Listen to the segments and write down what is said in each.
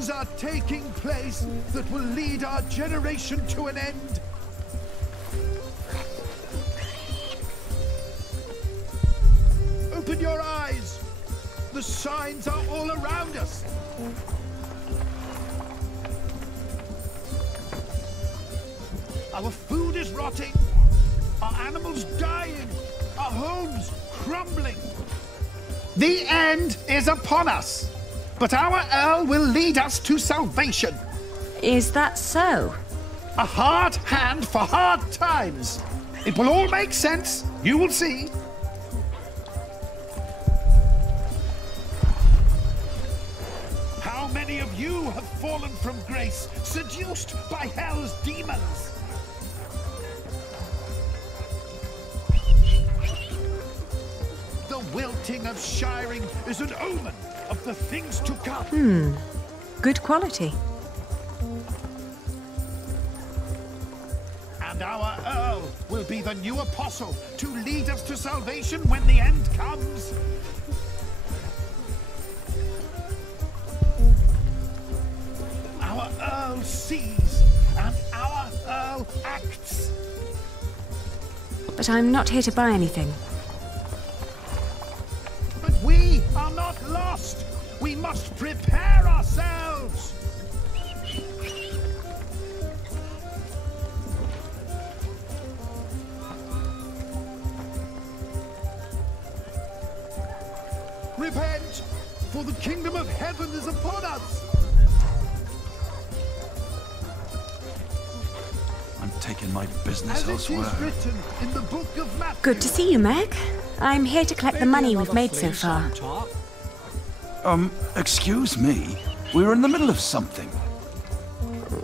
Things are taking place that will lead our generation to an end. Open your eyes. The signs are all around us. Our food is rotting. Our animals dying. Our homes crumbling. The end is upon us. But our Earl will lead us to salvation. Is that so? A hard hand for hard times. It will all make sense. You will see. How many of you have fallen from grace, seduced by hell's demons? The wilting of shiring is an omen of the things to come. Good quality. And our Earl will be the new apostle to lead us to salvation when the end comes. Our Earl sees, and our Earl acts. But I'm not here to buy anything. But we are not lost. We must prepare ourselves. Repent, for the kingdom of heaven is upon us. I'm taking my business As it elsewhere. is written in the book of Matthew. Good to see you, Meg. I'm here to collect the money we've made so far. Excuse me? We were in the middle of something.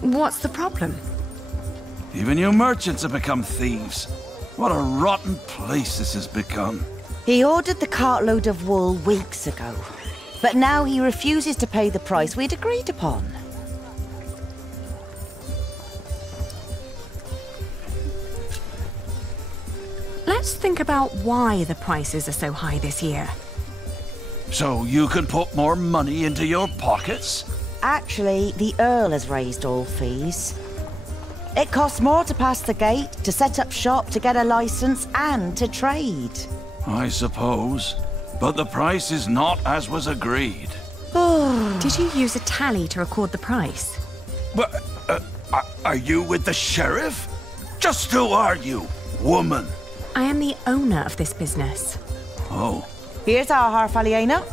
What's the problem? Even you merchants have become thieves. What a rotten place this has become. He ordered the cartload of wool weeks ago, but now he refuses to pay the price we'd agreed upon. Let's think about why the prices are so high this year. So you can put more money into your pockets? Actually, the Earl has raised all fees. It costs more to pass the gate, to set up shop, to get a license, and to trade. I suppose. But the price is not as was agreed. Did you use a tally to record the price? But, are you with the sheriff? Just who are you, woman? I am the owner of this business. Oh. Here's our Harfaliena.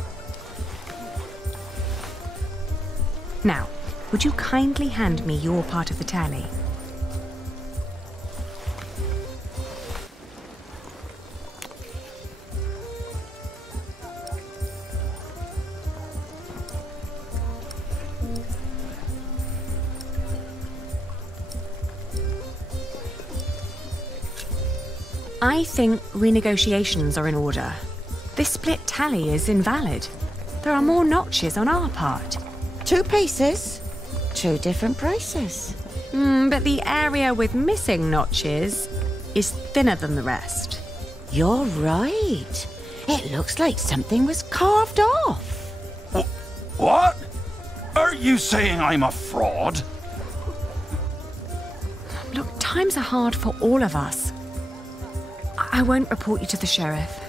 Now, would you kindly hand me your part of the tally? I think renegotiations are in order. This split tally is invalid. There are more notches on our part. 2 pieces, 2 different prices. But the area with missing notches is thinner than the rest. You're right. It looks like something was carved off. What? Are you saying I'm a fraud? Look, times are hard for all of us. I won't report you to the sheriff.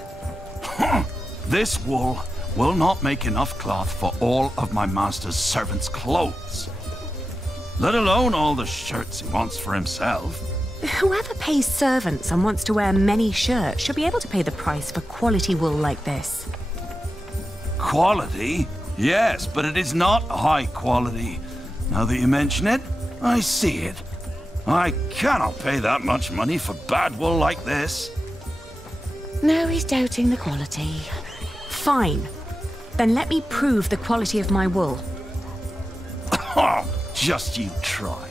This wool will not make enough cloth for all of my master's servants' clothes. Let alone all the shirts he wants for himself. Whoever pays servants and wants to wear many shirts should be able to pay the price for quality wool like this. Quality? Yes, but it is not high quality. Now that you mention it, I see it. I cannot pay that much money for bad wool like this. Now he's doubting the quality. Fine. Then let me prove the quality of my wool. Just you try.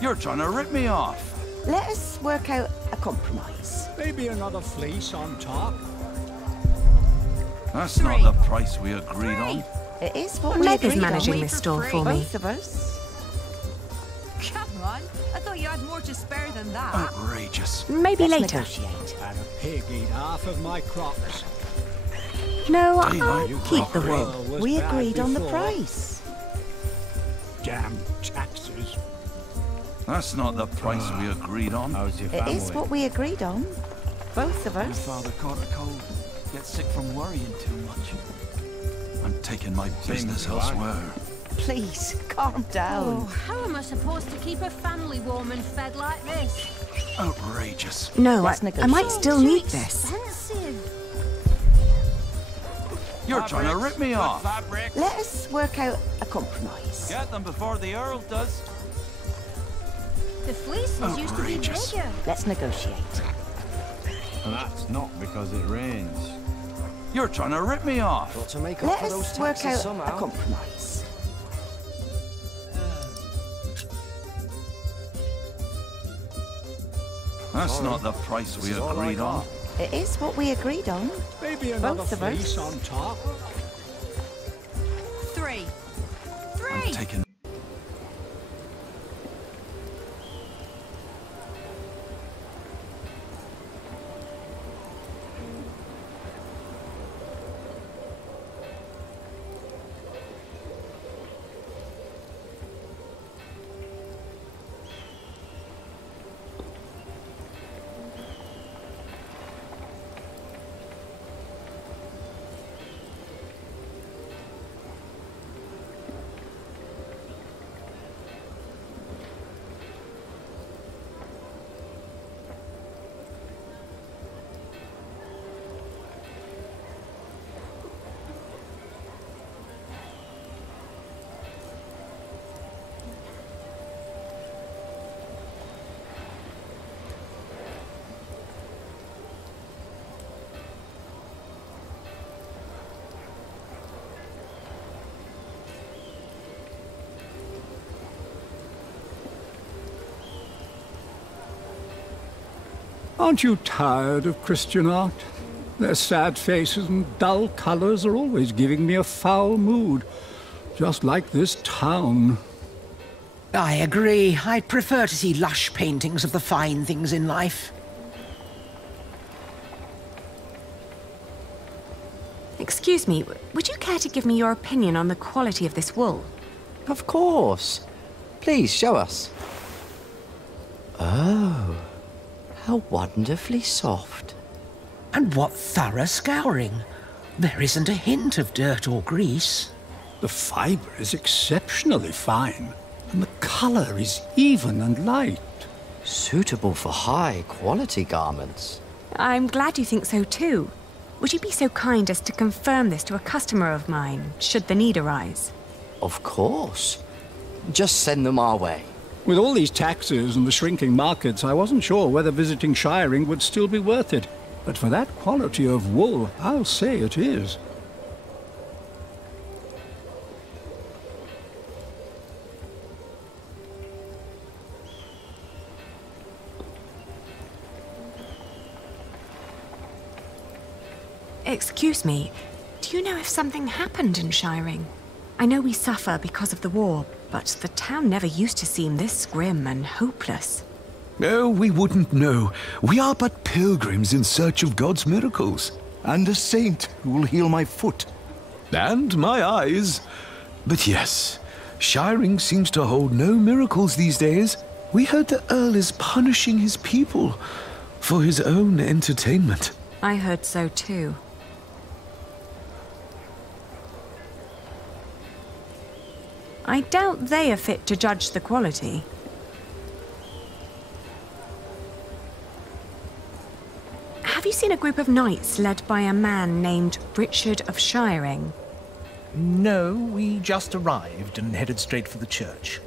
You're trying to rip me off. Let us work out a compromise. Maybe another fleece on top. That's not the price we agreed on. It is what we Meg is agreed on. managing this stall for me. Both of us. Come on. I thought you had more to spare than that. Outrageous. Maybe Let's later. negotiate. And a pig eat half of my crops. No, I'll Daylight keep the robbery. wool. Was We bad agreed on the before. price. Damn taxes. That's not the price we agreed on. How's your It family? is what we agreed on. Both of My us. father caught a cold. Gets sick from worrying too much. I'm taking my business with you, aren't you? elsewhere. Please, calm down. Oh, how am I supposed to keep a family warm and fed like this? Outrageous. No, Let's I might negotiate. still Too need this. expensive. You're trying to rip me off. Let us work out a compromise. Get them before the Earl does. The fleeces used to be Outrageous. bigger. Let's negotiate. And that's not because it rains. You're trying to rip me off. Got to make up Let for those us work taxes out a somehow. compromise. That's not the price we This is all I agreed on. got. It is what we agreed on. Maybe another Both of fleece us. on top. 3. I'm 3. taking. Aren't you tired of Christian art? Their sad faces and dull colours are always giving me a foul mood. Just like this town. I agree. I'd prefer to see lush paintings of the fine things in life. Excuse me, would you care to give me your opinion on the quality of this wool? Of course. Please, show us. Oh, how wonderfully soft. And what thorough scouring. There isn't a hint of dirt or grease. The fibre is exceptionally fine, and the colour is even and light. Suitable for high-quality garments. I'm glad you think so too. Would you be so kind as to confirm this to a customer of mine, should the need arise? Of course. Just send them our way. With all these taxes and the shrinking markets, I wasn't sure whether visiting shiring would still be worth it. But for that quality of wool, I'll say it is. Excuse me, do you know if something happened in Shiring? I know we suffer because of the war, but the town never used to seem this grim and hopeless. Oh, we wouldn't know. We are but pilgrims in search of God's miracles, and a saint who will heal my foot. And my eyes. But yes, Shiring seems to hold no miracles these days. We heard the Earl is punishing his people for his own entertainment. I heard so too. I doubt they are fit to judge the quality. Have you seen a group of knights led by a man named Richard of Shiring? No, we just arrived and headed straight for the church.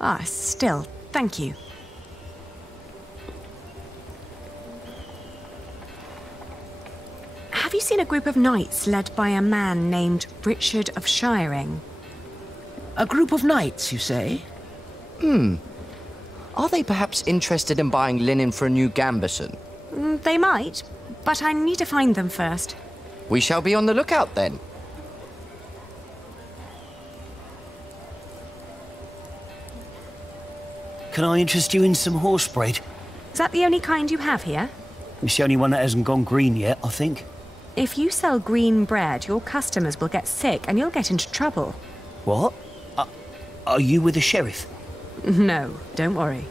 Ah, still, thank you. Have you seen a group of knights led by a man named Richard of Shiring? A group of knights, you say? Are they perhaps interested in buying linen for a new gambeson? They might, but I need to find them first. We shall be on the lookout then. can I interest you in some horse bread? Is that the only kind you have here? It's the only one that hasn't gone green yet, I think. If you sell green bread, your customers will get sick and you'll get into trouble. What? Are you with the sheriff? No, don't worry.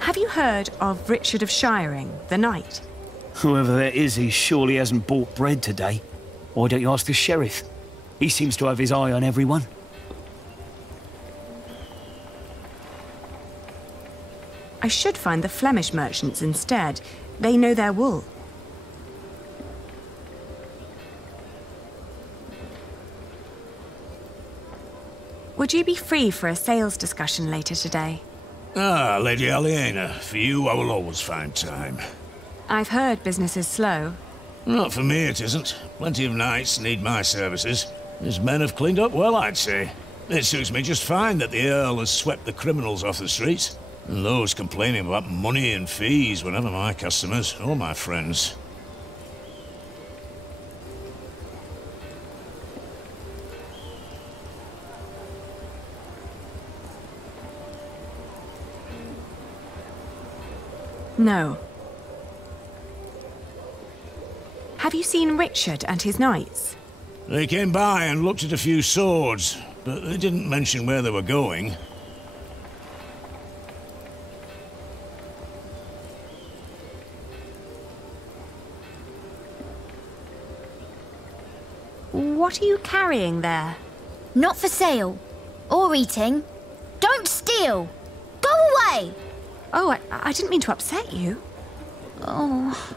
Have you heard of Richard of Shiring, the knight? Whoever that is, he surely hasn't bought bread today. Why don't you ask the sheriff? He seems to have his eye on everyone. I should find the Flemish merchants instead. They know their wool. Would you be free for a sales discussion later today? Ah, Lady Aliena, for you I will always find time. I've heard business is slow. Not for me it isn't. Plenty of knights need my services. His men have cleaned up well, I'd say. It suits me just fine that the Earl has swept the criminals off the streets. And those complaining about money and fees were never my customers or my friends. No. Have you seen Richard and his knights? They came by and looked at a few swords, but they didn't mention where they were going. What are you carrying there? Not for sale. Or eating. Don't steal! Go away! Oh, I didn't mean to upset you. Oh...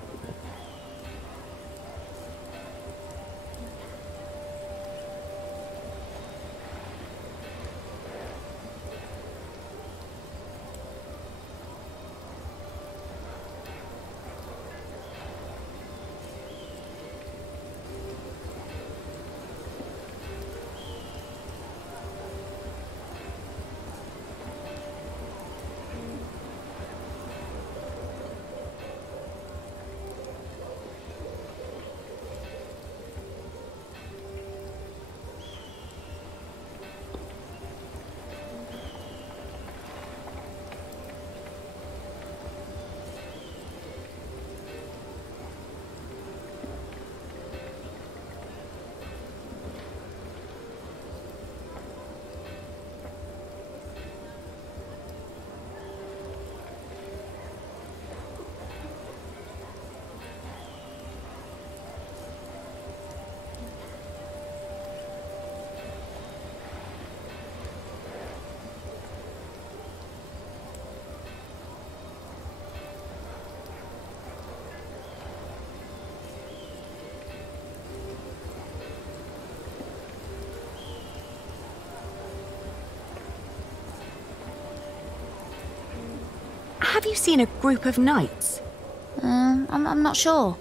Have you seen a group of knights? I'm not sure.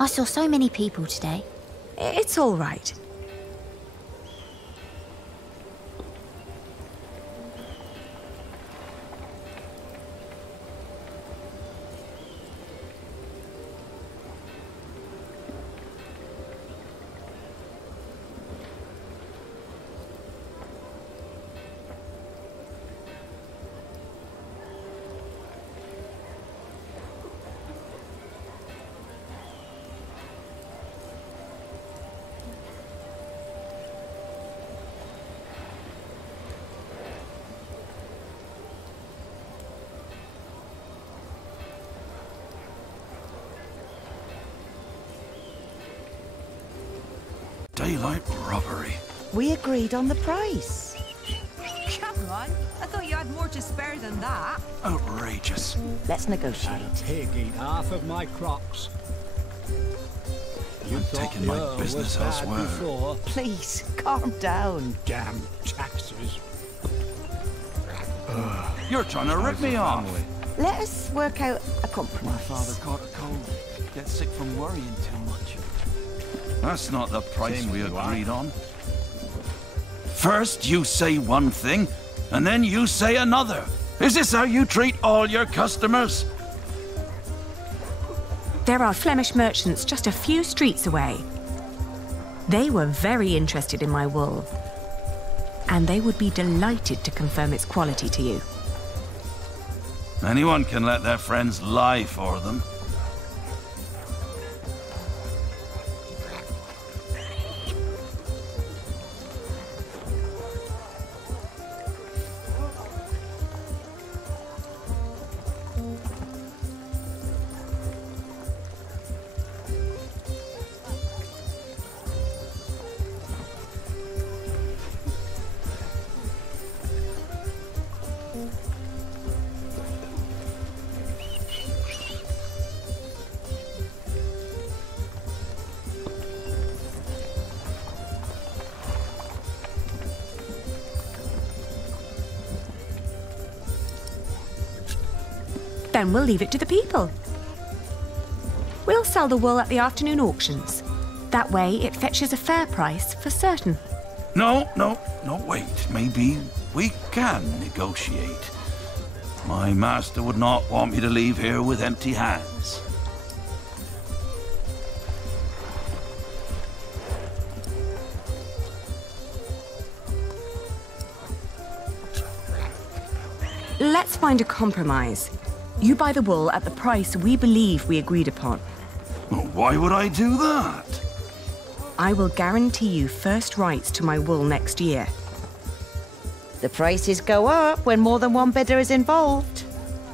I saw so many people today. It's all right. Daylight robbery. We agreed on the price. Come on. I thought you had more to spare than that. Outrageous. Let's negotiate. Pig eat half of my crops. You I'm thought taking the my Earl business was bad elsewhere. before. Please, calm down. Damn taxes. You're trying to rip me off. Let us work out a compromise. My father caught a cold. Gets sick from worrying too much. That's not the price we agreed on. First you say one thing, and then you say another. Is this how you treat all your customers? There are Flemish merchants just a few streets away. They were very interested in my wool, and they would be delighted to confirm its quality to you. Anyone can let their friends lie for them. Then we'll leave it to the people. We'll sell the wool at the afternoon auctions. That way it fetches a fair price for certain. No, wait. Maybe we can negotiate. My master would not want me to leave here with empty hands. Let's find a compromise. You buy the wool at the price we believe we agreed upon. Well, why would I do that? I will guarantee you first rights to my wool next year. The prices go up when more than one bidder is involved.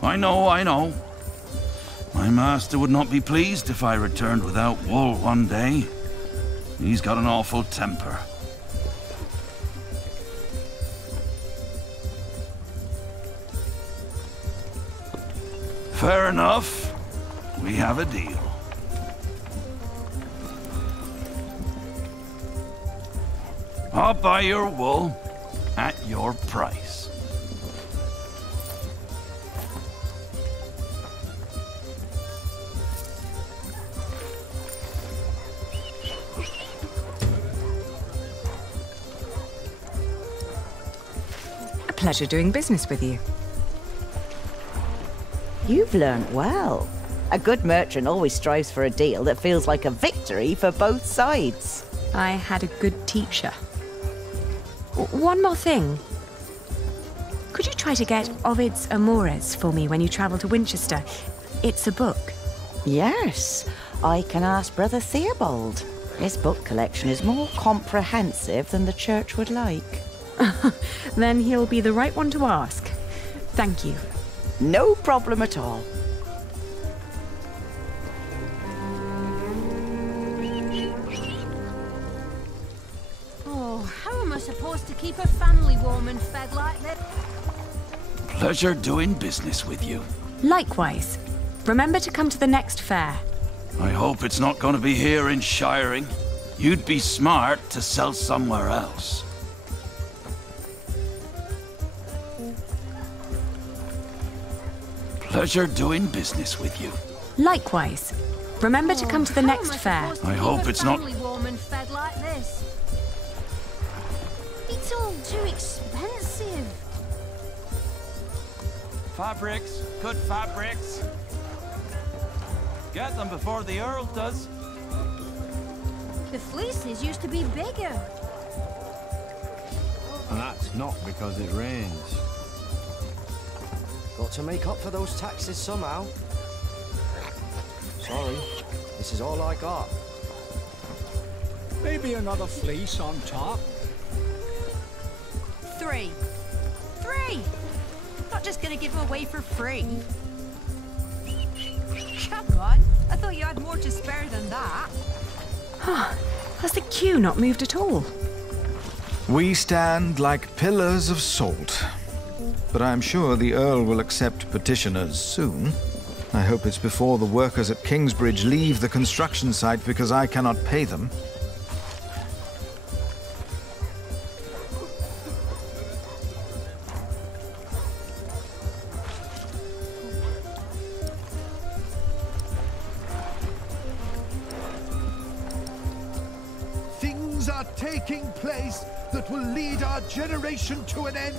I know. My master would not be pleased if I returned without wool one day. He's got an awful temper. Fair enough. We have a deal. I'll buy your wool at your price. A pleasure doing business with you. You've learnt well. A good merchant always strives for a deal that feels like a victory for both sides. I had a good teacher. One more thing. Could you try to get Ovid's Amores for me when you travel to Winchester? It's a book. Yes, I can ask Brother Theobald. His book collection is more comprehensive than the church would like. Then he'll be the right one to ask. Thank you. No problem at all. Oh, how am I supposed to keep a family warm and fed like this? Pleasure doing business with you. Likewise. Remember to come to the next fair. I hope it's not going to be here in Shiring. You'd be smart to sell somewhere else. Pleasure doing business with you. Likewise. Remember to come to the next fair. I hope it's not... warm and fed like this. It's all too expensive. Fabrics, good fabrics. Get them before the Earl does. The fleeces used to be bigger. And that's not because it rains. Got to make up for those taxes somehow. Sorry, this is all I got. Maybe another fleece on top. 3. Not just gonna give them away for free. Come on, I thought you had more to spare than that. Has the queue not moved at all? We stand like pillars of salt. But I'm sure the Earl will accept petitioners soon. I hope it's before the workers at Kingsbridge leave the construction site because I cannot pay them. Things are taking place that will lead our generation to an end.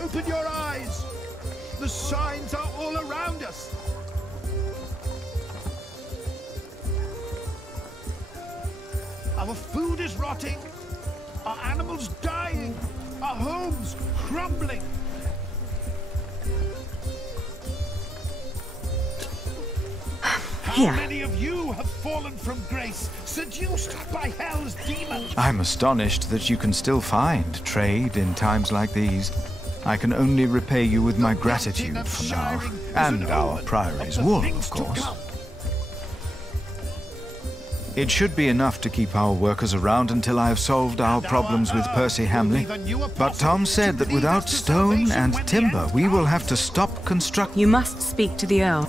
Open your eyes! The signs are all around us! Our food is rotting. Our animals dying. Our homes crumbling. Here. How many of you have fallen from grace, seduced by hell's demons? I'm astonished that you can still find trade in times like these. I can only repay you with my gratitude for now, and our priory's wool, of course. It should be enough to keep our workers around until I have solved our problems with Percy Hamley. But Tom said that without stone and timber, we will have to stop construction. You must speak to the Earl.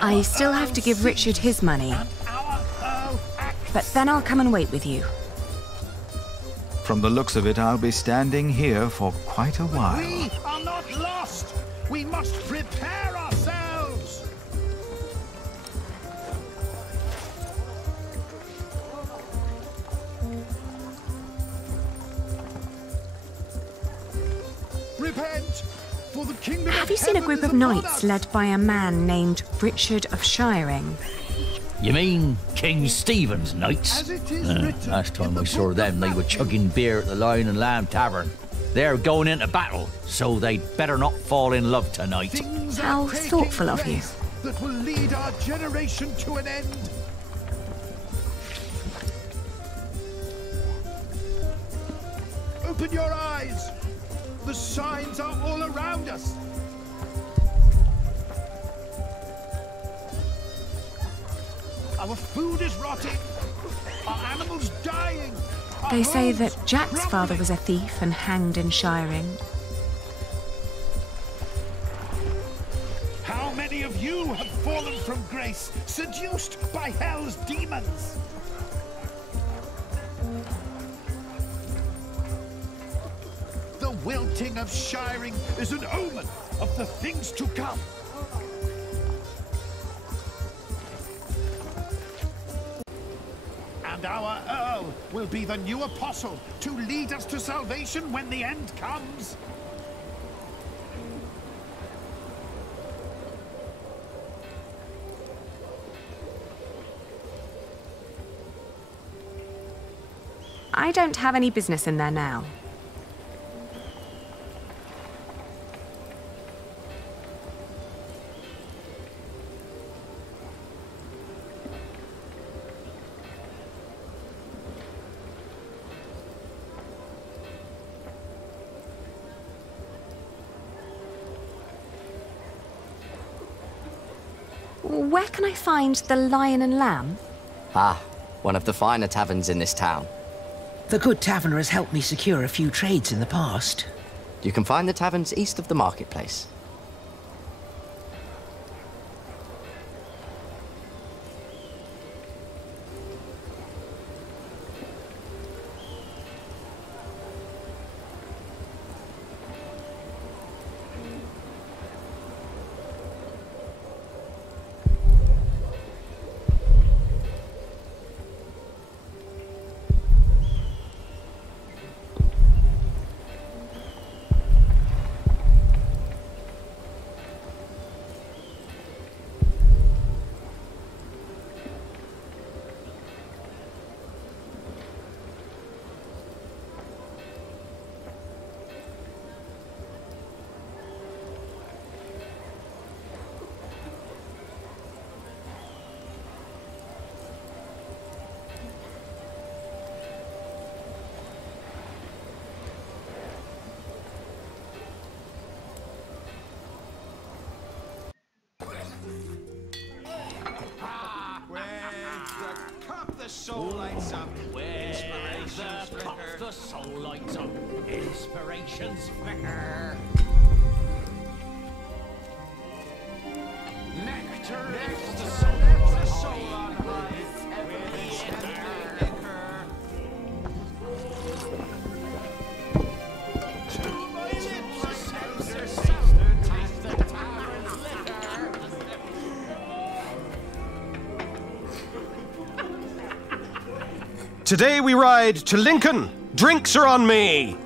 I still have to give Richard his money. But then I'll come and wait with you. From the looks of it, I'll be standing here for quite a while. We are not lost. We must prepare ourselves. Repent, for the kingdom. Have you seen a group of knights led by a man named Richard of Shiring? You mean King Stephen's knights? Last time I saw them, they were chugging beer at the Lion and Lamb Tavern. They're going into battle, so they'd better not fall in love tonight. How thoughtful of you. That will lead our generation to an end. Open your eyes. The signs are all around us. Our food is rotting. Our animals dying. They say that Jack's father was a thief and hanged in Shiring. How many of you have fallen from grace, seduced by hell's demons? The wilting of Shiring is an omen of the things to come. And our Earl will be the new apostle to lead us to salvation when the end comes. I don't have any business in there now. Where can I find the Lion and Lamb? Ah, one of the finer taverns in this town. The good taverner has helped me secure a few trades in the past. You can find the taverns east of the marketplace. Soul lights up. Inspirations flicker. The soul lights up. Inspirations flicker. Nectar lifts the soul on high. Today we ride to Lincoln. Drinks are on me.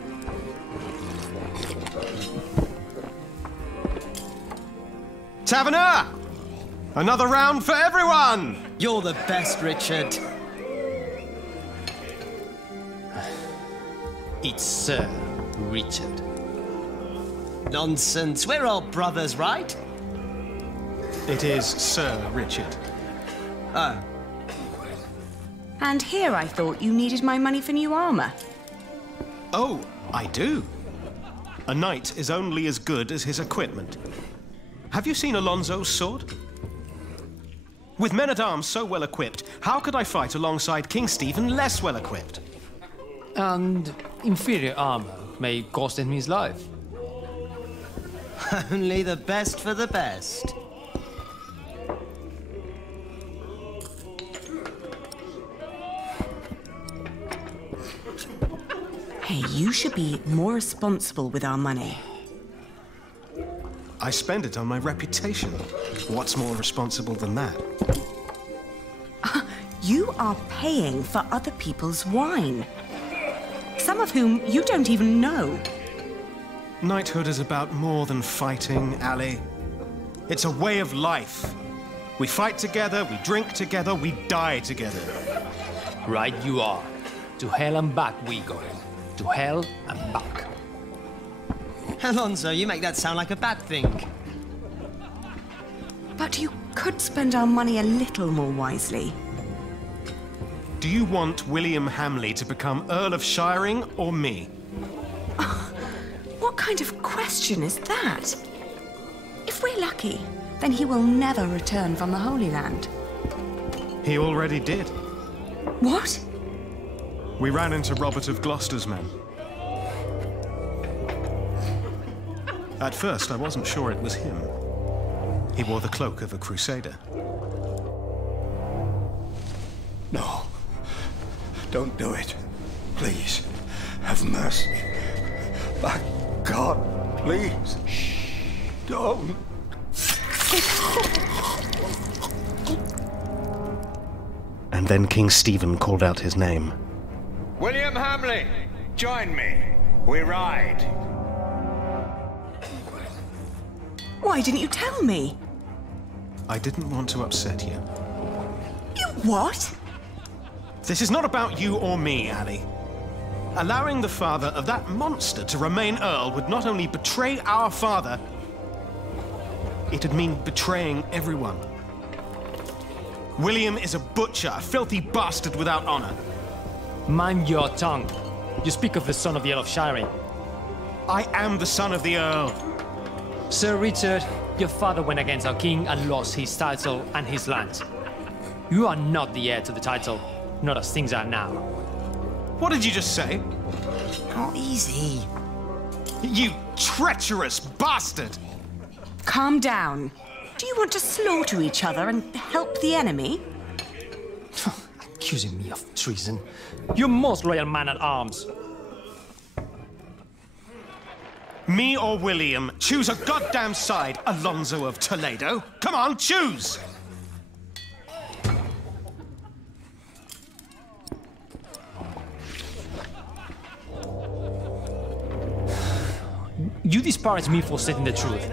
Taverner! Another round for everyone! You're the best, Richard. It's Sir Richard. Nonsense. We're all brothers, right? It is Sir Richard. Oh. And here I thought you needed my money for new armor. Oh, I do. A knight is only as good as his equipment. Have you seen Alonso's sword? With men-at-arms so well equipped, how could I fight alongside King Stephen less well equipped? And inferior armor may cost him his life. Only the best for the best. Hey, you should be more responsible with our money. I spend it on my reputation. What's more responsible than that? You are paying for other people's wine. Some of whom you don't even know. Knighthood is about more than fighting, Ali. It's a way of life. We fight together, we drink together, we die together. Right you are. To hell and back we go. To hell and back. Alonso, you make that sound like a bad thing. But you could spend our money a little more wisely. Do you want William Hamley to become Earl of Shiring or me? What kind of question is that? If we're lucky, then he will never return from the Holy Land. He already did. What? We ran into Robert of Gloucester's men. At first, I wasn't sure it was him. He wore the cloak of a crusader. No. Don't do it. Please. Have mercy. My God, please. Don't. And then King Stephen called out his name. William Hamley, join me. We ride. Why didn't you tell me? I didn't want to upset you. You what? This is not about you or me, Ali. Allowing the father of that monster to remain Earl would not only betray our father, it'd mean betraying everyone. William is a butcher, a filthy bastard without honor. Mind your tongue. You speak of the son of the Earl of Shiring. I am the son of the Earl. Sir Richard, your father went against our king and lost his title and his lands. You are not the heir to the title, not as things are now. What did you just say? Oh, easy. You treacherous bastard! Calm down. Do you want to slaughter each other and help the enemy? Accusing me of treason. You most loyal man at arms. Me or William? Choose a goddamn side, Alonso of Toledo. Come on, choose! You disparage me for stating the truth.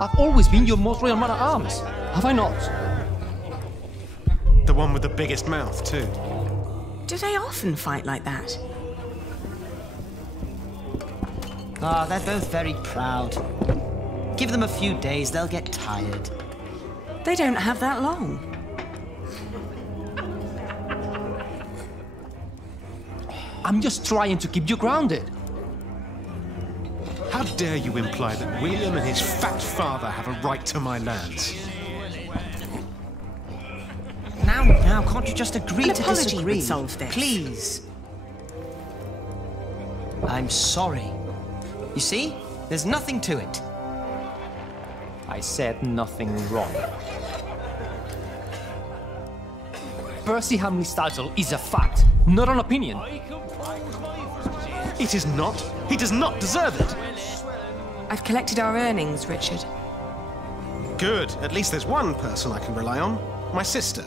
I've always been your most loyal man at arms, have I not? The one with the biggest mouth, too. Do they often fight like that? Ah, they're both very proud. Give them a few days, they'll get tired. They don't have that long. I'm just trying to keep you grounded. How dare you imply that William and his fat father have a right to my lands? Now, can't you just agree An to apology disagree? would solve this. Please. I'm sorry. You see? There's nothing to it. I said nothing wrong. Percy Hamley's title is a fact, not an opinion. It is not. He does not deserve it. I've collected our earnings, Richard. Good. At least there's one person I can rely on. My sister.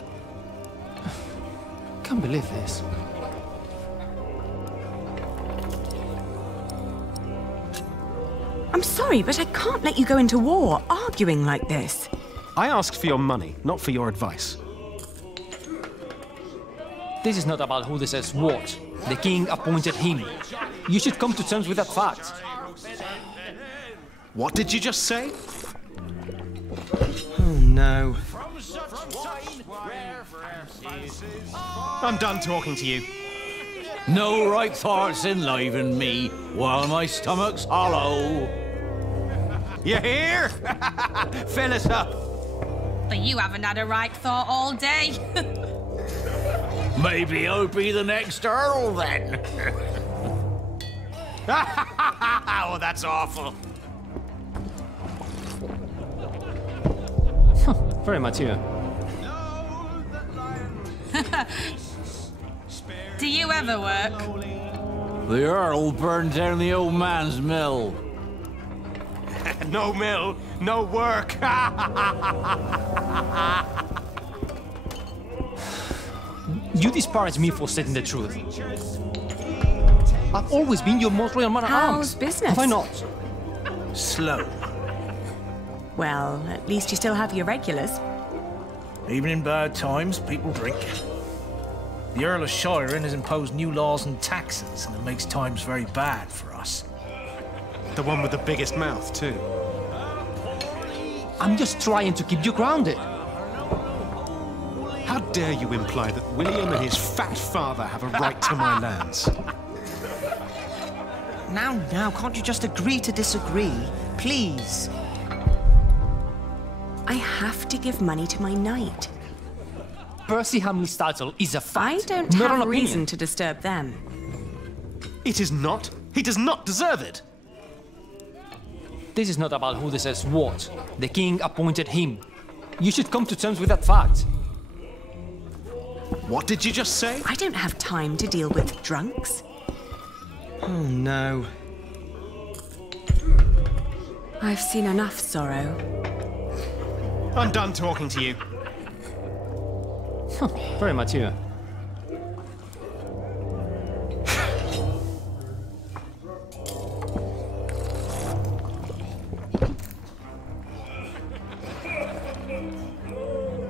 Can't believe this. I'm sorry, but I can't let you go into war arguing like this. I asked for your money, not for your advice. This is not about who decides what. The king appointed him. You should come to terms with that fact. What did you just say? Oh no. I'm done talking to you. No right thoughts enliven me while my stomach's hollow. You hear? Fill us up. But you haven't had a right thought all day. Maybe I'll be the next Earl then. Oh, that's awful. Very mature. Do you ever work? The Earl burned down the old man's mill. No mill, no work. You disparage me for stating the truth. I've always been your most loyal man at arms. How's business? Have I not? Slow. Well, at least you still have your regulars. Even in bad times, people drink. The Earl of Shiren has imposed new laws and taxes, and it makes times very bad for us. The one with the biggest mouth, too. I'm just trying to keep you grounded. How dare you imply that William and his fat father have a right to my lands? Now, can't you just agree to disagree? Please. I have to give money to my knight. Percy Hamley's title is a fact, I don't not have an a reason opinion. to disturb them. It is not. He does not deserve it. This is not about who decides what. The king appointed him. You should come to terms with that fact. What did you just say? I don't have time to deal with drunks. Oh no. I've seen enough sorrow. I'm done talking to you. Very mature.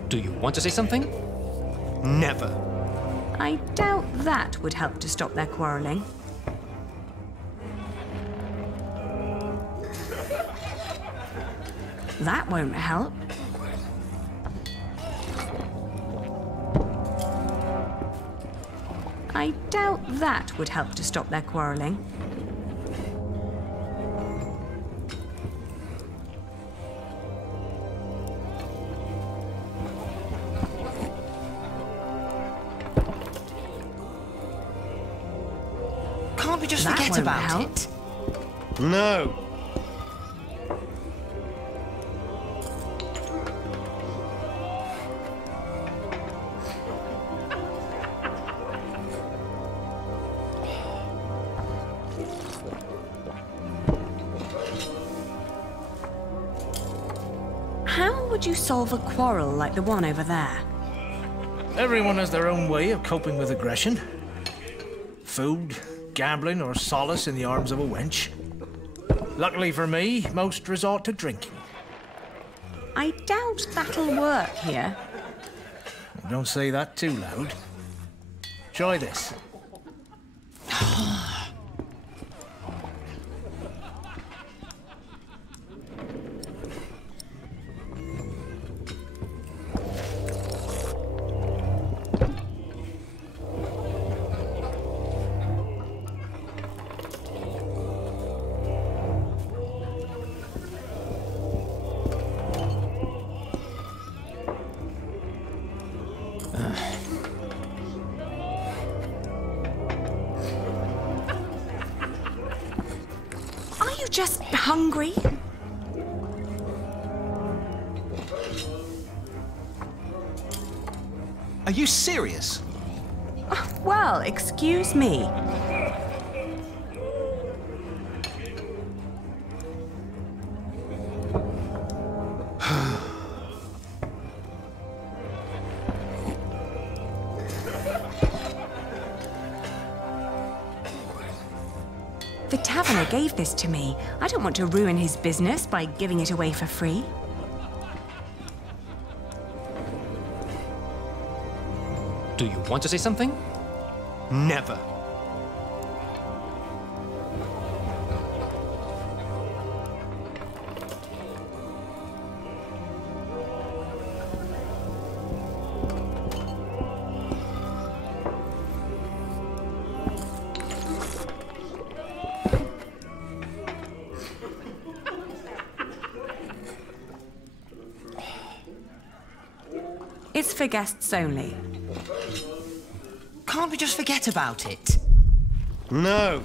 Do you want to say something? Never. I doubt that would help to stop their quarrelling. That won't help. I doubt that would help to stop their quarrelling. Can't we just That forget won't about help. it? No. How would you solve a quarrel like the one over there? Everyone has their own way of coping with aggression. Food, gambling, or solace in the arms of a wench. Luckily for me, most resort to drinking. I doubt that'll work here. Don't say that too loud. Try this. Are you just hungry? Are you serious? Well, excuse me. The taverner gave this to me. I don't want to ruin his business by giving it away for free. Do you want to say something? Never. It's for guests only. Can't we just forget about it? No.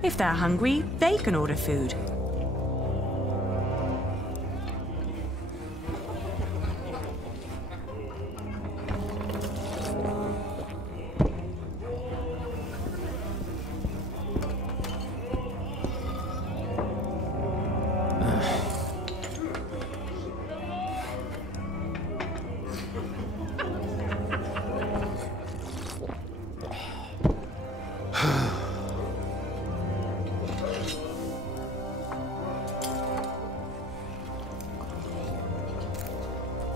If they're hungry, they can order food.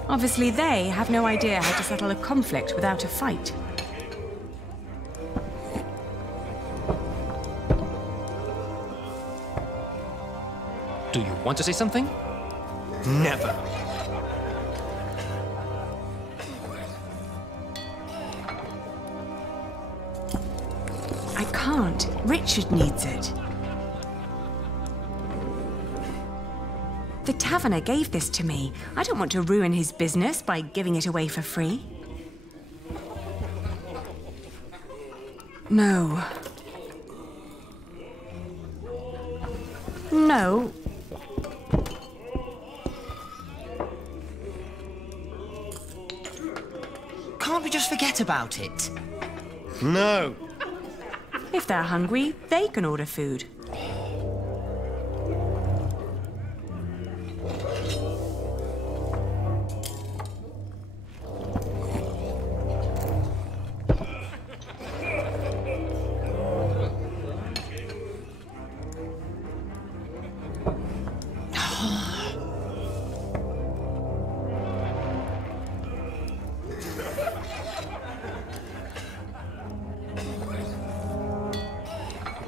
Obviously, they have no idea how to settle a conflict without a fight. Do you want to say something? Never. I can't. Richard needs it. The taverner gave this to me. I don't want to ruin his business by giving it away for free. No. No. Can't we just forget about it? No. If they're hungry, they can order food.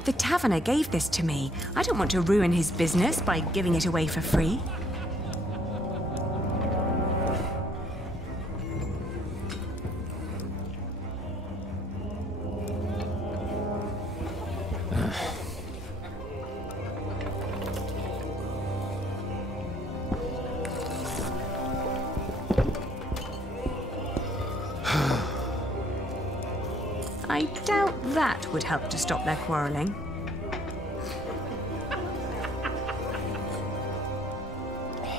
The taverner gave this to me. I don't want to ruin his business by giving it away for free. I doubt that would help to stop their quarrelling.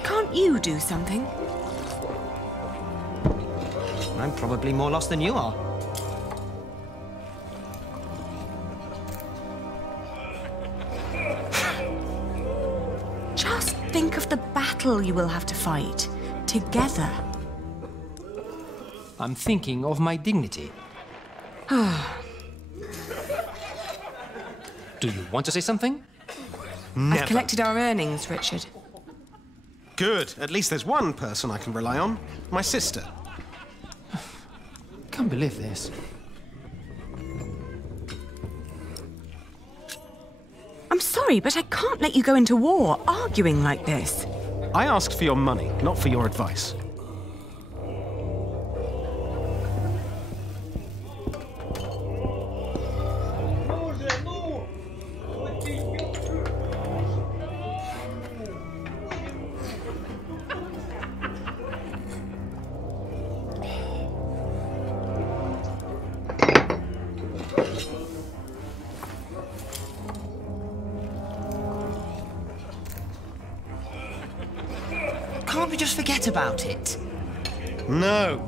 Can't you do something? I'm probably more lost than you are. Just think of the battle you will have to fight together. I'm thinking of my dignity. Do you want to say something? Never. I've collected our earnings, Richard. Good. At least there's one person I can rely on. My sister. Can't believe this. I'm sorry, but I can't let you go into war arguing like this. I asked for your money, not for your advice. Can't we just forget about it? No.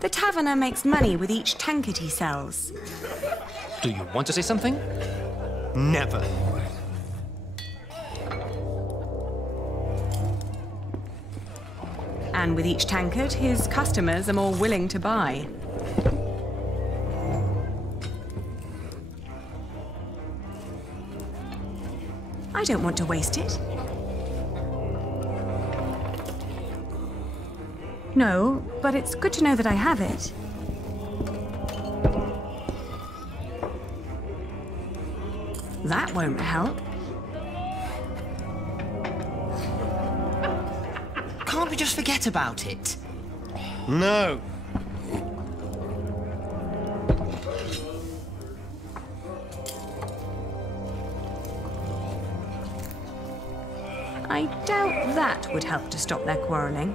The taverner makes money with each tankard he sells. Do you want to say something? Never. And with each tankard, his customers are more willing to buy. I don't want to waste it. No, but it's good to know that I have it. That won't help. Can't we just forget about it? No. I doubt that would help to stop their quarrelling.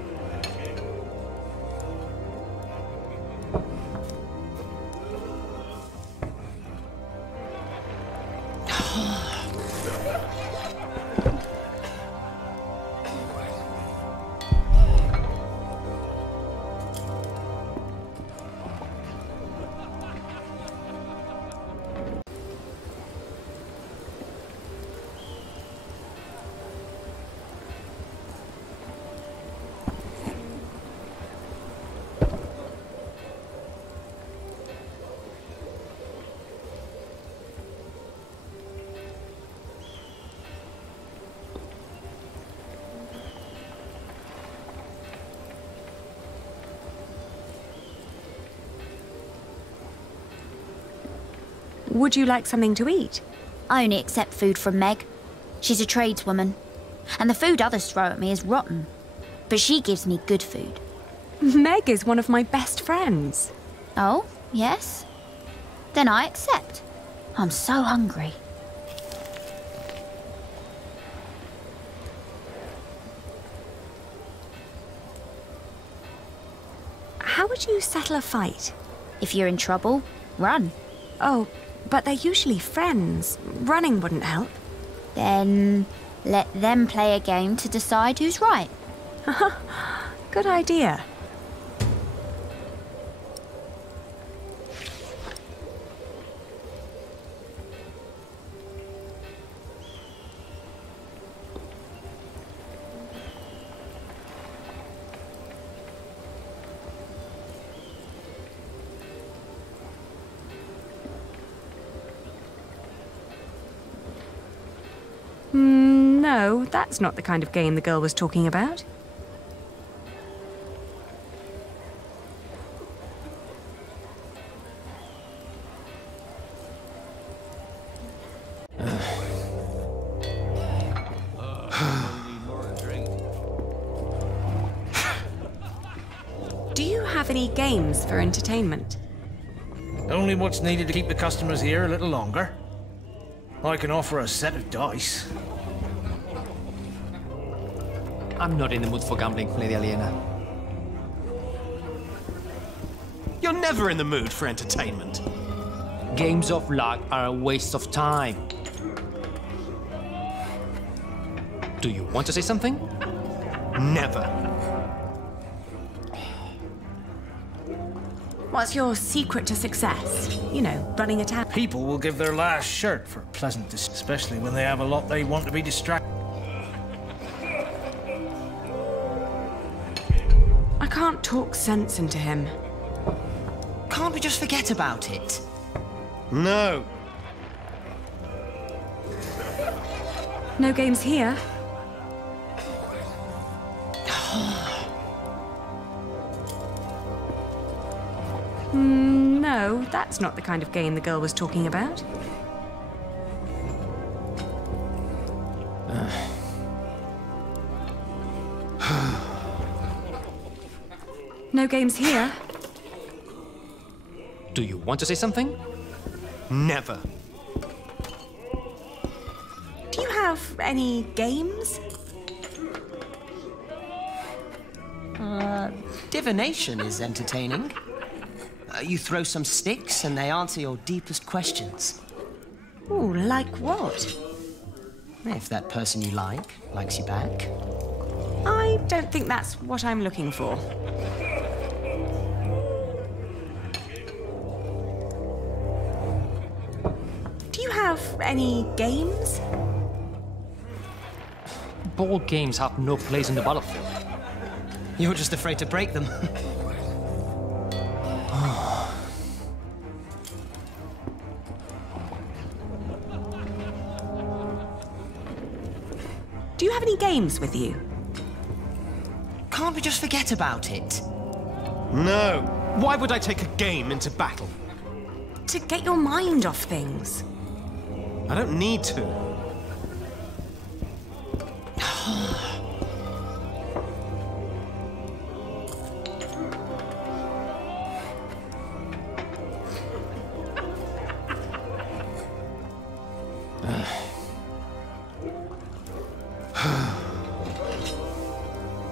Would you like something to eat? I only accept food from Meg. She's a tradeswoman. And the food others throw at me is rotten. But she gives me good food. Meg is one of my best friends. Oh, yes? Then I accept. I'm so hungry. How would you settle a fight? If you're in trouble, run. Oh, but they're usually friends. Running wouldn't help. Then let them play a game to decide who's right. Good idea. No, that's not the kind of game the girl was talking about. Do you have any games for entertainment? Only what's needed to keep the customers here a little longer. I can offer a set of dice. I'm not in the mood for gambling, Lady Aliena. You're never in the mood for entertainment. Games of luck are a waste of time. Do you want to say something? Never. What's your secret to success? You know, running a town. People will give their last shirt for pleasant, especially when they have a lot they want to be distracted. I can't talk sense into him. Can't we just forget about it? No. No games here. No, that's not the kind of game the girl was talking about. No games here. Do you want to say something? Never. Do you have any games? Divination is entertaining. You throw some sticks and they answer your deepest questions. Ooh, like what? If that person you likes you back. I don't think that's what I'm looking for. Do you have any games? Board games have no place in the battlefield. You're just afraid to break them. Do you have any games with you? Can't we just forget about it? No. Why would I take a game into battle? To get your mind off things. I don't need to.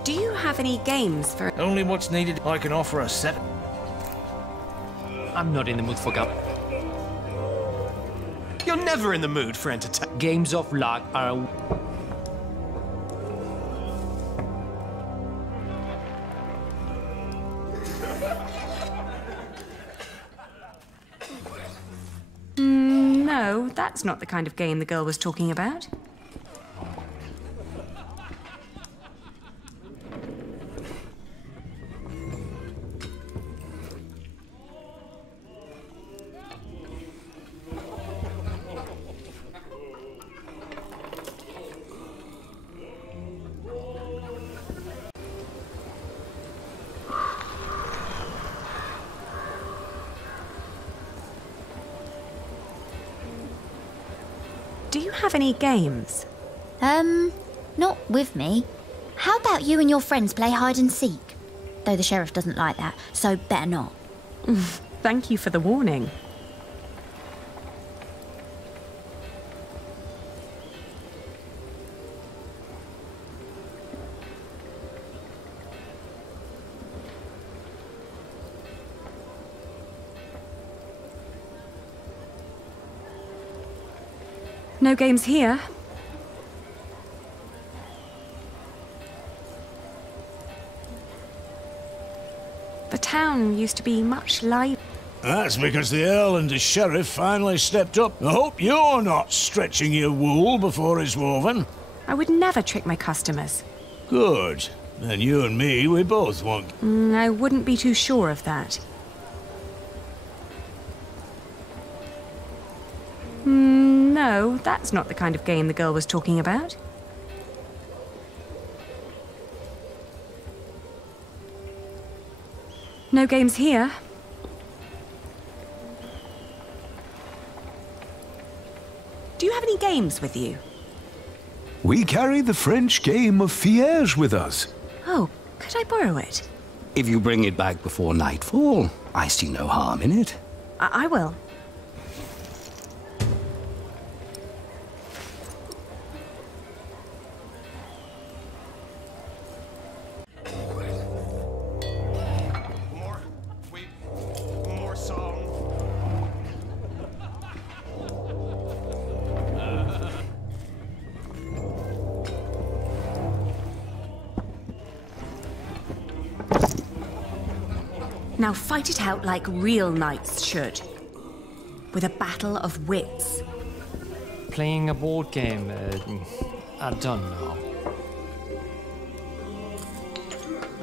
Do you have any games for... Only what's needed. I can offer a set. I'm not in the mood for gab. You're never in the mood for entertainment. Games of luck are... No, that's not the kind of game the girl was talking about. Do you have any games? Not with me. How about you and your friends play hide and seek? Though the sheriff doesn't like that, so better not. Thank you for the warning. No games here. The town used to be much livelier. That's because the Earl and the Sheriff finally stepped up. I hope you're not stretching your wool before it's woven. I would never trick my customers. Good. Then you and me, we both want... I wouldn't be too sure of that. No, that's not the kind of game the girl was talking about. No games here. Do you have any games with you? We carry the French game of Fiège with us. Oh, could I borrow it? If you bring it back before nightfall, I see no harm in it. I will. Now fight it out like real knights should. With a battle of wits. Playing a board game, I don't know.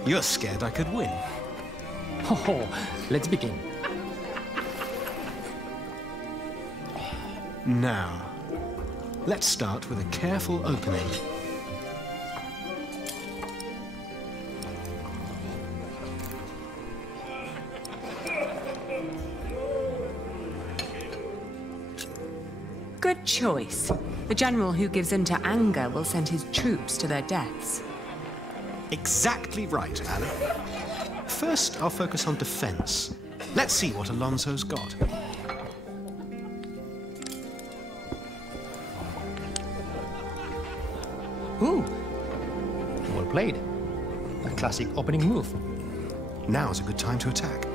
You're scared I could win. Oh, let's begin. Now, let's start with a careful opening. Good choice. The general who gives in to anger will send his troops to their deaths. Exactly right, Alan. First, I'll focus on defense. Let's see what Alonso's got. Ooh. Well played. A classic opening move. Now's a good time to attack.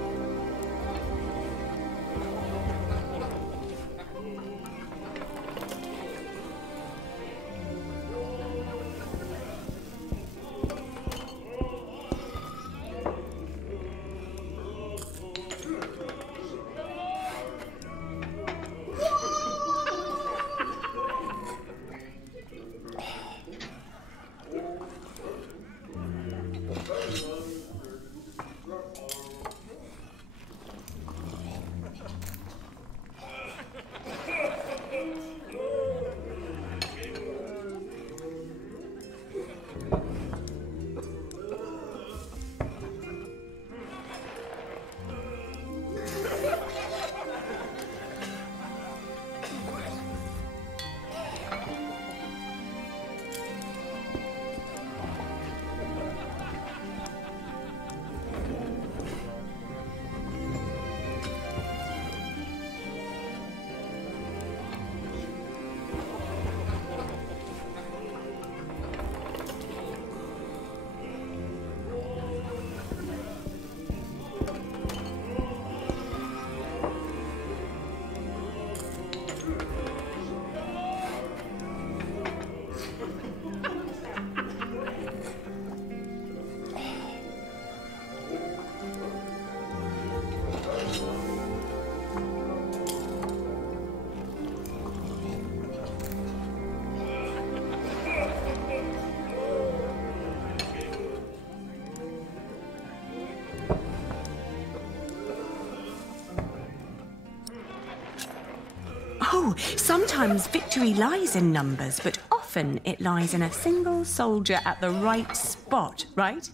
Oh, sometimes victory lies in numbers, but often it lies in a single soldier at the right spot, right?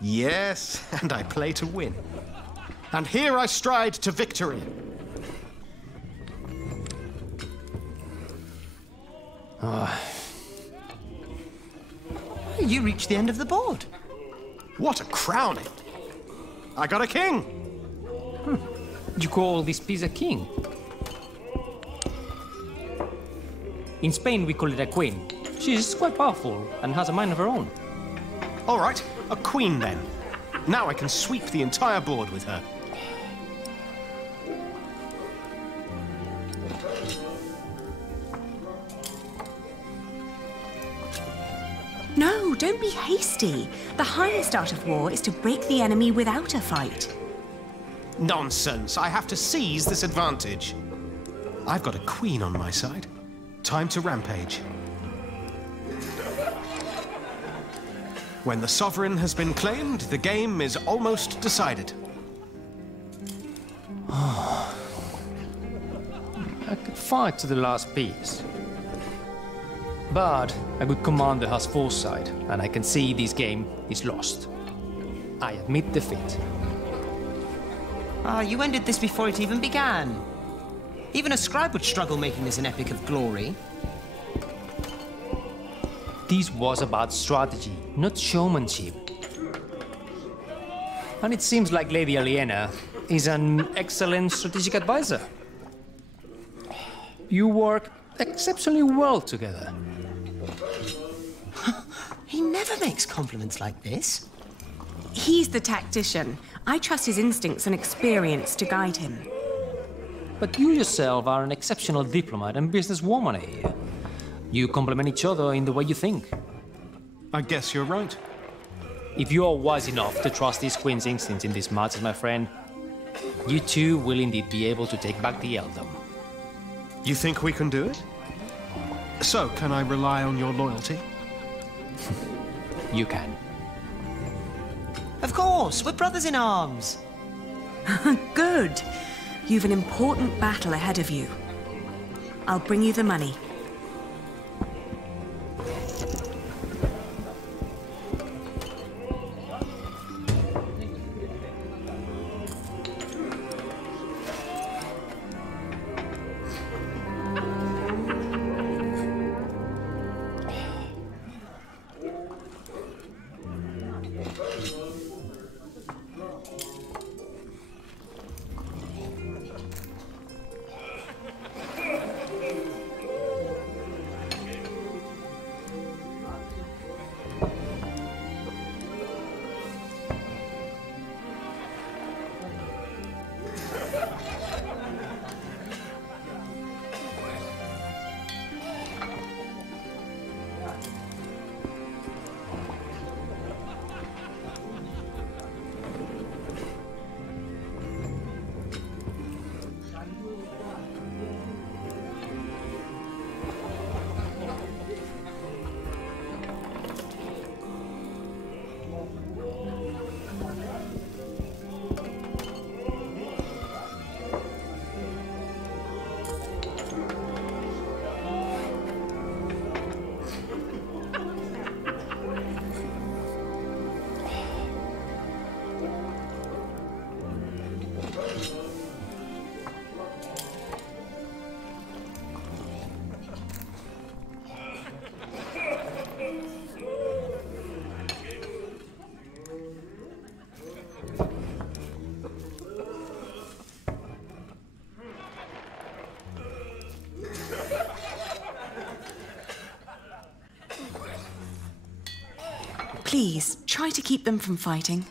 Yes, and I play to win. And here I stride to victory. You reached the end of the board. What a crowning! I got a king! You call this piece a king? In Spain, we call it a queen. She's quite powerful and has a mind of her own. All right, a queen then. Now I can sweep the entire board with her. No, don't be hasty. The highest art of war is to break the enemy without a fight. Nonsense! I have to seize this advantage. I've got a queen on my side. Time to rampage. When the sovereign has been claimed, the game is almost decided. I could fight to the last piece. But a good commander has foresight, and I can see this game is lost. I admit defeat. You ended this before it even began. Even a scribe would struggle making this an epic of glory. This was about strategy, not showmanship. And it seems like Lady Aliena is an excellent strategic advisor. You work exceptionally well together. He never makes compliments like this. He's the tactician. I trust his instincts and experience to guide him. But you yourself are an exceptional diplomat and businesswoman here. You complement each other in the way you think. I guess you're right. If you are wise enough to trust this queen's instincts in this matter, my friend, you two will indeed be able to take back the earldom. You think we can do it? So, can I rely on your loyalty? You can. Of course, we're brothers in arms. Good. You've an important battle ahead of you. I'll bring you the money. Please, try to keep them from fighting.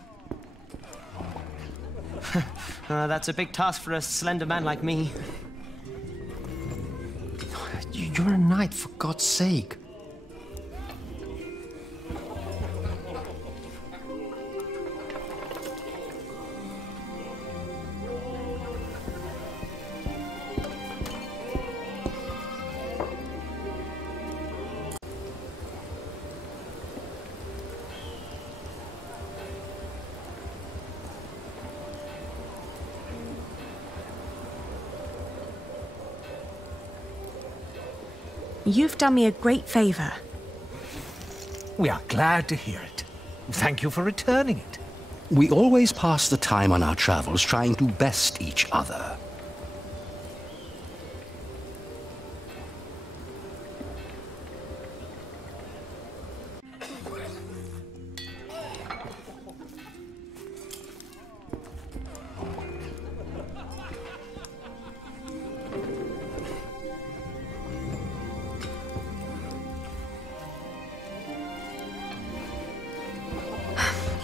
That's a big task for a slender man like me. You're a knight, for God's sake. You've done me a great favor. We are glad to hear it. Thank you for returning it. We always pass the time on our travels trying to best each other.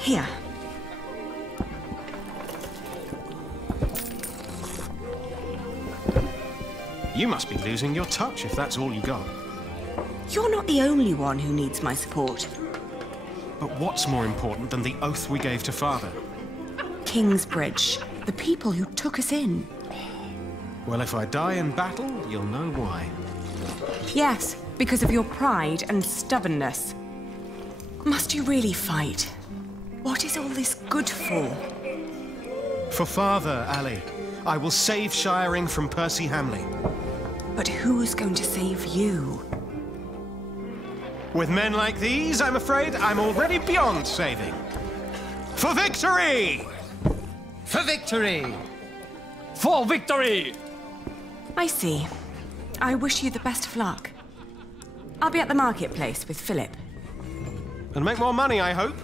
Here. You must be losing your touch if that's all you got. You're not the only one who needs my support. But what's more important than the oath we gave to Father? Kingsbridge, the people who took us in. Well, if I die in battle, you'll know why. Yes, because of your pride and stubbornness. Must you really fight? What is all this good for? For Father, Ali. I will save Shiring from Percy Hamley. But who's going to save you? With men like these, I'm afraid I'm already beyond saving. For victory! For victory! For victory! I see. I wish you the best of luck. I'll be at the marketplace with Philip. And make more money, I hope.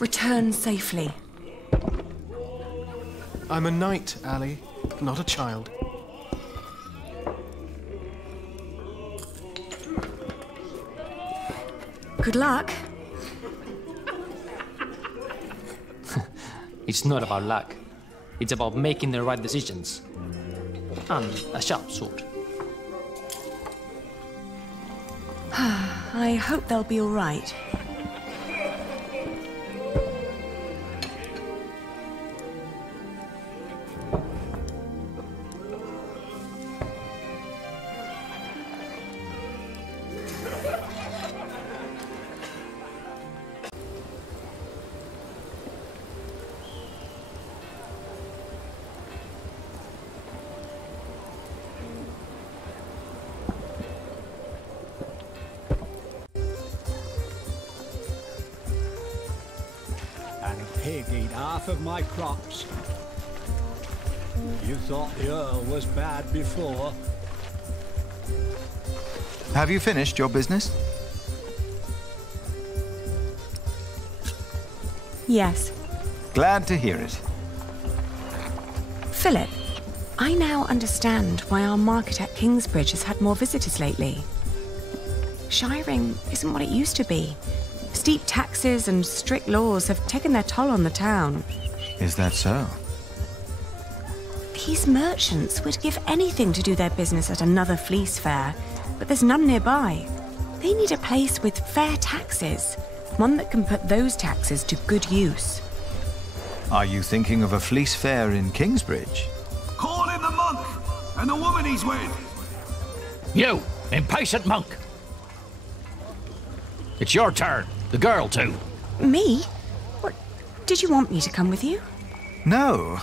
Return safely. I'm a knight, Ali, not a child. Good luck. It's not about luck. It's about making the right decisions. And a sharp sword. I hope they'll be all right. Pig ate half of my crops. You thought the Earl was bad before. Have you finished your business? Yes. Glad to hear it. Philip, I now understand why our market at Kingsbridge has had more visitors lately. Shiring isn't what it used to be. Steep taxes and strict laws have taken their toll on the town. Is that so? These merchants would give anything to do their business at another fleece fair, but there's none nearby. They need a place with fair taxes, one that can put those taxes to good use. Are you thinking of a fleece fair in Kingsbridge? Call in the monk and the woman he's with. You, impatient monk. It's your turn. The girl, too. Me? What? Did you want me to come with you? No.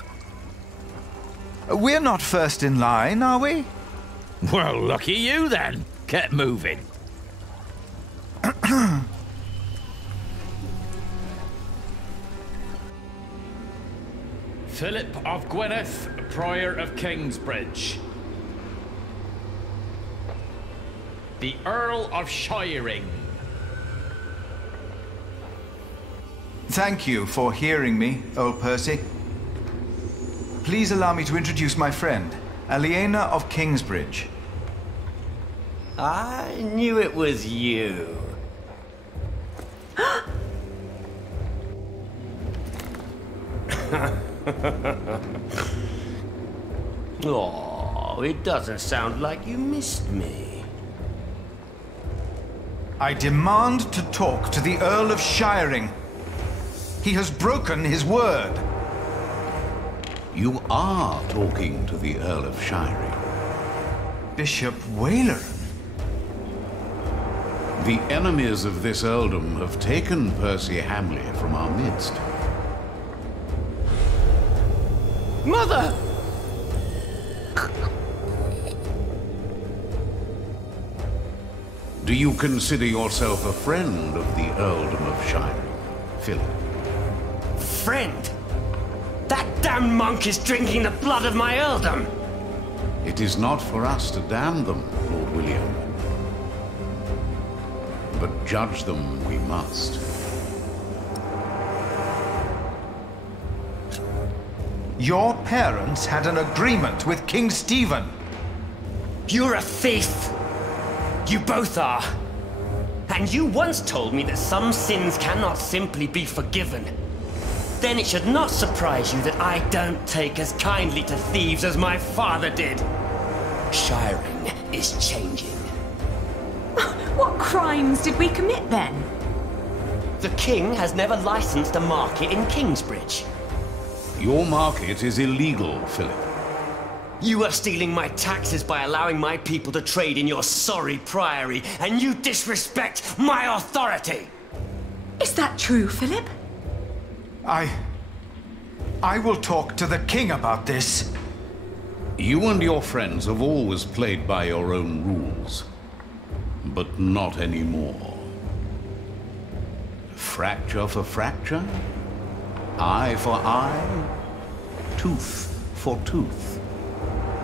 We're not first in line, are we? Well, lucky you, then. Get moving. Philip of Gwynedd, Prior of Kingsbridge. The Earl of Shiring. Thank you for hearing me, old Percy. Please allow me to introduce my friend, Aliena of Kingsbridge. I knew it was you. Oh, it doesn't sound like you missed me. I demand to talk to the Earl of Shiring. He has broken his word. You are talking to the Earl of Shiring. Bishop Wailer. The enemies of this earldom have taken Percy Hamley from our midst. Mother! Do you consider yourself a friend of the earldom of Shiring, Philip? Friend? That damned monk is drinking the blood of my earldom! It is not for us to damn them, Lord William. But judge them we must. Your parents had an agreement with King Stephen. You're a thief! You both are. And you once told me that some sins cannot simply be forgiven. Then it should not surprise you that I don't take as kindly to thieves as my father did. Shiring is changing. What crimes did we commit then? The king has never licensed a market in Kingsbridge. Your market is illegal, Philip. You are stealing my taxes by allowing my people to trade in your sorry priory, and you disrespect my authority! Is that true, Philip? I will talk to the king about this. You and your friends have always played by your own rules. But not anymore. Fracture for fracture, eye for eye, tooth for tooth.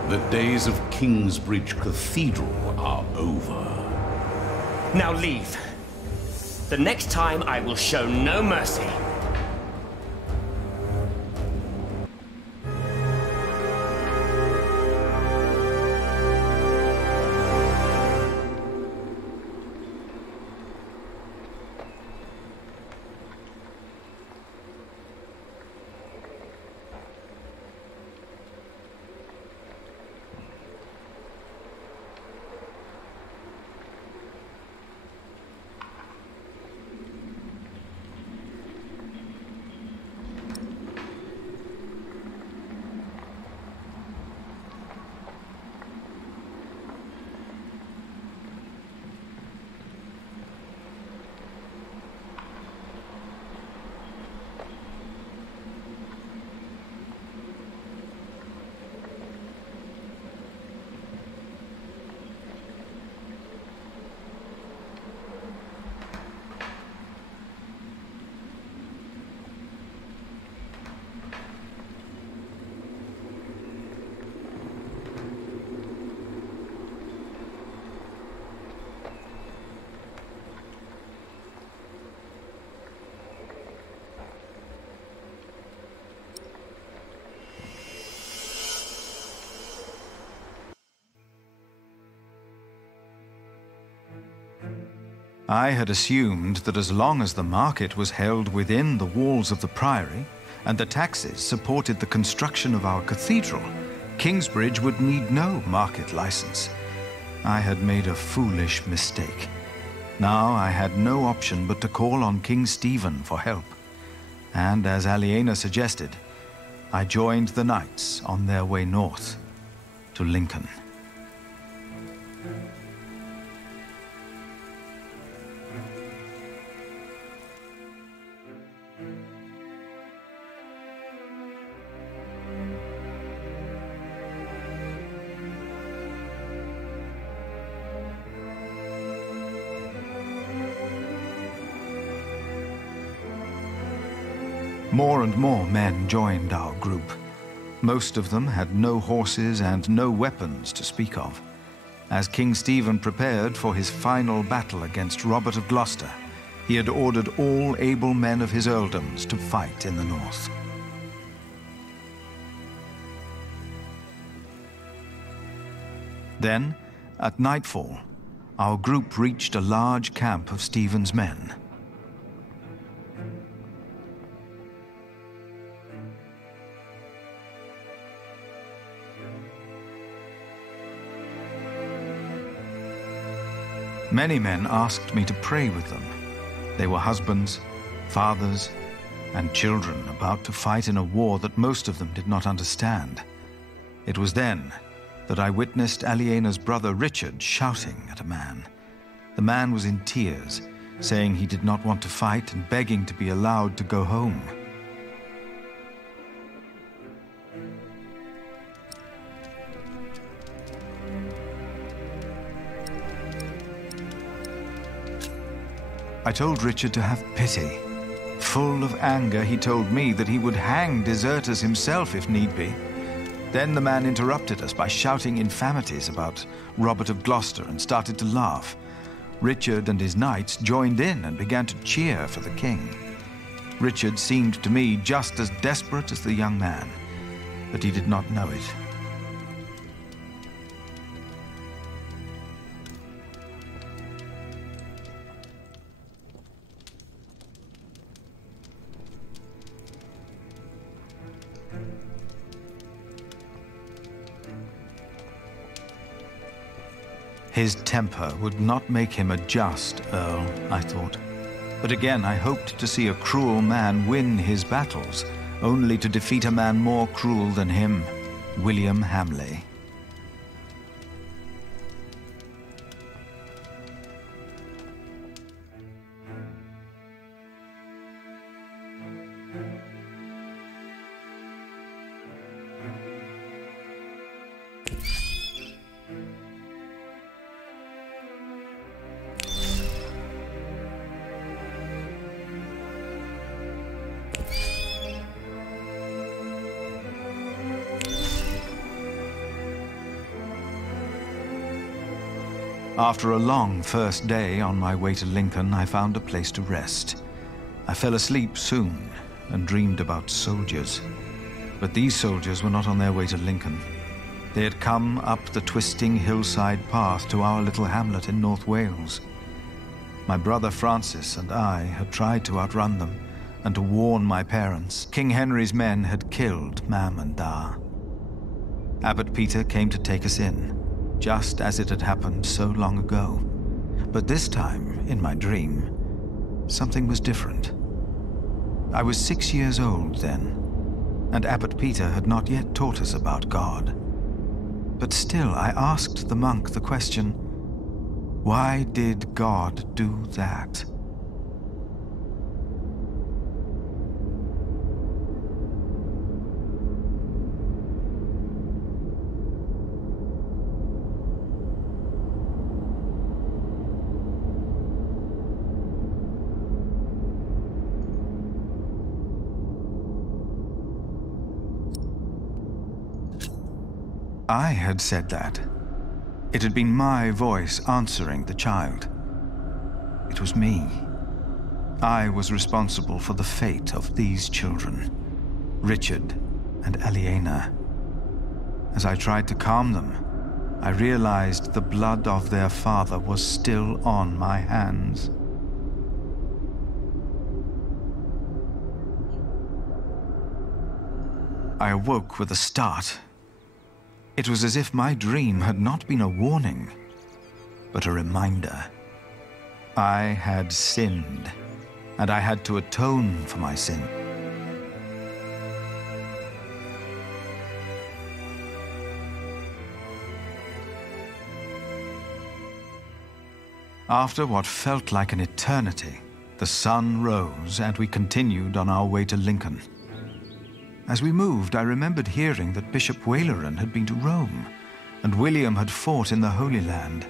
The days of Kingsbridge Cathedral are over. Now leave. The next time I will show no mercy. I had assumed that as long as the market was held within the walls of the priory, and the taxes supported the construction of our cathedral, Kingsbridge would need no market license. I had made a foolish mistake. Now I had no option but to call on King Stephen for help. And as Aliena suggested, I joined the knights on their way north to Lincoln. More and more men joined our group. Most of them had no horses and no weapons to speak of. As King Stephen prepared for his final battle against Robert of Gloucester, he had ordered all able men of his earldoms to fight in the north. Then, at nightfall, our group reached a large camp of Stephen's men. Many men asked me to pray with them. They were husbands, fathers, and children about to fight in a war that most of them did not understand. It was then that I witnessed Aliena's brother Richard shouting at a man. The man was in tears, saying he did not want to fight and begging to be allowed to go home. I told Richard to have pity. Full of anger, he told me that he would hang deserters himself if need be. Then the man interrupted us by shouting infamities about Robert of Gloucester and started to laugh. Richard and his knights joined in and began to cheer for the king. Richard seemed to me just as desperate as the young man, but he did not know it. His temper would not make him a just earl, I thought. But again, I hoped to see a cruel man win his battles, only to defeat a man more cruel than him, William Hamley. After a long first day on my way to Lincoln, I found a place to rest. I fell asleep soon and dreamed about soldiers. But these soldiers were not on their way to Lincoln. They had come up the twisting hillside path to our little hamlet in North Wales. My brother Francis and I had tried to outrun them and to warn my parents. King Henry's men had killed Mam and Da. Abbot Peter came to take us in, just as it had happened so long ago. But this time, in my dream, something was different. I was 6 years old then, and Abbot Peter had not yet taught us about God. But still, I asked the monk the question, why did God do that? I had said that. It had been my voice answering the child. It was me. I was responsible for the fate of these children, Richard and Aliena. As I tried to calm them, I realized the blood of their father was still on my hands. I awoke with a start. It was as if my dream had not been a warning, but a reminder. I had sinned, and I had to atone for my sin. After what felt like an eternity, the sun rose and we continued on our way to Lincoln. As we moved, I remembered hearing that Bishop Waleran had been to Rome, and William had fought in the Holy Land.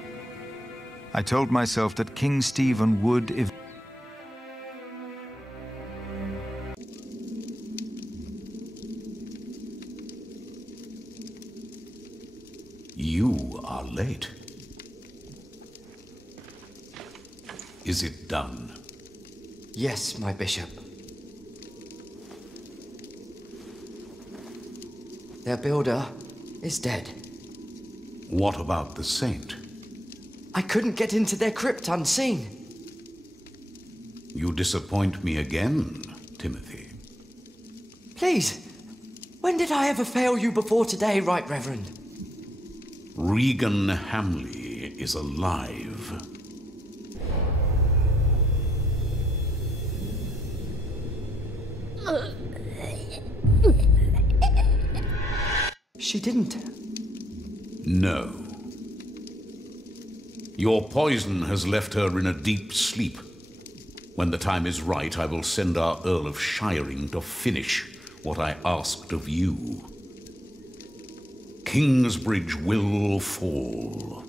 I told myself that King Stephen would You are late. Is it done? Yes, my bishop. Their builder is dead. What about the saint? I couldn't get into their crypt unseen. You disappoint me again, Timothy. Please, when did I ever fail you before today, Right Reverend? Regan Hamley is alive. She didn't. No. Your poison has left her in a deep sleep. When the time is right, I will send our Earl of Shiring to finish what I asked of you. Kingsbridge will fall.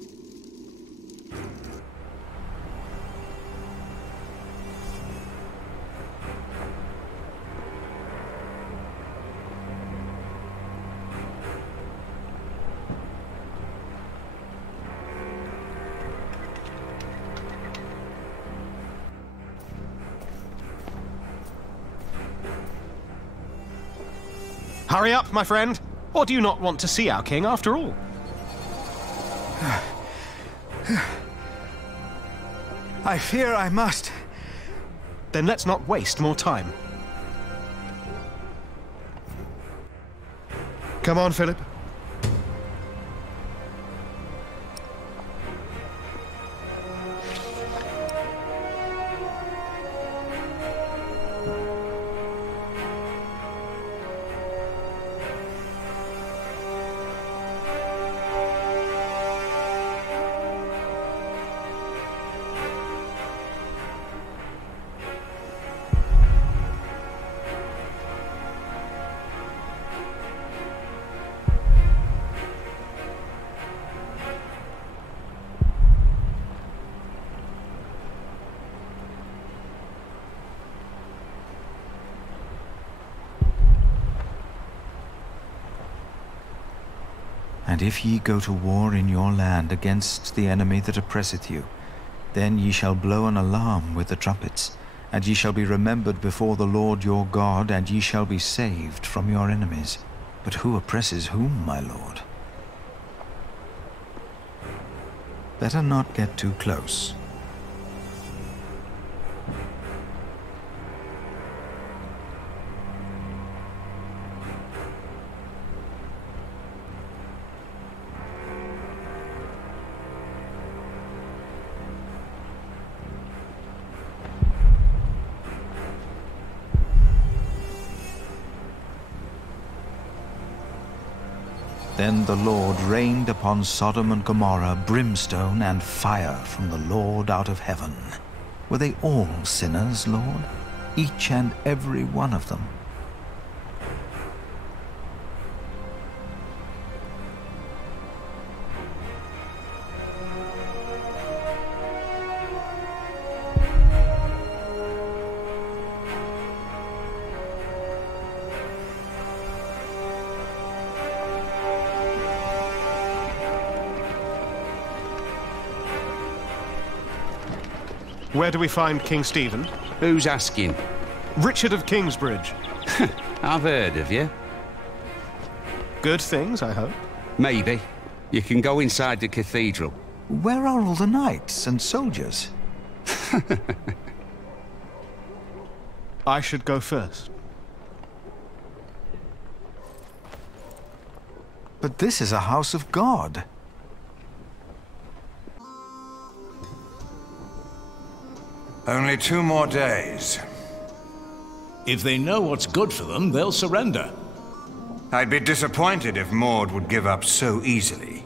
Hurry up, my friend! Or do you not want to see our king after all? I fear I must. Then let's not waste more time. Come on, Philip. And if ye go to war in your land against the enemy that oppresseth you, then ye shall blow an alarm with the trumpets, and ye shall be remembered before the Lord your God, and ye shall be saved from your enemies. But who oppresses whom, my lord? Better not get too close. Then the Lord rained upon Sodom and Gomorrah brimstone and fire from the Lord out of heaven. Were they all sinners, Lord? Each and every one of them? Where do we find King Stephen? Who's asking? Richard of Kingsbridge. I've heard of you. Good things, I hope. Maybe. You can go inside the cathedral. Where are all the knights and soldiers? I should go first. But this is a house of God. Only 2 more days. If they know what's good for them, they'll surrender. I'd be disappointed if Maud would give up so easily.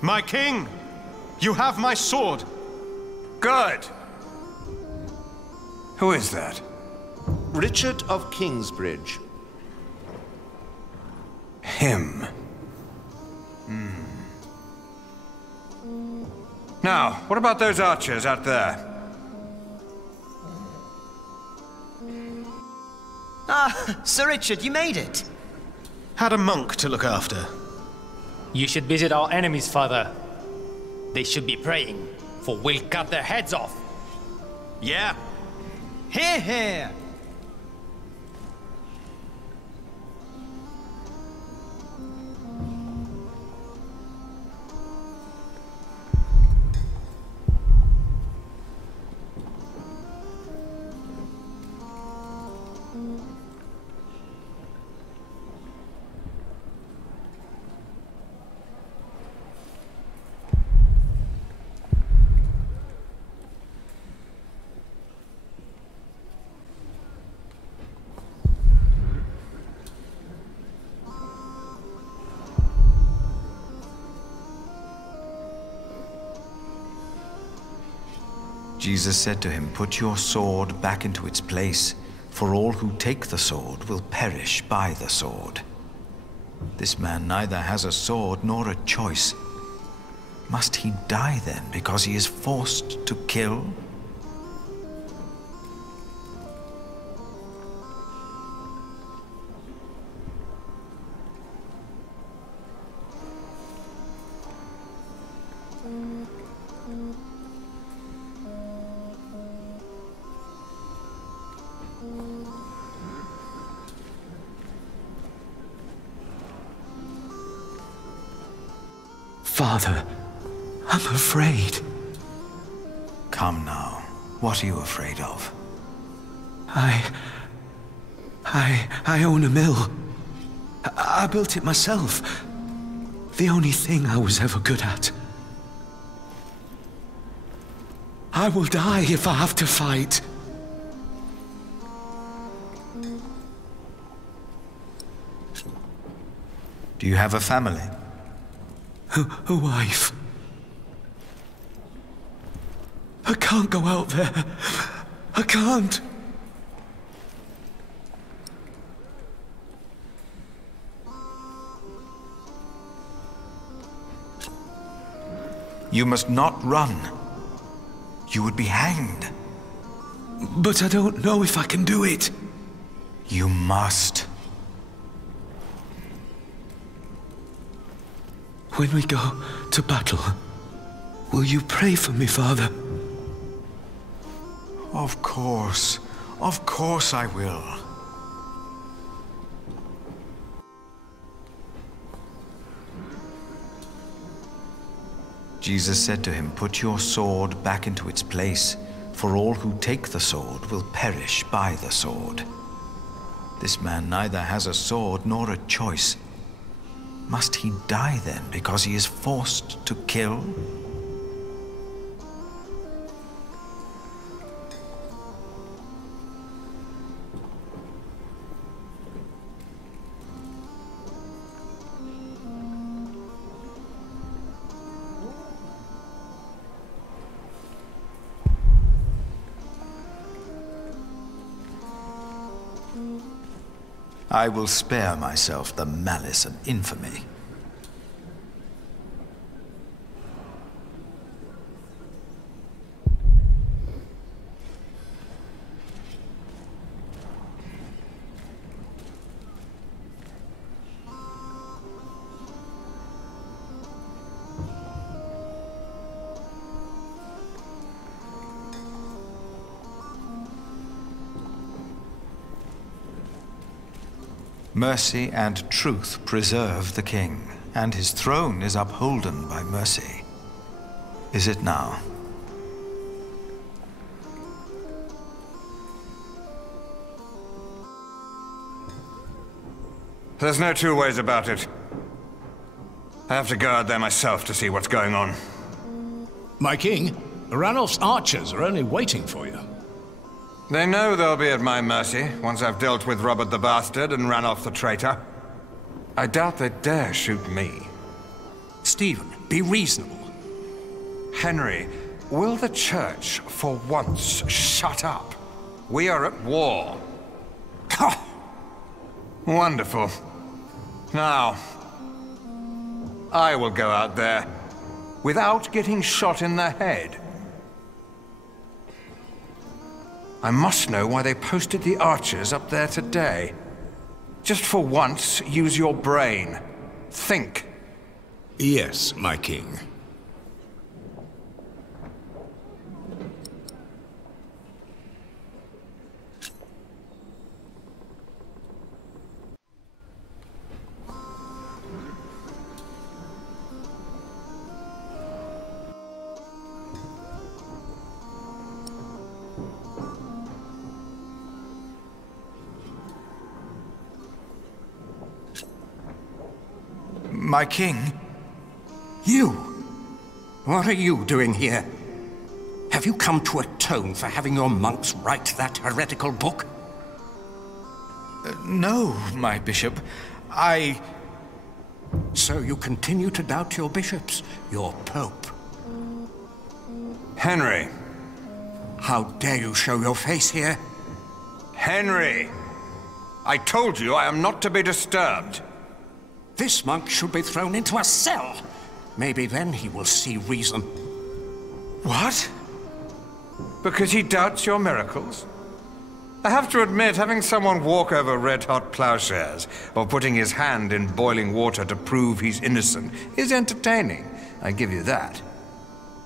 My king! You have my sword! Good! Who is that? Richard of Kingsbridge. Him. Now, what about those archers out there? Ah, Sir Richard, you made it. Had a monk to look after. You should visit our enemies, father. They should be praying, for we'll cut their heads off. Yeah. Hear, hear. Jesus said to him, "Put your sword back into its place, for all who take the sword will perish by the sword. This man neither has a sword nor a choice. Must he die then because he is forced to kill?" Father, I'm afraid. Come now. What are you afraid of? I own a mill. I built it myself. The only thing I was ever good at. I will die if I have to fight. Do you have a family? A wife. I can't go out there. I can't. You must not run. You would be hanged. But I don't know if I can do it. You must. When we go to battle, will you pray for me, Father? Of course. Of course I will. Jesus said to him, "Put your sword back into its place, for all who take the sword will perish by the sword. This man neither has a sword nor a choice. Must he die then because he is forced to kill?" I will spare myself the malice and infamy. Mercy and truth preserve the king, and his throne is upholden by mercy. Is it now? There's no two ways about it. I have to go out there myself to see what's going on. My king, Ranulf's archers are only waiting for you. They know they'll be at my mercy once I've dealt with Robert the Bastard and Ranulf the traitor. I doubt they dare shoot me. Stephen, be reasonable. Henry, will the church for once shut up? We are at war. Wonderful. Now, I will go out there without getting shot in the head. I must know why they posted the archers up there today. Just for once, use your brain. Think. Yes, my king. My king? You? What are you doing here? Have you come to atone for having your monks write that heretical book? No, my bishop. So you continue to doubt your bishops, your pope? Henry, How dare you show your face here? Henry! I told you I am not to be disturbed. This monk should be thrown into a cell. Maybe then he will see reason. What? Because he doubts your miracles? I have to admit, having someone walk over red-hot plowshares, or putting his hand in boiling water to prove he's innocent, is entertaining. I give you that.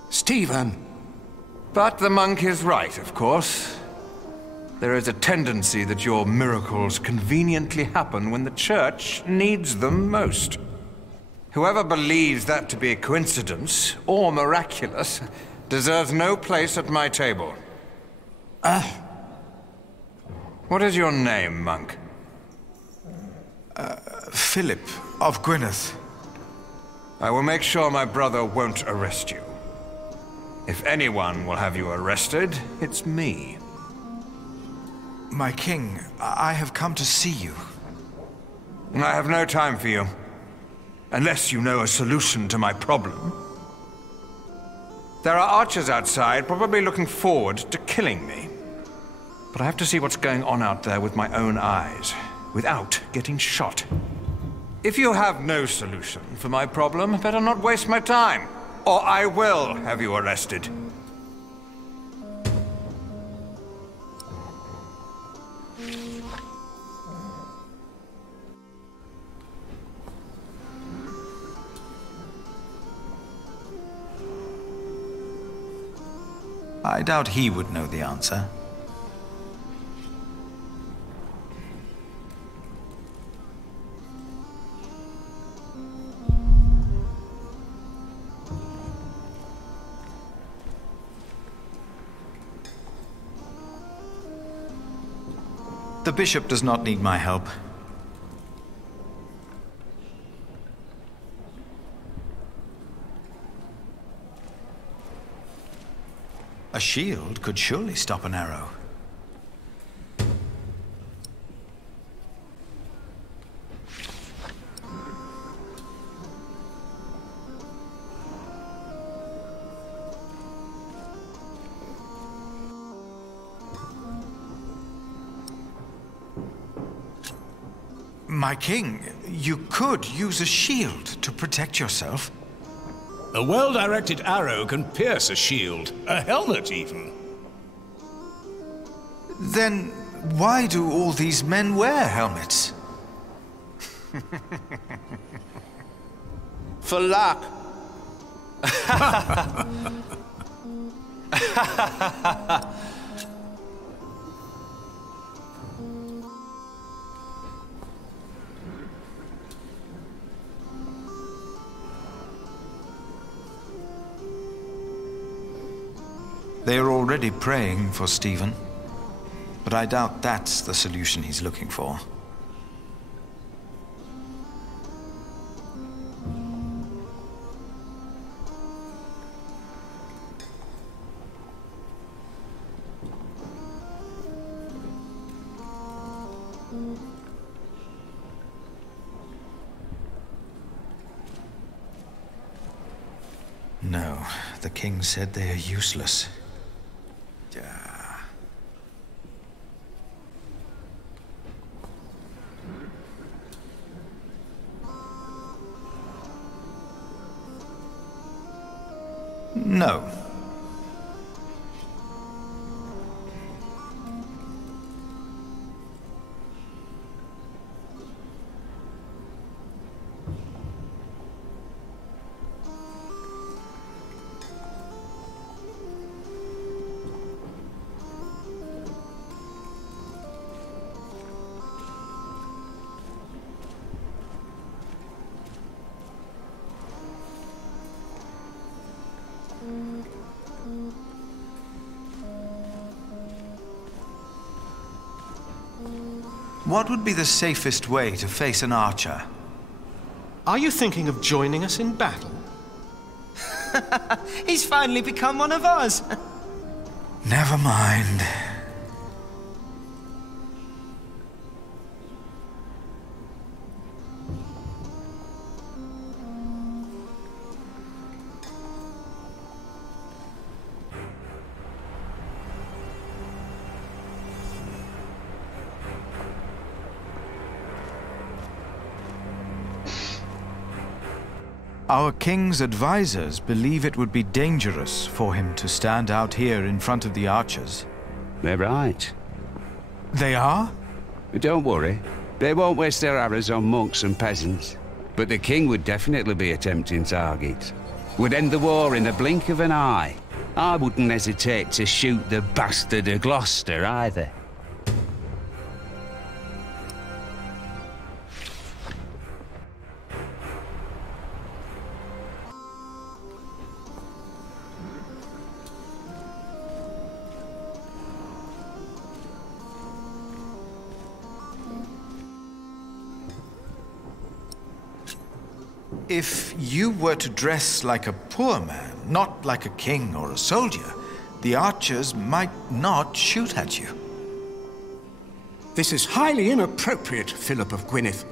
Stephen! But the monk is right, of course. There is a tendency that your miracles conveniently happen when the Church needs them most. Whoever believes that to be a coincidence, or miraculous, deserves no place at my table. What is your name, monk? Philip of Gwynedd. I will make sure my brother won't arrest you. If anyone will have you arrested, it's me. My king, I have come to see you. I have no time for you. Unless you know a solution to my problem. There are archers outside, probably looking forward to killing me. But I have to see what's going on out there with my own eyes, without getting shot. If you have no solution for my problem, better not waste my time, or I will have you arrested. I doubt he would know the answer. The bishop does not need my help. A shield could surely stop an arrow. My king, you could use a shield to protect yourself. A well-directed arrow can pierce a shield, a helmet even. Then why do all these men wear helmets? For luck. They are already praying for Stephen, but I doubt that's the solution he's looking for. No, the king said they are useless. No. What would be the safest way to face an archer? Are you thinking of joining us in battle? He's finally become one of us. Never mind. Our king's advisors believe it would be dangerous for him to stand out here in front of the archers. They're right. They are? Don't worry. They won't waste their arrows on monks and peasants. But the king would definitely be a tempting target. Would end the war in the blink of an eye. I wouldn't hesitate to shoot the bastard of Gloucester either. If you were to dress like a poor man, not like a king or a soldier, the archers might not shoot at you. This is highly inappropriate, Philip of Gwynedd.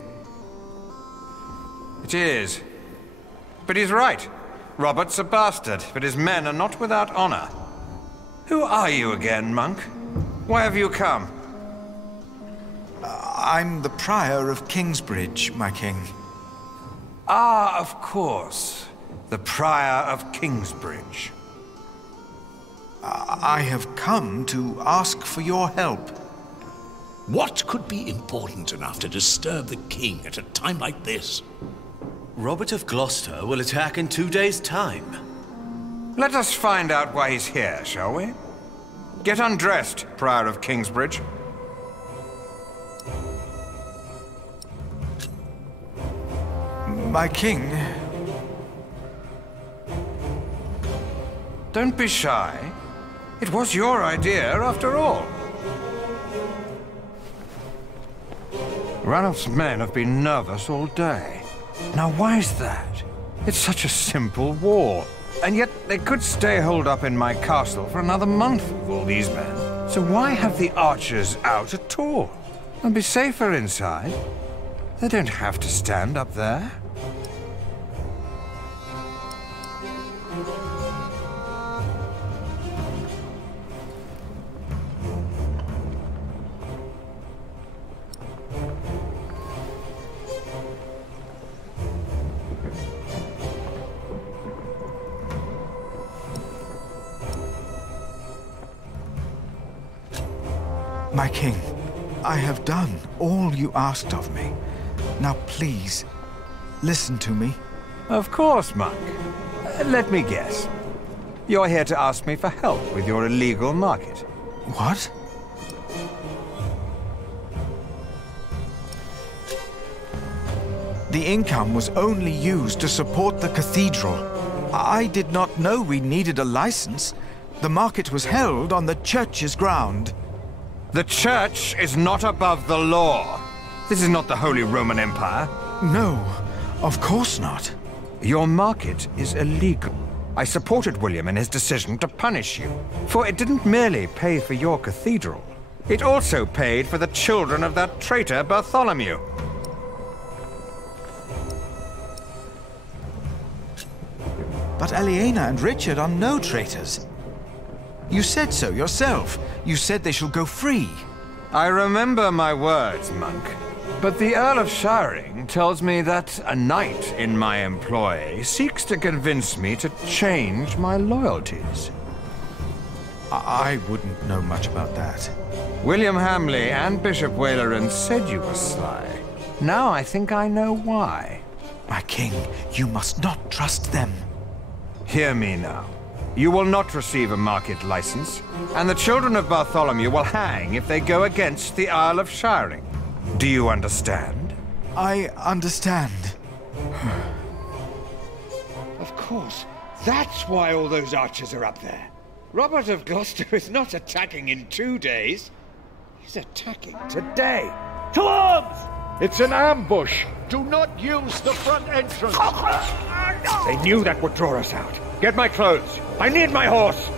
It is. But he's right. Robert's a bastard, but his men are not without honor. Who are you again, monk? Why have you come? I'm the Prior of Kingsbridge, my king. Ah, of course. The Prior of Kingsbridge. I have come to ask for your help. What could be important enough to disturb the king at a time like this? Robert of Gloucester will attack in 2 days' time. Let us find out why he's here, shall we? Get undressed, Prior of Kingsbridge. My king... Don't be shy. It was your idea, after all. Ranulph's men have been nervous all day. Now, why is that? It's such a simple wall. And yet, they could stay holed up in my castle for another month with all these men. So why have the archers out at all? They'll be safer inside. They don't have to stand up there. My king, I have done all you asked of me. Now please, listen to me. Of course, monk. Let me guess. You're here to ask me for help with your illegal market. What? The income was only used to support the cathedral. I did not know we needed a license. The market was held on the church's ground. The church is not above the law. This is not the Holy Roman Empire. No, of course not. Your market is illegal. I supported William in his decision to punish you, for it didn't merely pay for your cathedral. It also paid for the children of that traitor Bartholomew. But Aliena and Richard are no traitors. You said so yourself. You said they shall go free. I remember my words, monk. But the Earl of Shiring tells me that a knight in my employ seeks to convince me to change my loyalties. I wouldn't know much about that. William Hamley and Bishop Waleran said you were sly. Now I think I know why. My king, you must not trust them. Hear me now. You will not receive a market license, and the children of Bartholomew will hang if they go against the Earl of Shiring. Do you understand? I understand. Of course. That's why all those archers are up there. Robert of Gloucester is not attacking in 2 days. He's attacking today. To arms! It's an ambush. Do not use the front entrance. They knew that would draw us out. Get my clothes. I need my horse.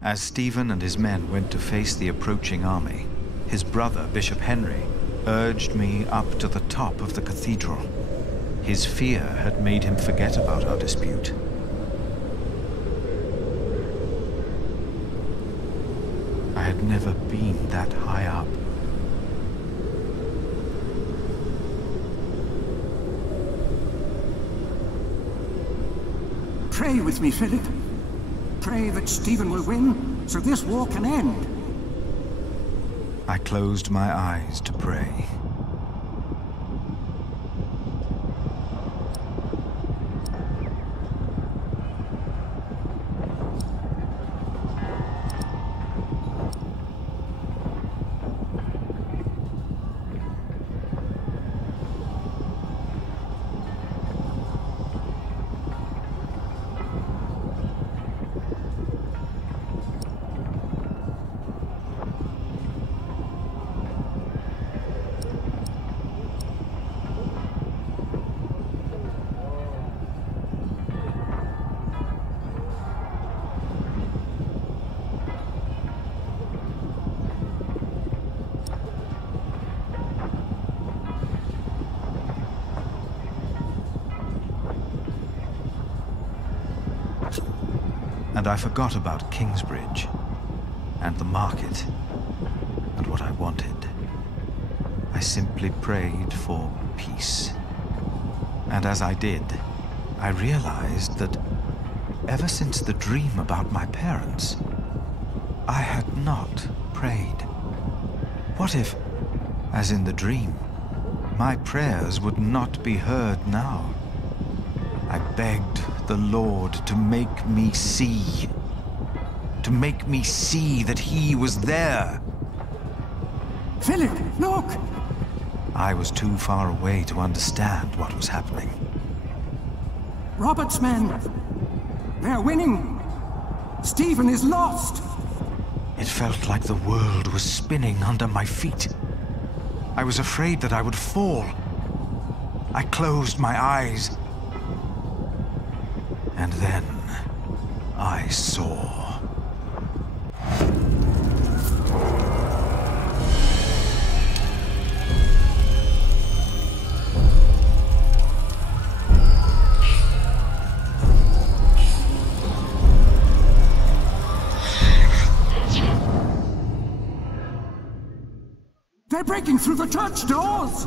As Stephen and his men went to face the approaching army, his brother, Bishop Henry, urged me up to the top of the cathedral. His fear had made him forget about our dispute. I had never been that high up. Pray with me, Philip. Pray that Stephen will win, so this war can end. I closed my eyes to pray. And I forgot about Kingsbridge, and the market, and what I wanted. I simply prayed for peace. And as I did, I realized that ever since the dream about my parents, I had not prayed. What if, as in the dream, my prayers would not be heard now? I begged the Lord to make me see. To make me see that he was there. Philip, look! I was too far away to understand what was happening. Robert's men! They're winning! Stephen is lost! It felt like the world was spinning under my feet. I was afraid that I would fall. I closed my eyes. And then I saw. They're breaking through the church doors!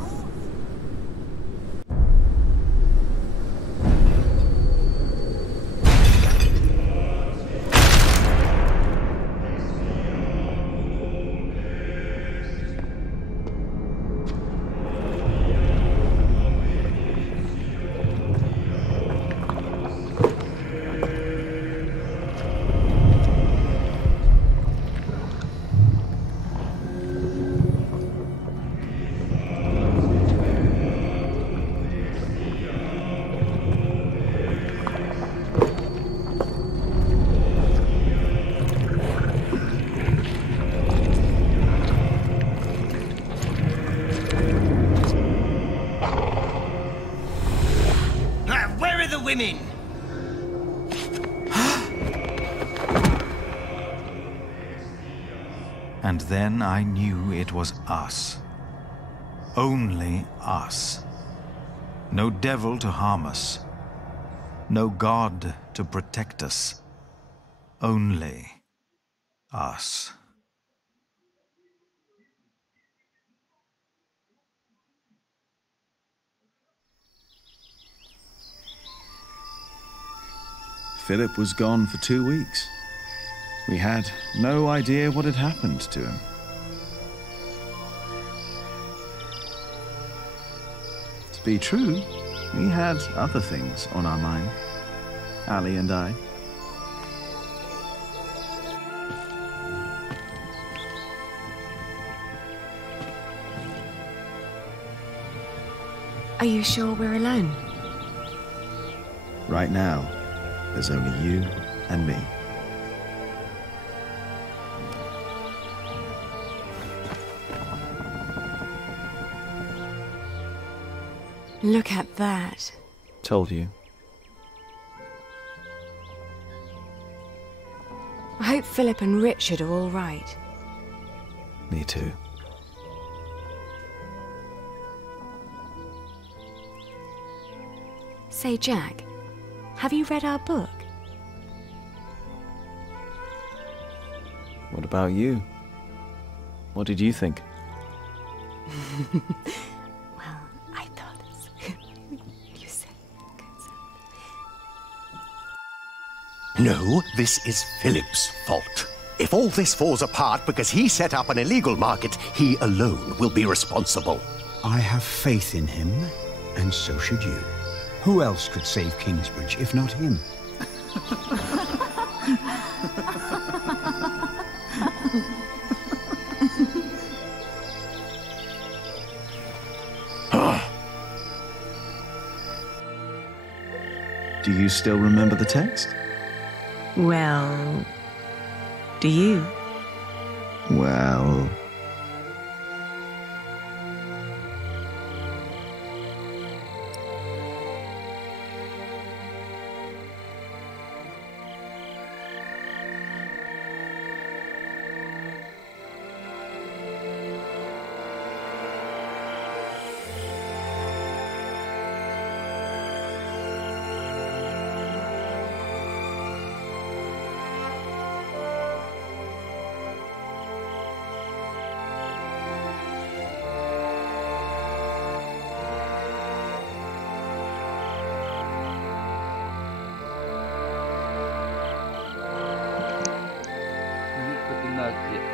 Women! And then I knew it was us. Only us. No devil to harm us. No God to protect us. Only us. Philip was gone for 2 weeks. We had no idea what had happened to him. To be true, we had other things on our mind, Ali and I. Are you sure we're alone? Right now, there's only you and me. Look at that. Told you. I hope Philip and Richard are all right. Me too. Say, Jack, have you read our book? What about you? What did you think? Well, I thought you said No, this is Philip's fault. If all this falls apart because he set up an illegal market, he alone will be responsible. I have faith in him, and so should you. Who else could save Kingsbridge if not him? Do you still remember the text? Well, do you? Well...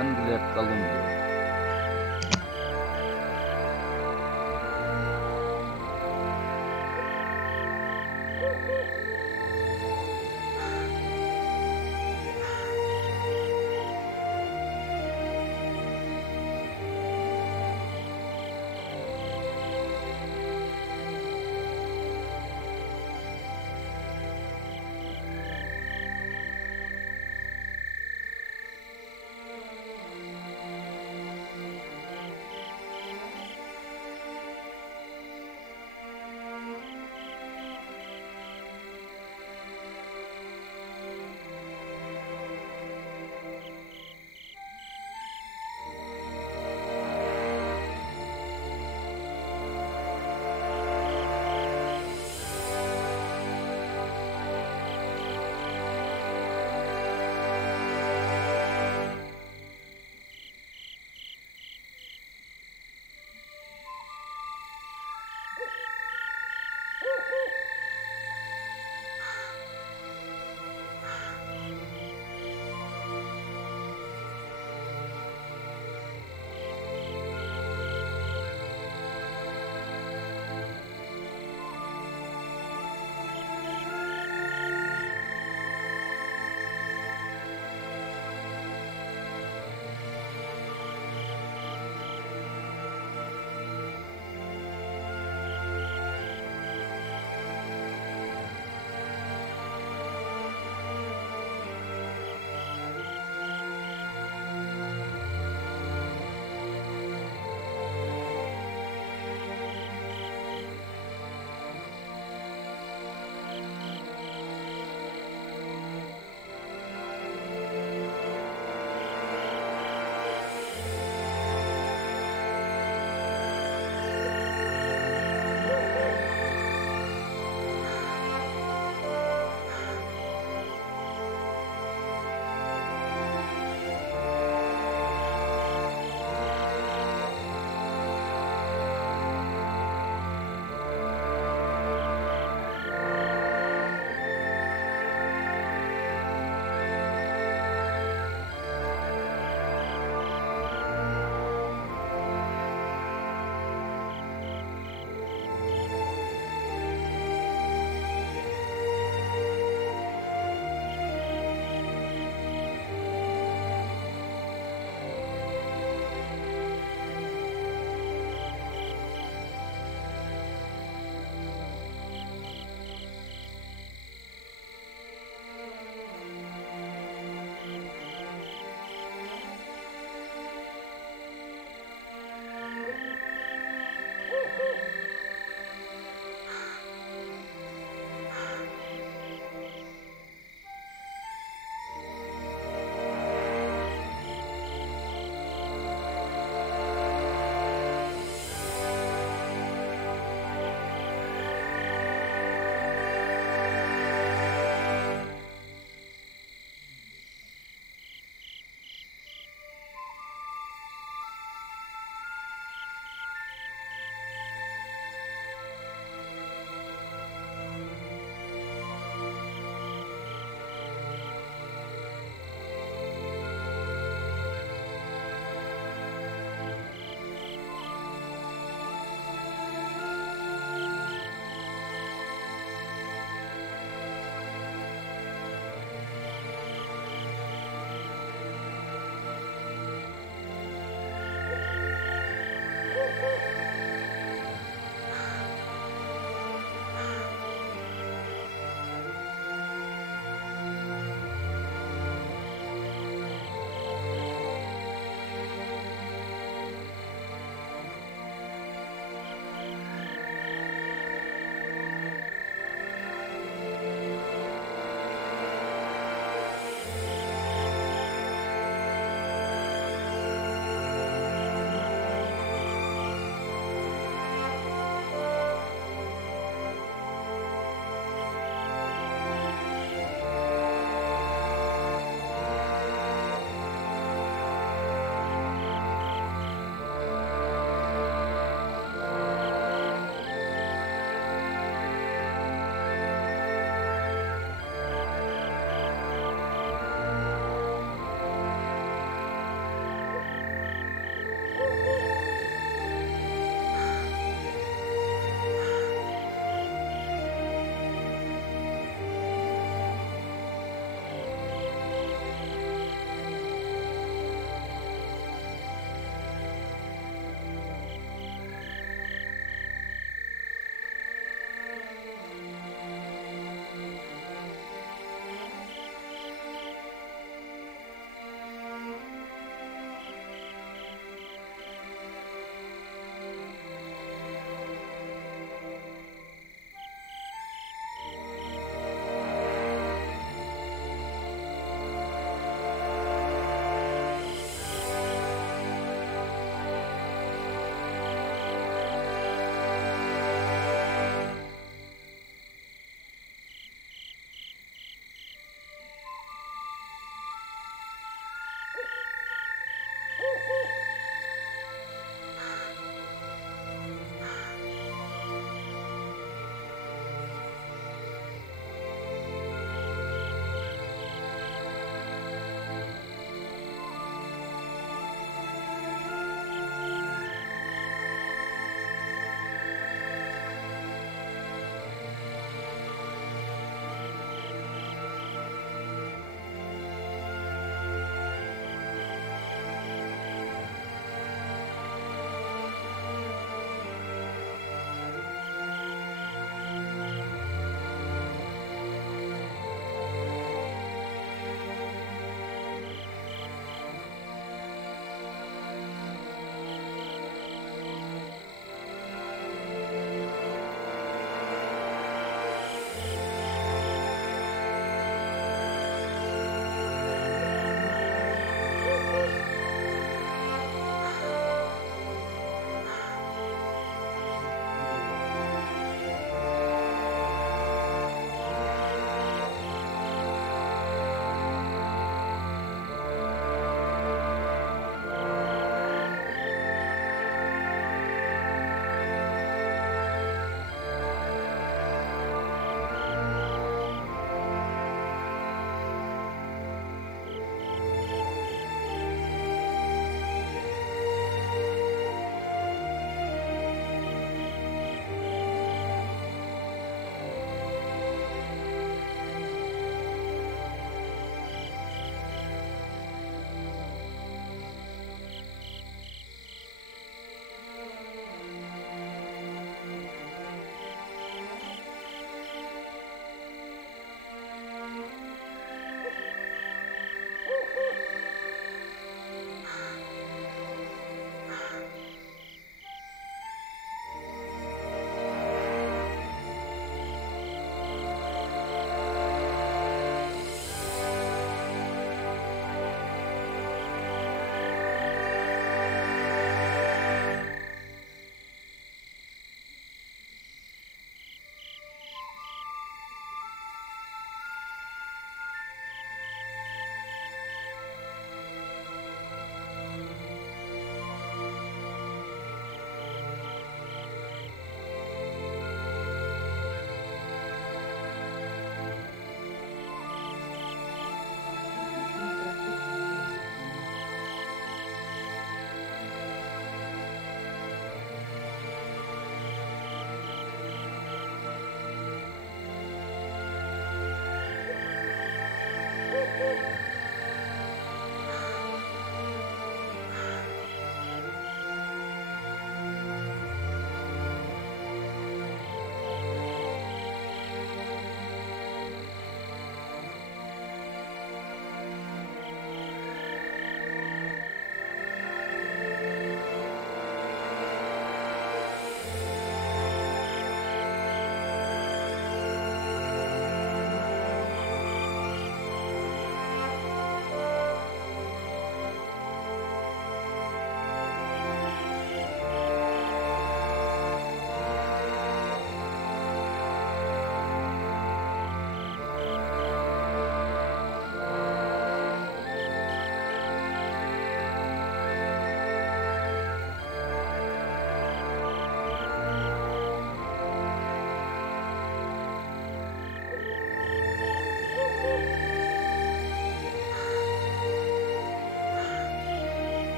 Англия, Колумбия.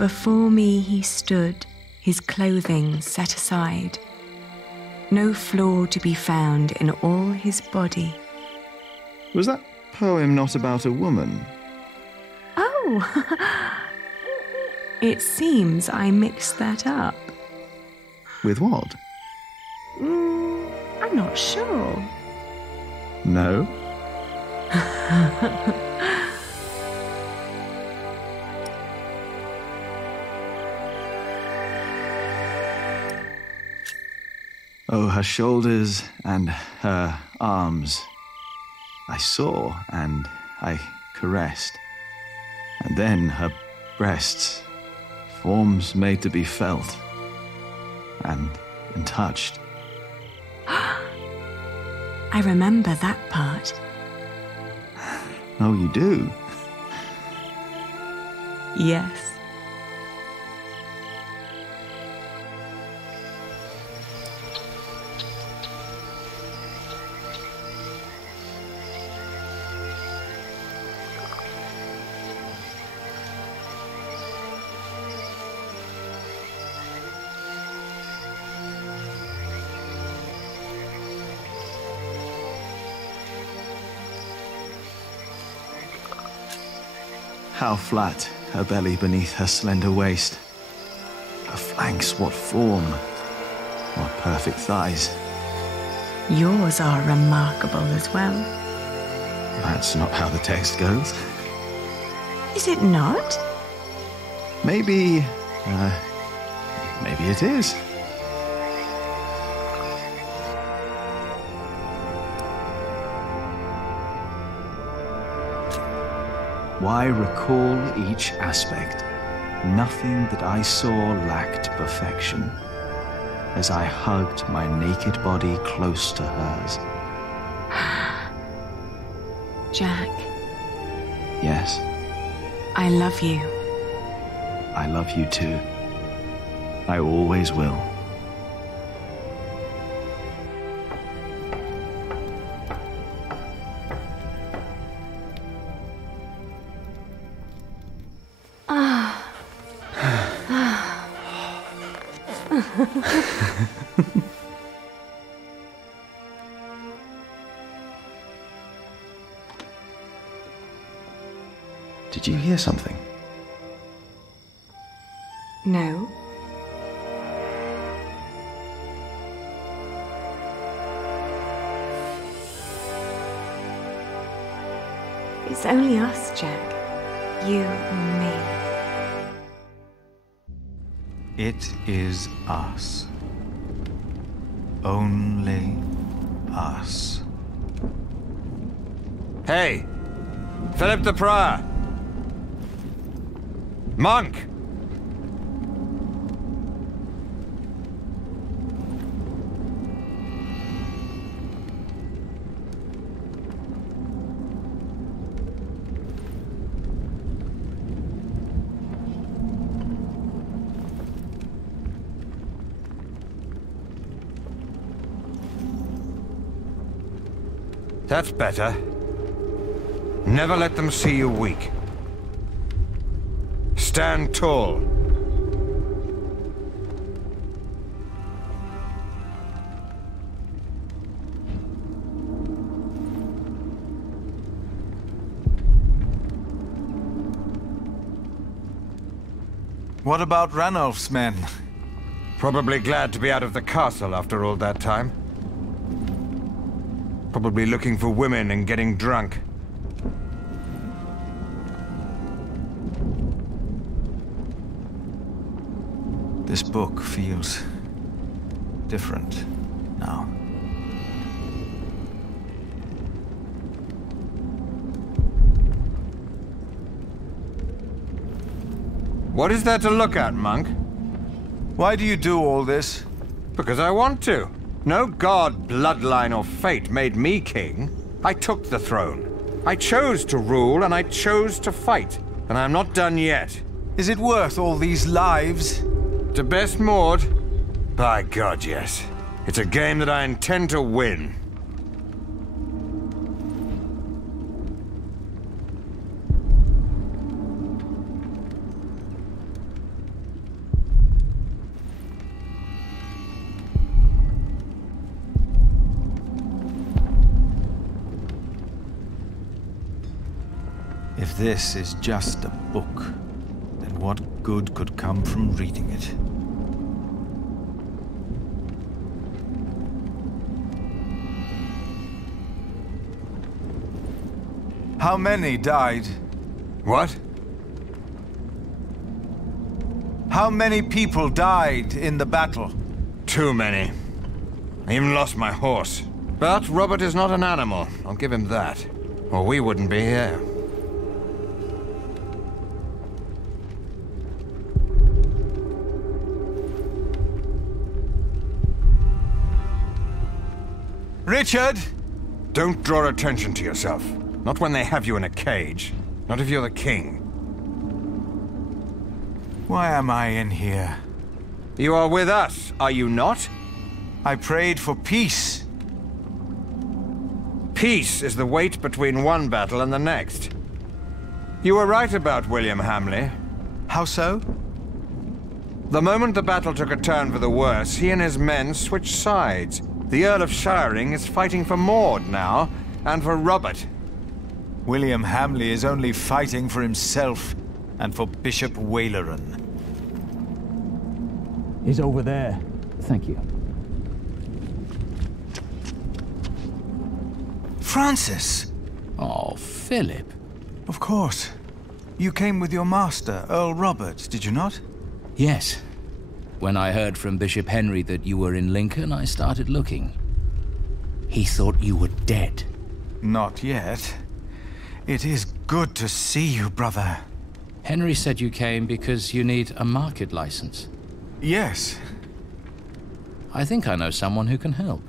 Before me he stood, his clothing set aside, no flaw to be found in all his body. Was that poem not about a woman? Oh, it seems I mixed that up. With what? I'm not sure. No? Oh, her shoulders and her arms. I saw and I caressed. And then her breasts, forms made to be felt and touched. I remember that part. Oh, you do? Yes. How flat her belly beneath her slender waist. Her flanks, what form. What perfect thighs. Yours are remarkable as well. That's not how the text goes. Is it not? Maybe it is. Why recall each aspect? Nothing that I saw lacked perfection, as I hugged my naked body close to hers. Jack. Yes? I love you. I love you too. I always will. Did you hear something? No. It's only us, Jack. You and me. It is us. Only us. Hey! Philip the Prior! Monk! That's better. Never let them see you weak. Stand tall. What about Ranulf's men? Probably glad to be out of the castle after all that time. Probably looking for women and getting drunk. This book feels different now. What is there to look at, monk? Why do you do all this? Because I want to. No god, bloodline, or fate made me king. I took the throne. I chose to rule, and I chose to fight. And I'm not done yet. Is it worth all these lives? To best Maud? By God, yes. It's a game that I intend to win. If this is just a book, then what good could come from reading it? How many died? What? How many people died in the battle? Too many. I even lost my horse. But Robert is not an animal. I'll give him that. Or we wouldn't be here. Richard! Don't draw attention to yourself. Not when they have you in a cage. Not if you're the king. Why am I in here? You are with us, are you not? I prayed for peace. Peace is the wait between one battle and the next. You were right about William Hamley. How so? The moment the battle took a turn for the worse, he and his men switched sides. The Earl of Shiring is fighting for Maud now, and for Robert. William Hamley is only fighting for himself and for Bishop Waleran. Is over there. Thank you. Francis! Oh, Philip. Of course. You came with your master, Earl Robert, did you not? Yes. When I heard from Bishop Henry that you were in Lincoln, I started looking. He thought you were dead. Not yet. It is good to see you, brother. Henry said you came because you need a market license. Yes. I think I know someone who can help.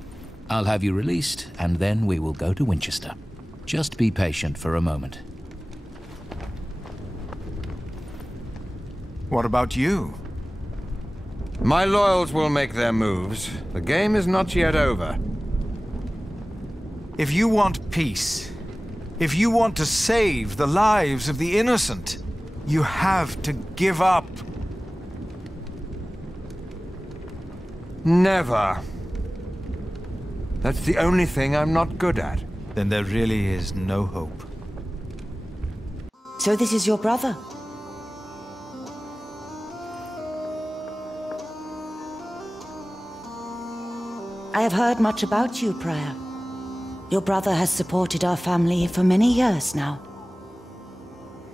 I'll have you released, and then we will go to Winchester. Just be patient for a moment. What about you? My loyals will make their moves. The game is not yet over. If you want peace, if you want to save the lives of the innocent, you have to give up. Never. That's the only thing I'm not good at. Then there really is no hope. So this is your brother? I have heard much about you, Prior. Your brother has supported our family for many years now.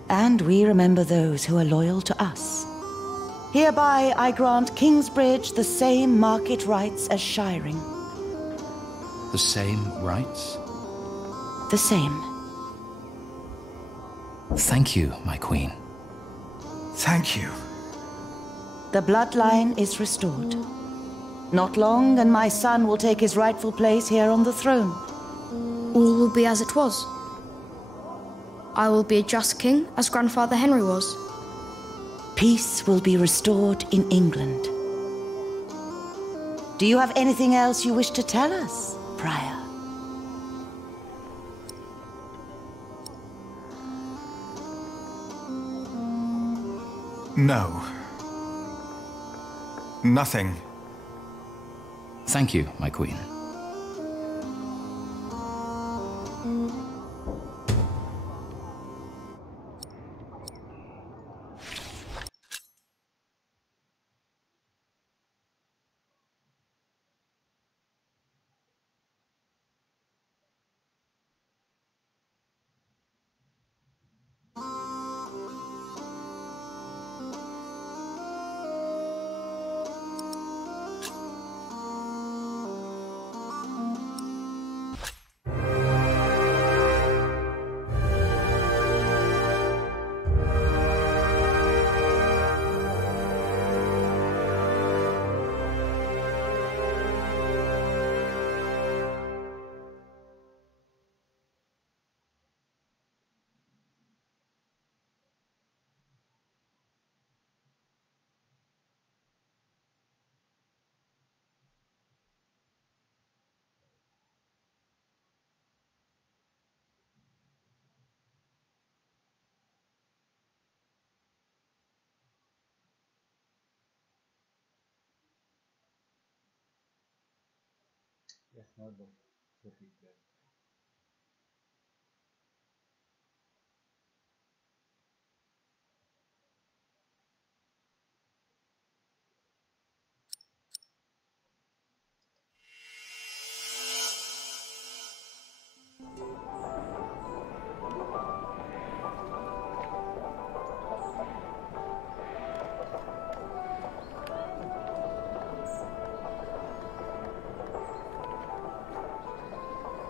And we remember those who are loyal to us. Hereby I grant Kingsbridge the same market rights as Shiring. The same rights? The same. Thank you, my queen. Thank you. The bloodline is restored. Not long, and my son will take his rightful place here on the throne. All will be as it was. I will be a just king, as Grandfather Henry was. Peace will be restored in England. Do you have anything else you wish to tell us, Prior? No. Nothing. Thank you, my queen.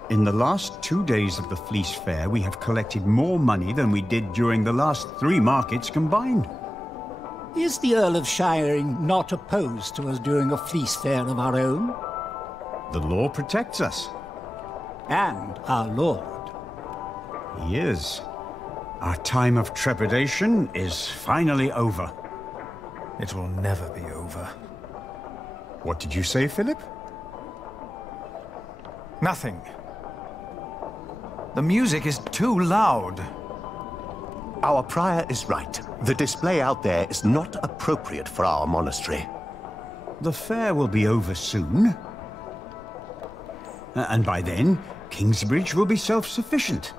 In the last 2 days of the Fleece Fair, we have collected more money than we did during the last 3 markets combined. Is the Earl of Shiring not opposed to us doing a fleece fair of our own? The law protects us. And our lord. He is. Our time of trepidation is finally over. It will never be over. What did you say, Philip? Nothing. The music is too loud. Our prior is right. The display out there is not appropriate for our monastery. The fair will be over soon. And by then, Kingsbridge will be self-sufficient.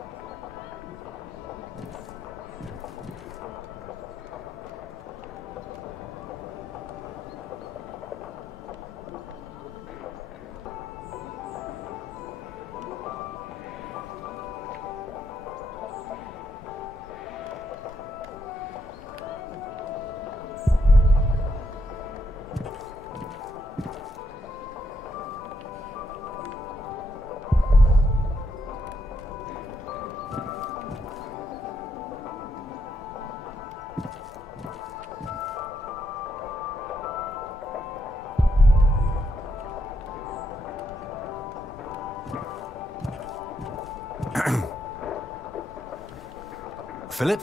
Philip?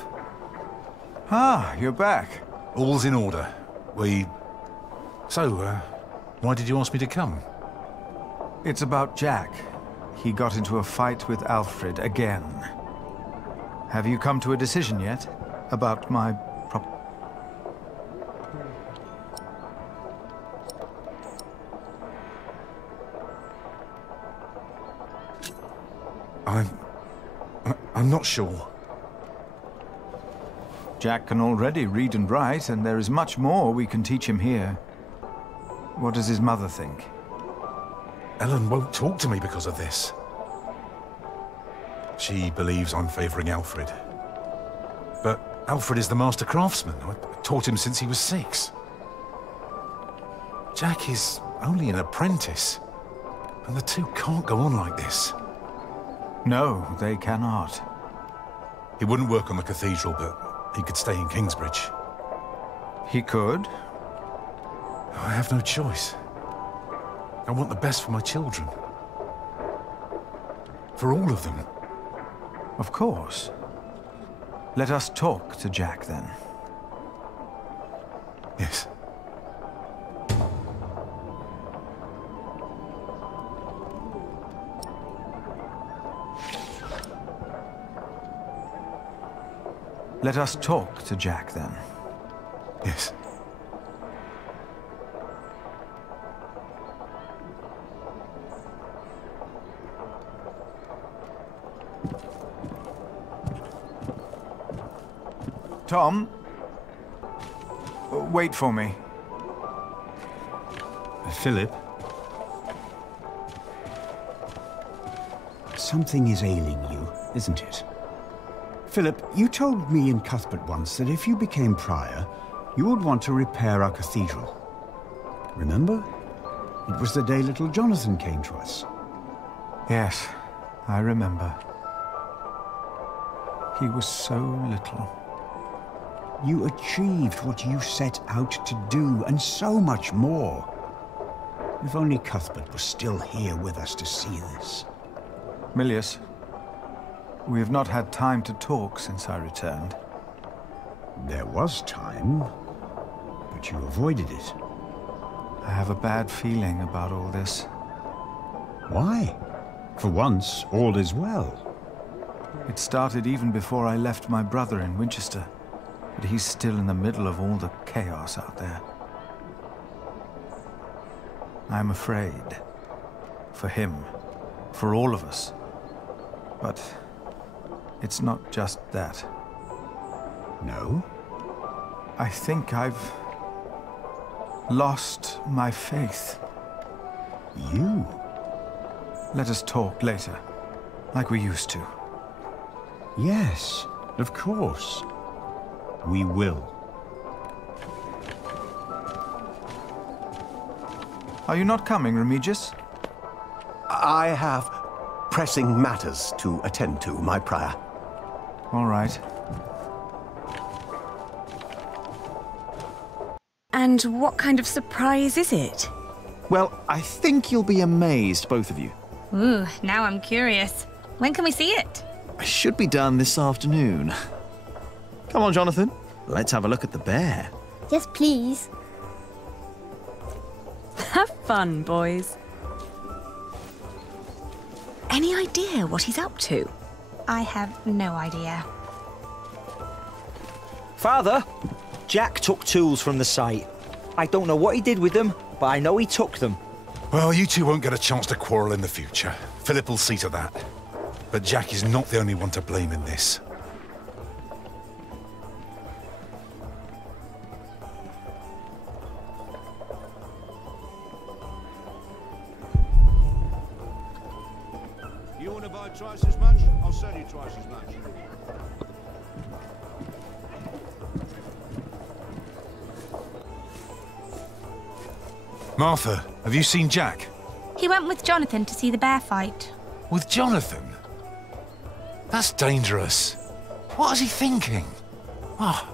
Ah, you're back. All's in order. So, why did you ask me to come? It's about Jack. He got into a fight with Alfred again. Have you come to a decision yet? About my I'm not sure. Jack can already read and write, and there is much more we can teach him here. What does his mother think? Ellen won't talk to me because of this. She believes I'm favouring Alfred. But Alfred is the master craftsman. I taught him since he was 6. Jack is only an apprentice. And the two can't go on like this. No, they cannot. He wouldn't work on the cathedral, but he could stay in Kingsbridge. He could? I have no choice. I want the best for my children. For all of them. Of course. Let us talk to Jack, then. Yes. Let us talk to Jack, then. Yes. Tom? Wait for me. Philip? Something is ailing you, isn't it? Philip, you told me and Cuthbert once that if you became prior, you would want to repair our cathedral. Remember? It was the day little Jonathan came to us. Yes, I remember. He was so little. You achieved what you set out to do, and so much more. If only Cuthbert was still here with us to see this. Milius, we have not had time to talk since I returned. There was time, but you avoided it. I have a bad feeling about all this. Why? For once, all is well. It started even before I left my brother in Winchester, but he's still in the middle of all the chaos out there. I'm afraid. For him. For all of us. But it's not just that. No? I think I've lost my faith. You? Let us talk later, like we used to. Yes, of course. We will. Are you not coming, Remigius? I have pressing matters to attend to, my prior. All right. And what kind of surprise is it? Well, I think you'll be amazed, both of you. Ooh, now I'm curious. When can we see it? It should be done this afternoon. Come on, Jonathan. Let's have a look at the bear. Yes, please. Have fun, boys. Any idea what he's up to? I have no idea. Father, Jack took tools from the site. I don't know what he did with them, but I know he took them. Well, you two won't get a chance to quarrel in the future. Philip will see to that. But Jack is not the only one to blame in this. You want to buy twice as much? I'll sell you twice as much. Martha, have you seen Jack? He went with Jonathan to see the bear fight. With Jonathan? That's dangerous. What is he thinking? Oh.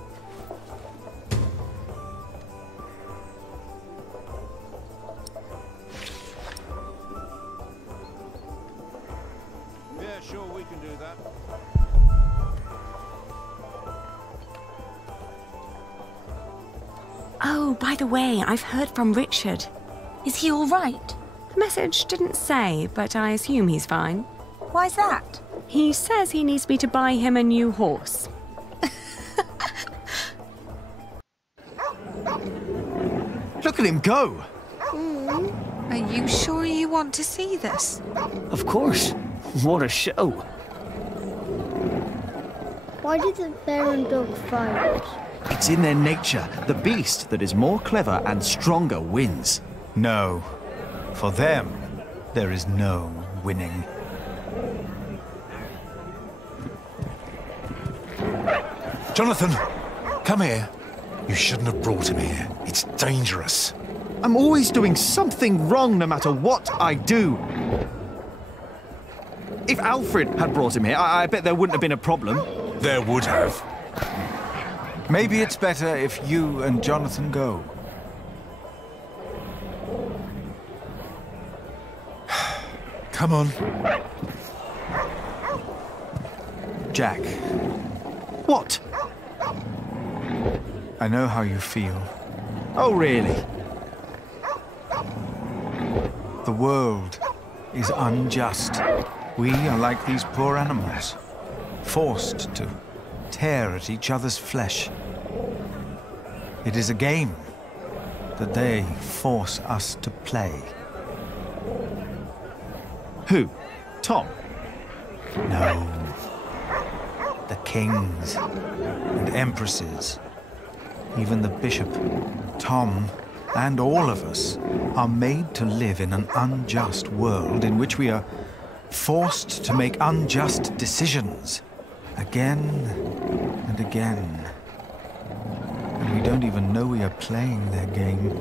do that. Oh, by the way, I've heard from Richard. Is he all right? The message didn't say, but I assume he's fine. Why's that? He says he needs me to buy him a new horse. Look at him go! Are you sure you want to see this? Of course. What a show. Why did the bear and dog fight? It's in their nature. The beast that is more clever and stronger wins. No. For them, there is no winning. Jonathan, come here. You shouldn't have brought him here. It's dangerous. I'm always doing something wrong no matter what I do. If Alfred had brought him here, I bet there wouldn't have been a problem. There would have. Maybe it's better if you and Jonathan go. Come on. Jack. What? I know how you feel. Oh, really? The world is unjust. We are like these poor animals, forced to tear at each other's flesh. It is a game that they force us to play. Who? Tom? No. The kings and empresses, even the bishop, Tom, and all of us are made to live in an unjust world in which we are forced to make unjust decisions again and again. And we don't even know we are playing their game.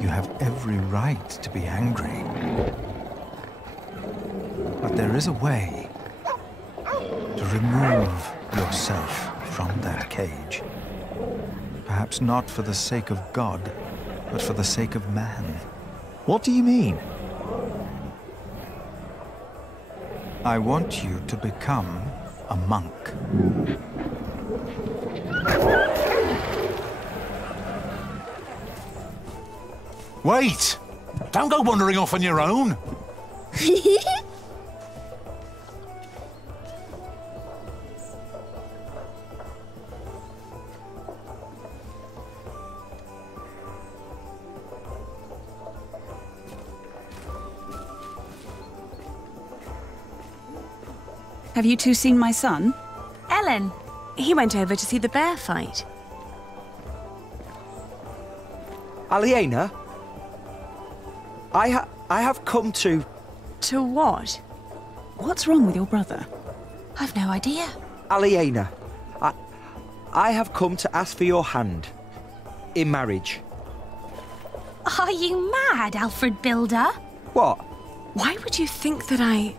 You have every right to be angry. But there is a way to remove yourself from that cage. Perhaps not for the sake of God, but for the sake of man. What do you mean? I want you to become a monk. Wait! Don't go wandering off on your own. Have you two seen my son? Ellen. He went over to see the bear fight. Aliena? I have come to... To what? What's wrong with your brother? I've no idea. Aliena, I have come to ask for your hand in marriage. Are you mad, Alfred Builder? What? Why would you think that I...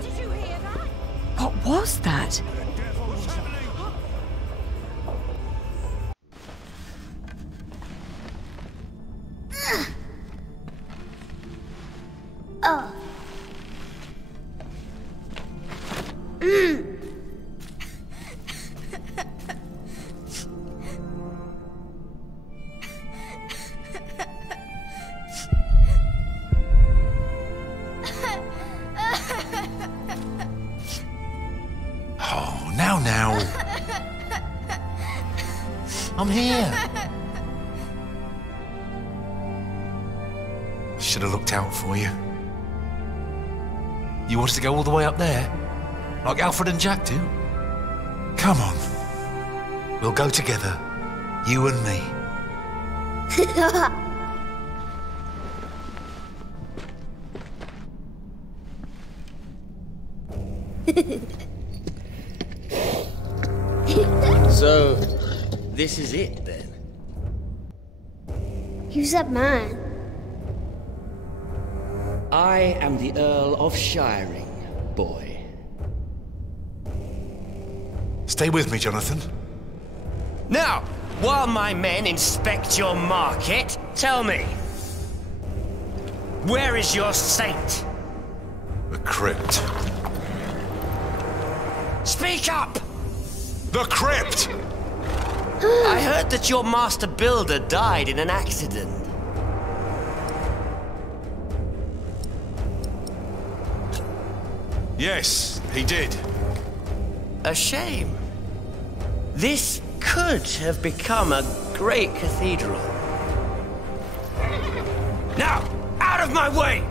Did you hear that? What was that? Oh. Oh, now. I'm here. Should have looked out for you. You wanted to go all the way up there? Like Alfred and Jack do? Come on. We'll go together. You and me. So, this is it then? Who's that man? I am the Earl of Shiring, boy. Stay with me, Jonathan. Now, while my men inspect your market, tell me, where is your saint? The Crypt. Speak up! The crypt! I heard that your master builder died in an accident. Yes, he did. A shame. This could have become a great cathedral. Now, out of my way!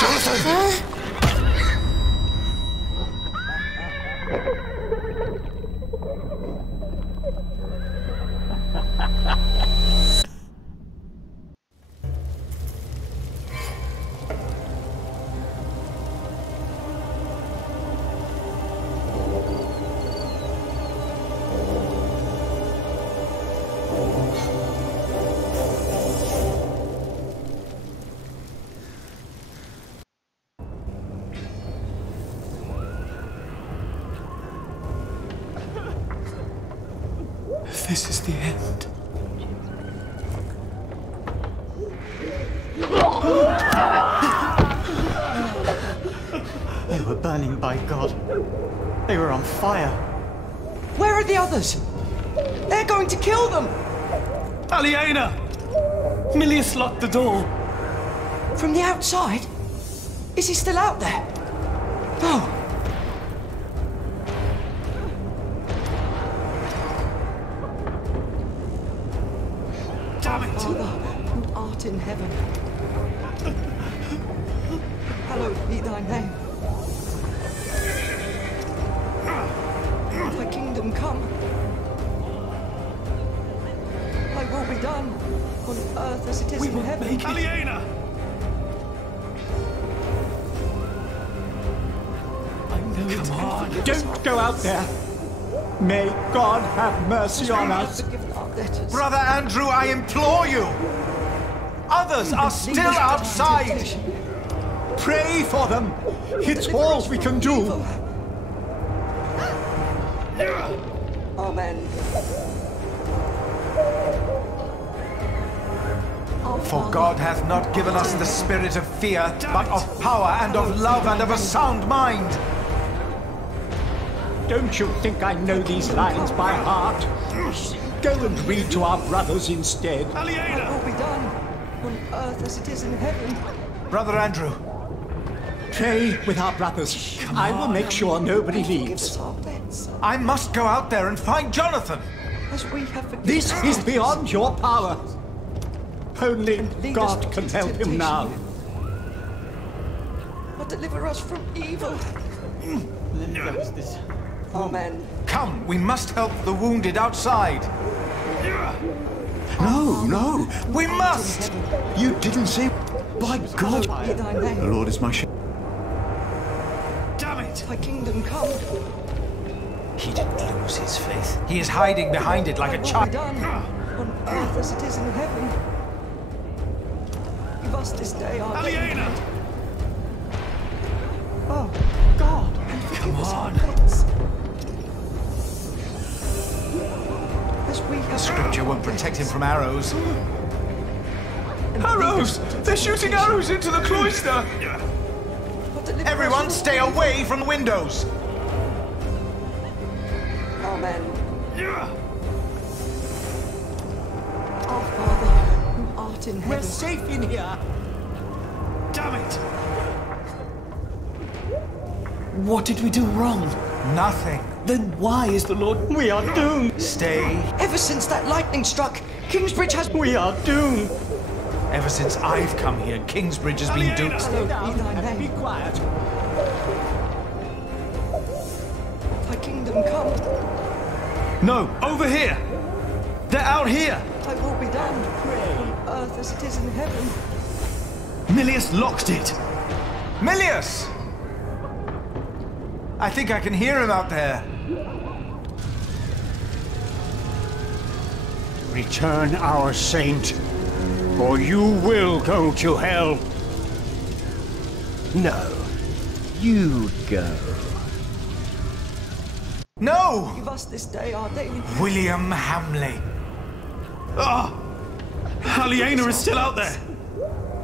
Jonathan! This is the end. They were burning by God. They were on fire. Where are the others? They're going to kill them! Aliena! Milius locked the door. From the outside? Is he still out there? No. Damn it! Father, who art in heaven, hallowed be thy name. Thy kingdom come. Thy will be done on earth as it is in heaven. Aliena! Come on. Don't go out there. May God have mercy on us. Brother Andrew, I implore you! Others are still outside! Pray for them. It's all we can do. Amen. For God hath not given us the spirit of fear, but of power and of love and of a sound mind. Don't you think I know these lines by heart? Go and read to our brothers instead. Aliena! Thy will be done on earth as it is in heaven. Brother Andrew. Pray with our brothers. I will make sure nobody leaves. I must go out there and find Jonathan. As we have forgiven. This is beyond your power. Only God can help him now. But deliver us from evil. Amen. Come, we must help the wounded outside. No, no. We must! You didn't say... By God. The Lord is my shepherd. Damn it! Thy kingdom come. He didn't lose his faith. He is hiding behind it like a child. Done on earth as it is in heaven. Give us this day our daily bread. Oh, God, and forgive us our debts. As we have Scripture won't protect him from arrows. Arrows! They're shooting arrows into the cloister! Everyone stay away from the windows! Amen. Our Father, who art in heaven. We're safe in here. Damn it! What did we do wrong? Nothing. Then why is the Lord... We are doomed! Stay. Ever since that lightning struck, Kingsbridge has... We are doomed! Ever since I've come here, Kingsbridge has been doomed. Stay down and be quiet. Thy kingdom come. No, over here! They're out here! Thy will be done on earth as it is in heaven. Milius locked it! Milius! I think I can hear him out there. Return our saint, or you will go to hell. No, you go. No! Give us this day our daily bread. William Hamley. Ah! Aliena is still out there!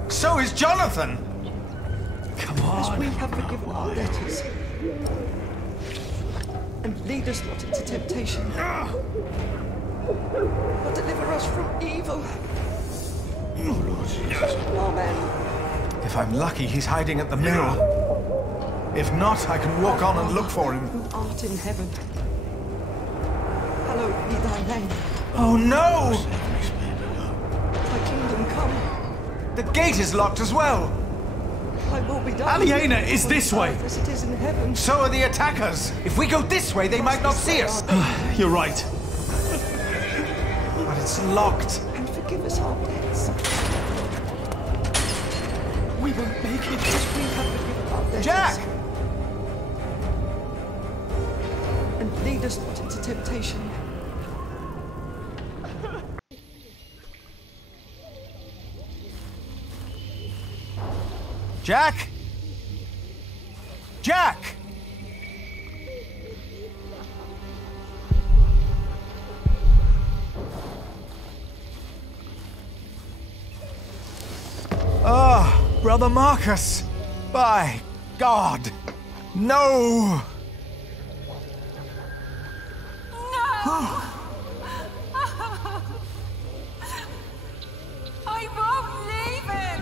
So is Jonathan! Come on. As we have forgiven our debtors. And lead us not into temptation. But deliver us from evil. Oh, Lord Jesus. Amen. If I'm lucky, he's hiding at the mill. If not, I can walk on and look for him. Who art in heaven, hallowed be thy name. Oh no! Thy kingdom come. The gate is locked as well. Thy will be done. Aliena is this way. As it is in heaven. So are the attackers. If we go this way, they might not see us. You're right. But it's locked. And forgive us our debts. We won't make it as we have forgiven our debtors. Jack! And lead us not into temptation. Jack! Jack! Ah, Brother Marcus! By God! No! I won't leave him!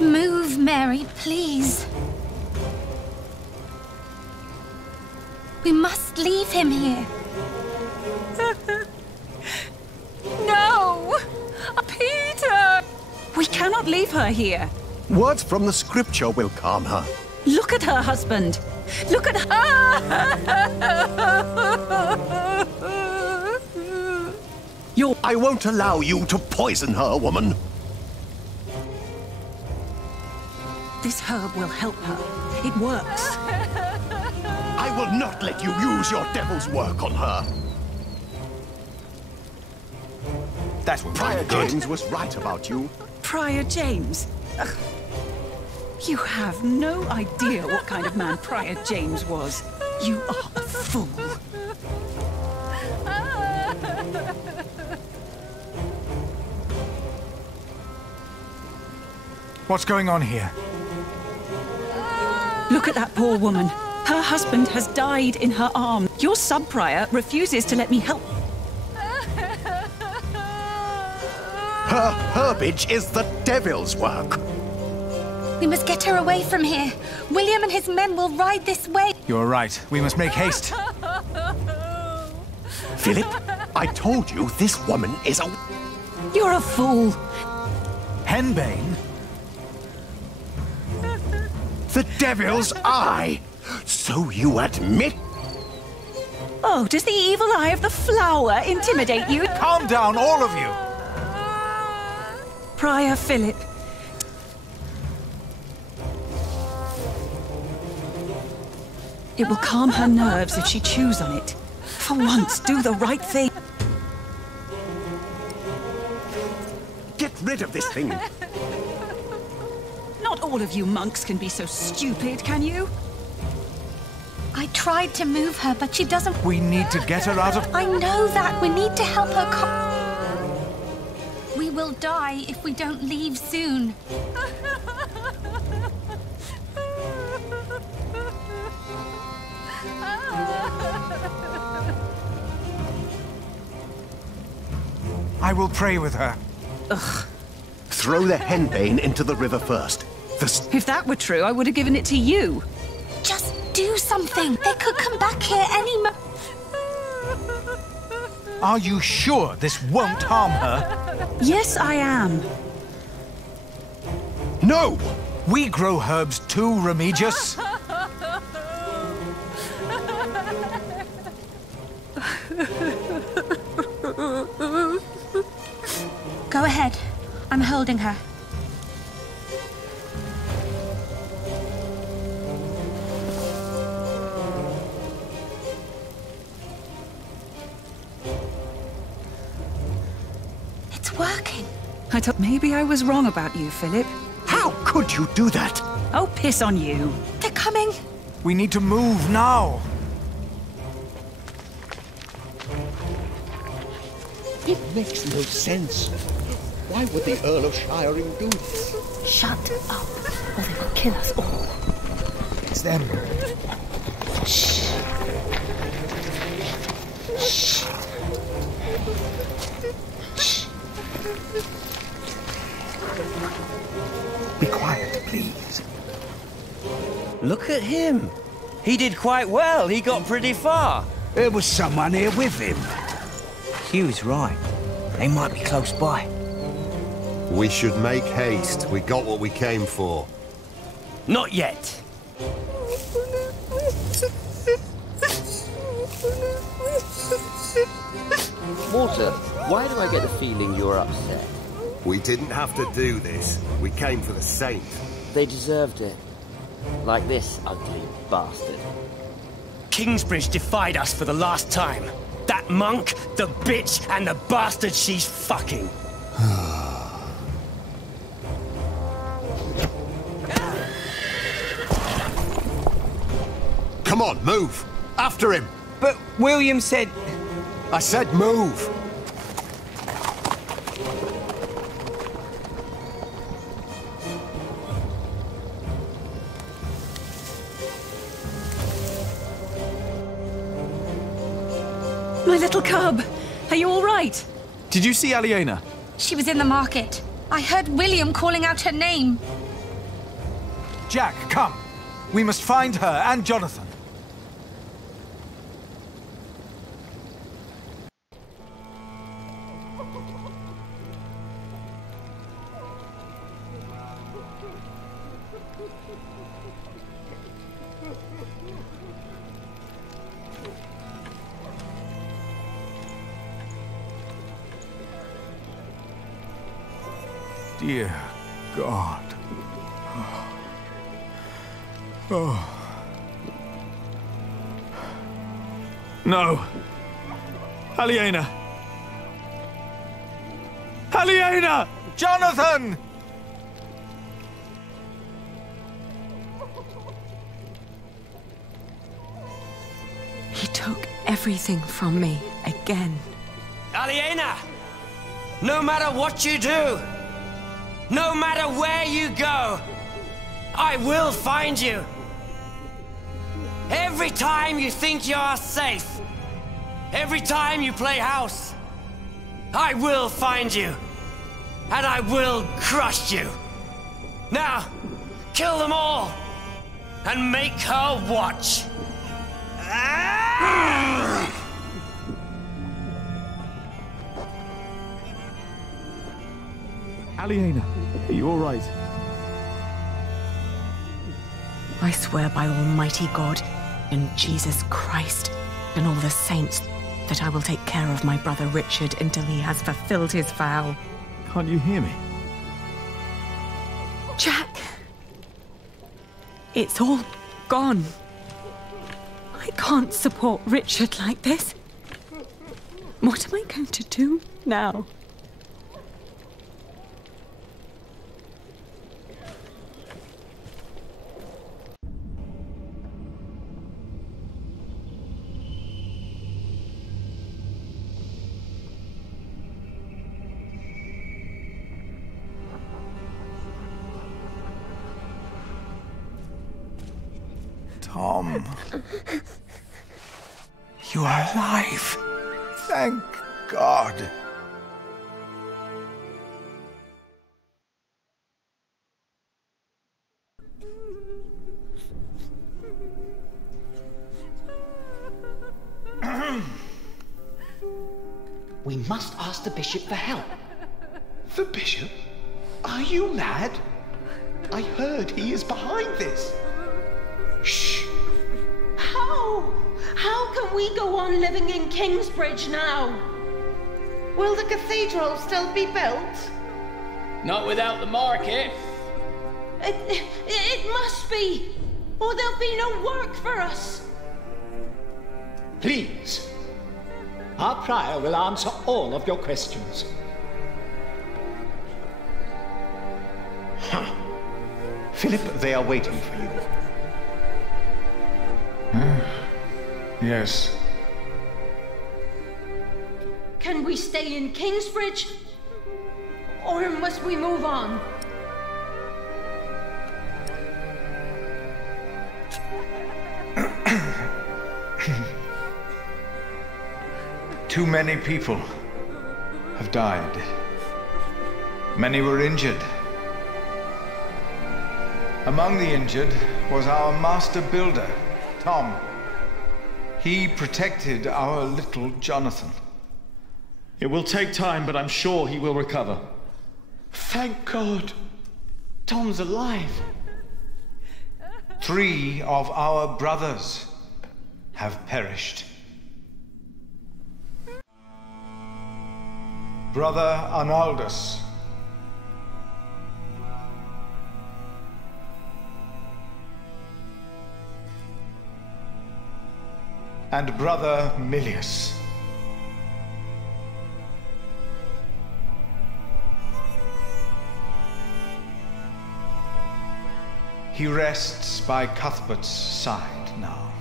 Move, Mary, please. We must leave him here. No! Peter! We cannot leave her here. Words from the scripture will calm her. Look at her husband. Look at her. I won't allow you to poison her, woman. This herb will help her. It works. I will not let you use your devil's work on her. That will Prior James was right about you. Prior James? Ugh. You have no idea what kind of man Prior James was. You are a fool. What's going on here? Look at that poor woman. Her husband has died in her arms. Your sub-prior refuses to let me help. Her herbage is the devil's work. We must get her away from here. William and his men will ride this way. You're right. We must make haste. Philip, I told you this woman is a... You're a fool. Henbane? The devil's eye. So you admit... Oh, does the evil eye of the flower intimidate you? Calm down, all of you. Prior Philip. It will calm her nerves if she chews on it. For once, do the right thing. Get rid of this thing. Not all of you monks can be so stupid, can you? I tried to move her, but she doesn't... We need to get her out of... I know that. We need to help her We will die if we don't leave soon. I will pray with her. Ugh. Throw the henbane into the river first. If that were true, I would have given it to you. Just do something. They could come back here any mo... Are you sure this won't harm her? Yes, I am. No! We grow herbs too, Remigius. Go ahead. I'm holding her. working. I thought maybe I was wrong about you, Philip. How could you do that? Oh, piss on you. They're coming. We need to move now. It makes no sense. Why would the Earl of Shiring do this? Shut up, or they will kill us all. It's them. Shh. Shh. Shh. Be quiet, please. Look at him. He did quite well. He got pretty far. There was someone here with him. Hugh's right. They might be close by. We should make haste. We got what we came for. Not yet. Walter, why do I get the feeling you're upset? We didn't have to do this. We came for the Saint. They deserved it. Like this ugly bastard. Kingsbridge defied us for the last time. That monk, the bitch, and the bastard she's fucking. Come on, move! After him! But William said... I said move! My little cub, are you all right? Did you see Aliena? She was in the market. I heard William calling out her name. Jack, come. We must find her and Jonathan. Dear God. Oh. No. Aliena! Aliena! Jonathan! He took everything from me again. Aliena! No matter what you do, no matter where you go, I will find you. Every time you think you're safe, every time you play house, I will find you. And I will crush you. Now, kill them all and make her watch. Aliena, are you all right? I swear by Almighty God and Jesus Christ and all the saints that I will take care of my brother Richard until he has fulfilled his vow. Can't you hear me? Jack! It's all gone. I can't support Richard like this. What am I going to do now? Tom. You are alive. Thank God. We must ask the bishop for help. The bishop? Are you mad? I heard he is behind this. Shh! How? How can we go on living in Kingsbridge now? Will the cathedral still be built? Not without the market. It must be, or there'll be no work for us. Please. Our prior will answer all of your questions. Philip, they are waiting for you. Yes. Can we stay in Kingsbridge? Or must we move on? Too many people have died. Many were injured. Among the injured was our master builder, Tom. He protected our little Jonathan. It will take time, but I'm sure he will recover. Thank God. Tom's alive. 3 of our brothers have perished. Brother Arnaldus. And Brother Milius. He rests by Cuthbert's side now.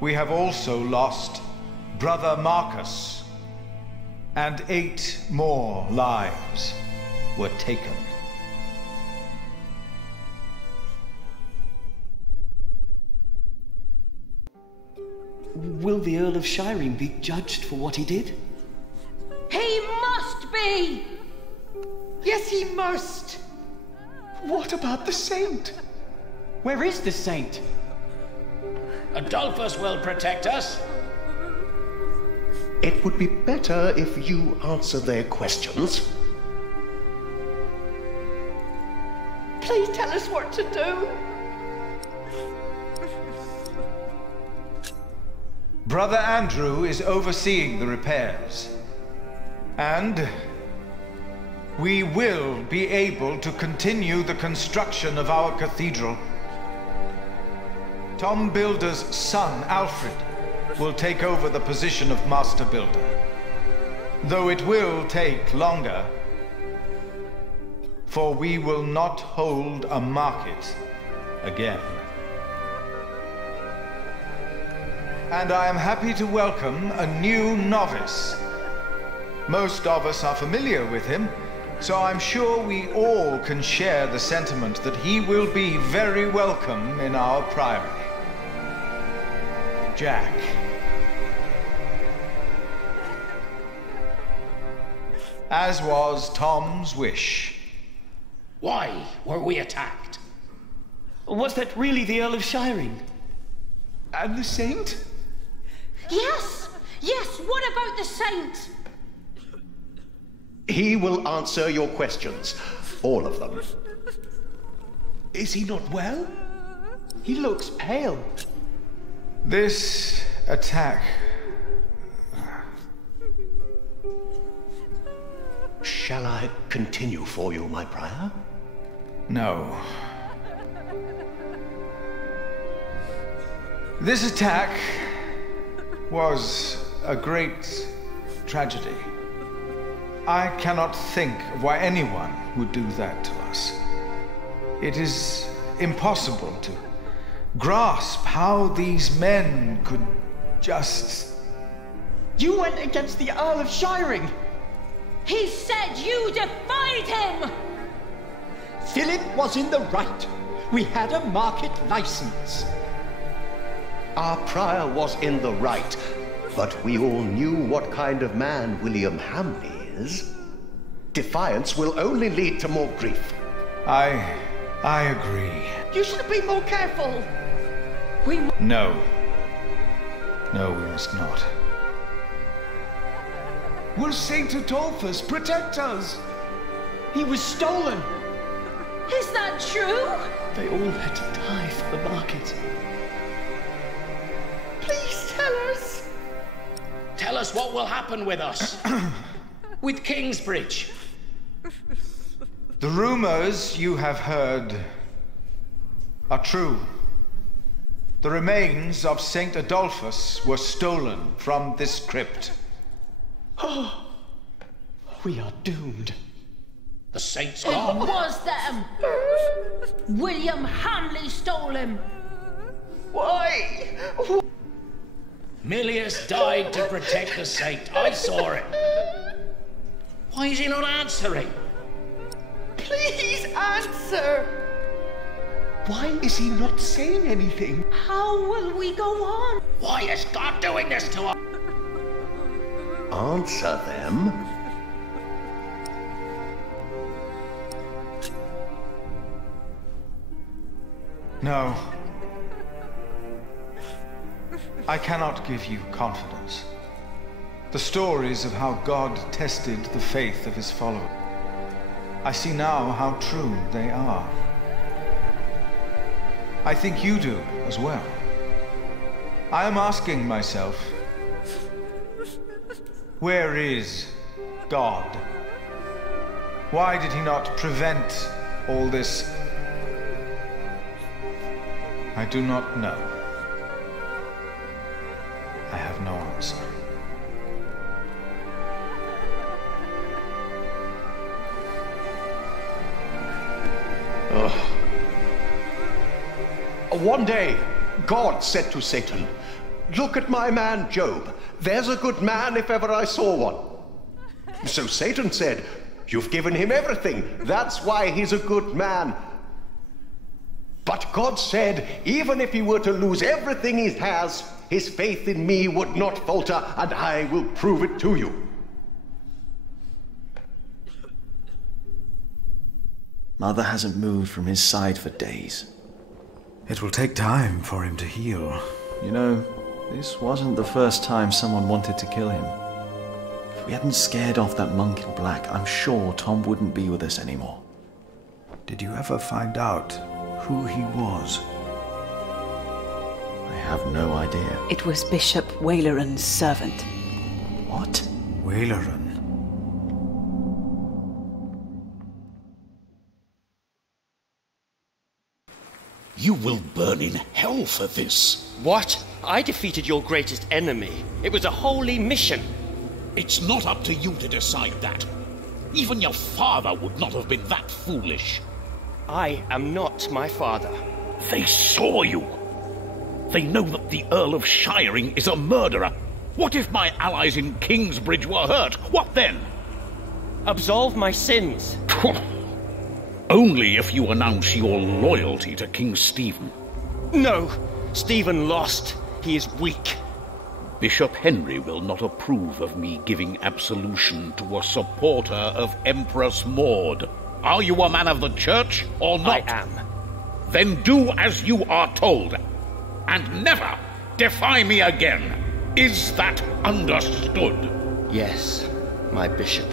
We have also lost Brother Marcus, and 8 more lives were taken. Will the Earl of Shiring be judged for what he did? He must be! Yes, he must! What about the saint? Where is the saint? Adolphus will protect us. It would be better if you answer their questions. Please tell us what to do. Brother Andrew is overseeing the repairs. And we will be able to continue the construction of our cathedral. Tom Builder's son, Alfred, will take over the position of Master Builder. Though it will take longer, for we will not hold a market again. And I am happy to welcome a new novice. Most of us are familiar with him, so I'm sure we all can share the sentiment that he will be very welcome in our priory. Jack. As was Tom's wish. Why were we attacked? Was that really the Earl of Shiring? And the saint? Yes! Yes, what about the saint? He will answer your questions. All of them. Is he not well? He looks pale. This attack... Shall I continue for you, my prior? No. This attack was a great tragedy. I cannot think of why anyone would do that to us. It is impossible to grasp how these men could just... You went against the Earl of Shiring! He said you defied him! Philip was in the right. We had a market license. Our prior was in the right, but we all knew what kind of man William Hamley is. Defiance will only lead to more grief. I agree. You should be more careful. No. No, we must not. Will Saint Adolphus protect us? He was stolen! Is that true? They all had to die for the market. Please tell us. Tell us what will happen with us. With Kingsbridge. The rumors you have heard are true. The remains of Saint Adolphus were stolen from this crypt. Oh, we are doomed. The saint's It gone. was them! William Hamley stole him! Why? Milius died to protect the saint. I saw it. Why is he not answering? Please answer! Why is he not saying anything? How will we go on? Why is God doing this to us? Answer them? No. I cannot give you confidence. The stories of how God tested the faith of his followers. I see now how true they are. I think you do as well. I am asking myself, where is God? Why did he not prevent all this? I do not know. I have no answer. One day, God said to Satan, "Look at my man Job. There's a good man if ever I saw one." So Satan said, "You've given him everything. That's why he's a good man." But God said, even if he were to lose everything he has, his faith in me would not falter, and I will prove it to you. Mother hasn't moved from his side for days. It will take time for him to heal. You know, this wasn't the first time someone wanted to kill him. If we hadn't scared off that monk in black, I'm sure Tom wouldn't be with us anymore. Did you ever find out who he was? I have no idea. It was Bishop Waleran's servant. What? Waleran? You will burn in hell for this. What? I defeated your greatest enemy. It was a holy mission. It's not up to you to decide that. Even your father would not have been that foolish. I am not my father. They saw you. They know that the Earl of Shiring is a murderer. What if my allies in Kingsbridge were hurt? What then? Absolve my sins. Only if you announce your loyalty to King Stephen. No, Stephen lost. He is weak. Bishop Henry will not approve of me giving absolution to a supporter of Empress Maud. Are you a man of the church or not? I am. Then do as you are told, and never defy me again. Is that understood? Yes, my bishop.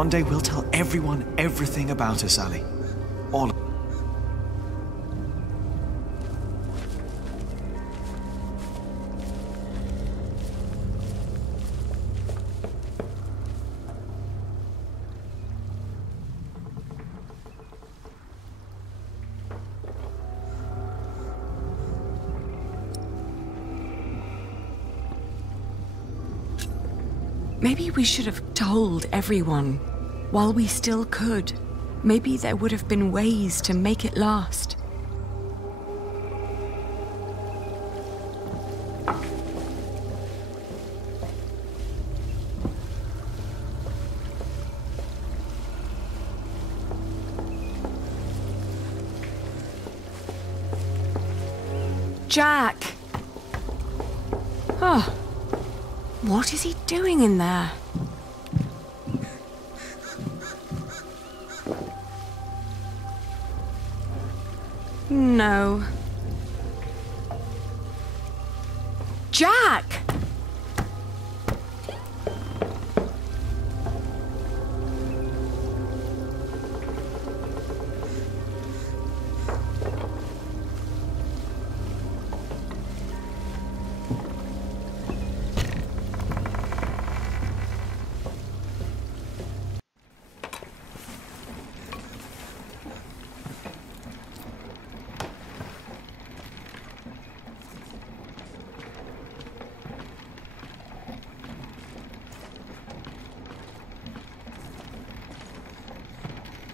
One day we'll tell everyone everything about us, Ali. All of it. Maybe we should have told everyone while we still could. Maybe there would have been ways to make it last. Jack! Oh. What is he doing in there? No. Jack!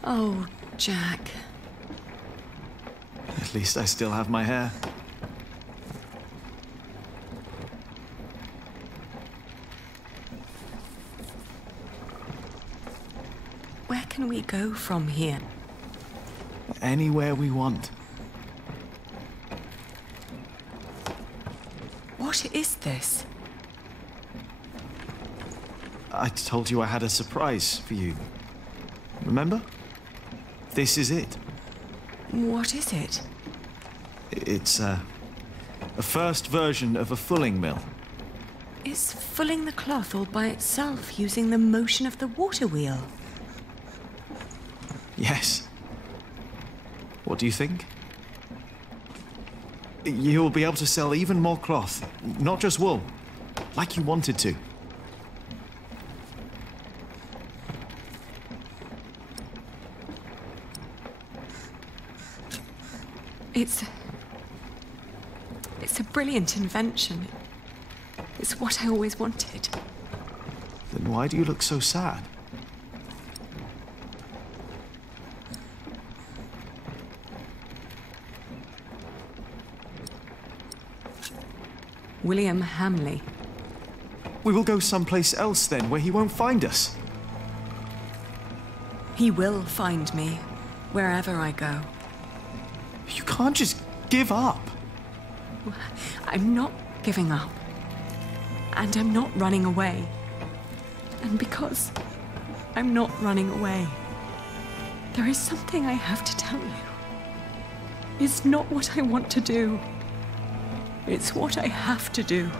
Oh, Jack. At least I still have my hair. Where can we go from here? Anywhere we want. What is this? I told you I had a surprise for you. Remember? This is it. What is it? It's a first version of a fulling mill. Is fulling the cloth all by itself using the motion of the water wheel? Yes. What do you think? You'll be able to sell even more cloth, not just wool, like you wanted to. It's a brilliant invention. It's what I always wanted. Then why do you look so sad? William Hamley. We will go someplace else then, where he won't find us. He will find me, wherever I go. You can't just give up. I'm not giving up. And I'm not running away. And because I'm not running away, there is something I have to tell you. It's not what I want to do. It's what I have to do.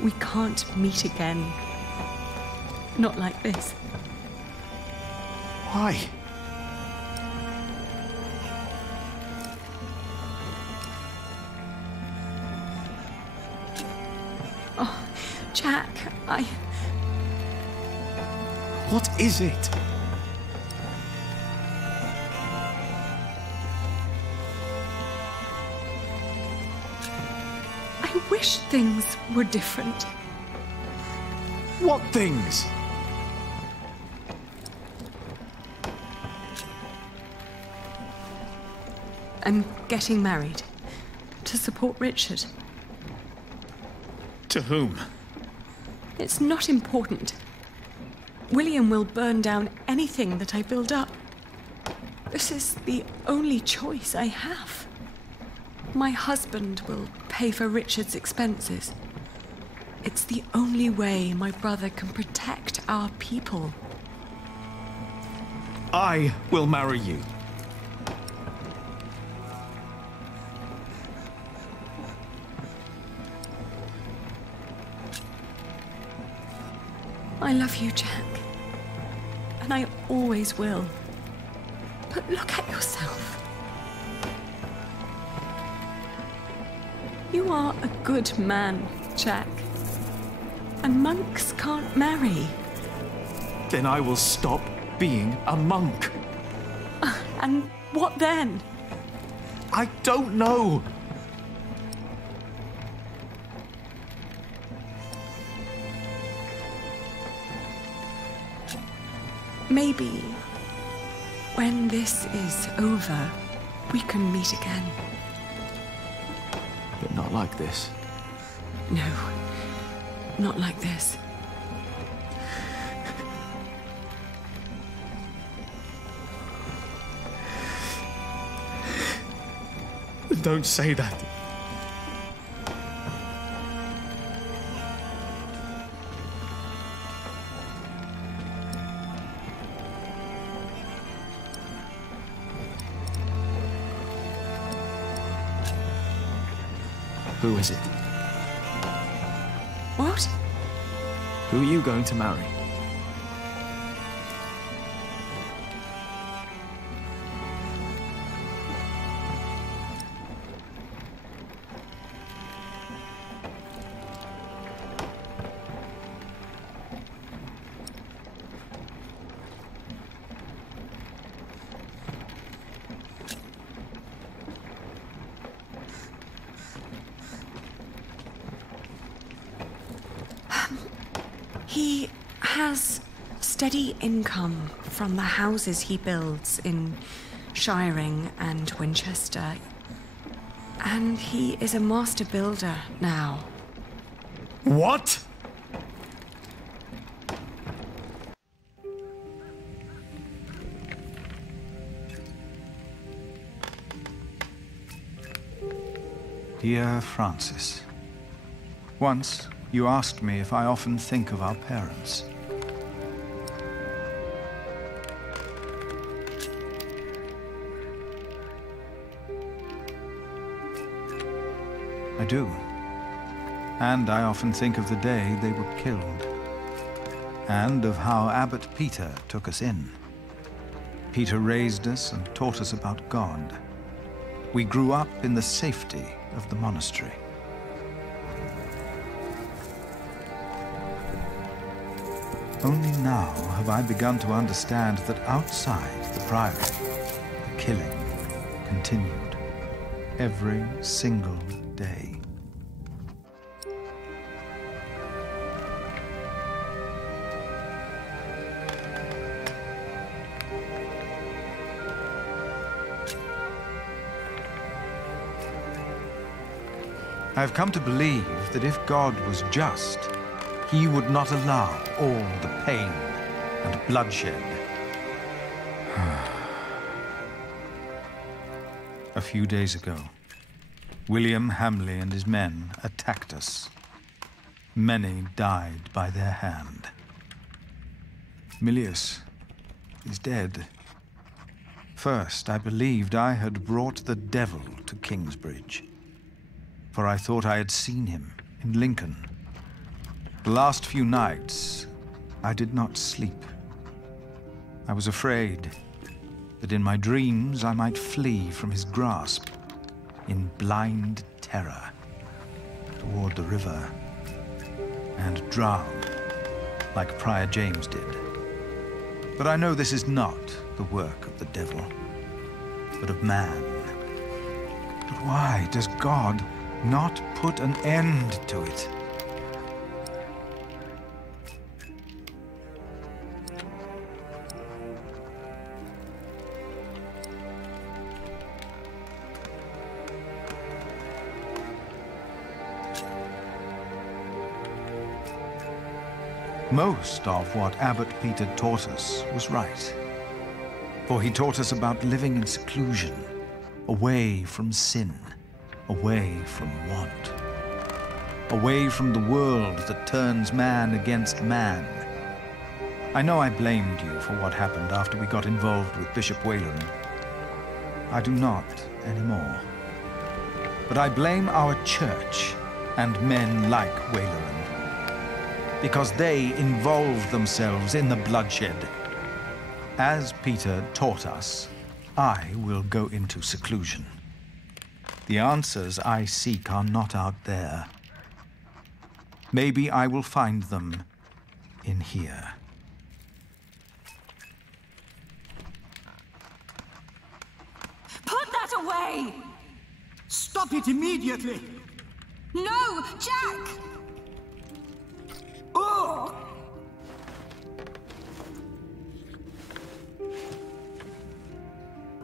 We can't meet again. Not like this. Why? Oh, Jack, What is it? I wish things were different. What things? I'm getting married. To support Richard. To whom? It's not important. William will burn down anything that I build up. This is the only choice I have. My husband will pay for Richard's expenses. It's the only way my brother can protect our people. I will marry you. I love you, Jack. And I always will. But look at yourself. You are a good man, Jack. And monks can't marry. Then I will stop being a monk. And what then? I don't know. Maybe when this is over, we can meet again. But not like this. No, not like this. Don't say that. Who is it? What? Who are you going to marry? He has steady income from the houses he builds in Shiring and Winchester. And he is a master builder now. What? Dear Francis, once you asked me if I often think of our parents. I do. And I often think of the day they were killed. And of how Abbot Peter took us in. Peter raised us and taught us about God. We grew up in the safety of the monastery. Only now have I begun to understand that outside the priory, the killing continued every single day. I have come to believe that if God was just, he would not allow all the pain and bloodshed. A few days ago, William Hamley and his men attacked us. Many died by their hand. Milius is dead. First, I believed I had brought the devil to Kingsbridge, for I thought I had seen him in Lincoln. The last few nights, I did not sleep. I was afraid that in my dreams I might flee from his grasp in blind terror toward the river and drown like Prior James did. But I know this is not the work of the devil, but of man. But why does God not put an end to it? Most of what Abbot Peter taught us was right. For he taught us about living in seclusion, away from sin, away from want, away from the world that turns man against man. I know I blamed you for what happened after we got involved with Bishop Wayland. I do not anymore. But I blame our church and men like Wayland, because they involved themselves in the bloodshed. As Peter taught us, I will go into seclusion. The answers I seek are not out there. Maybe I will find them in here. Put that away! Stop it immediately! No, Jack! Oh!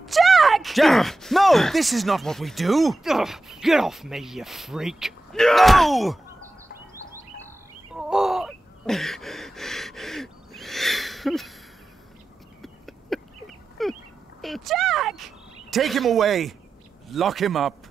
Jack! Jack! No! This is not what we do! Ugh, get off me, you freak! No! Oh. Jack! Take him away! Lock him up!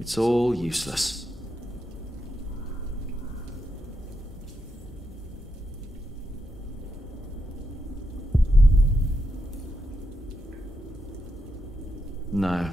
It's all useless. No.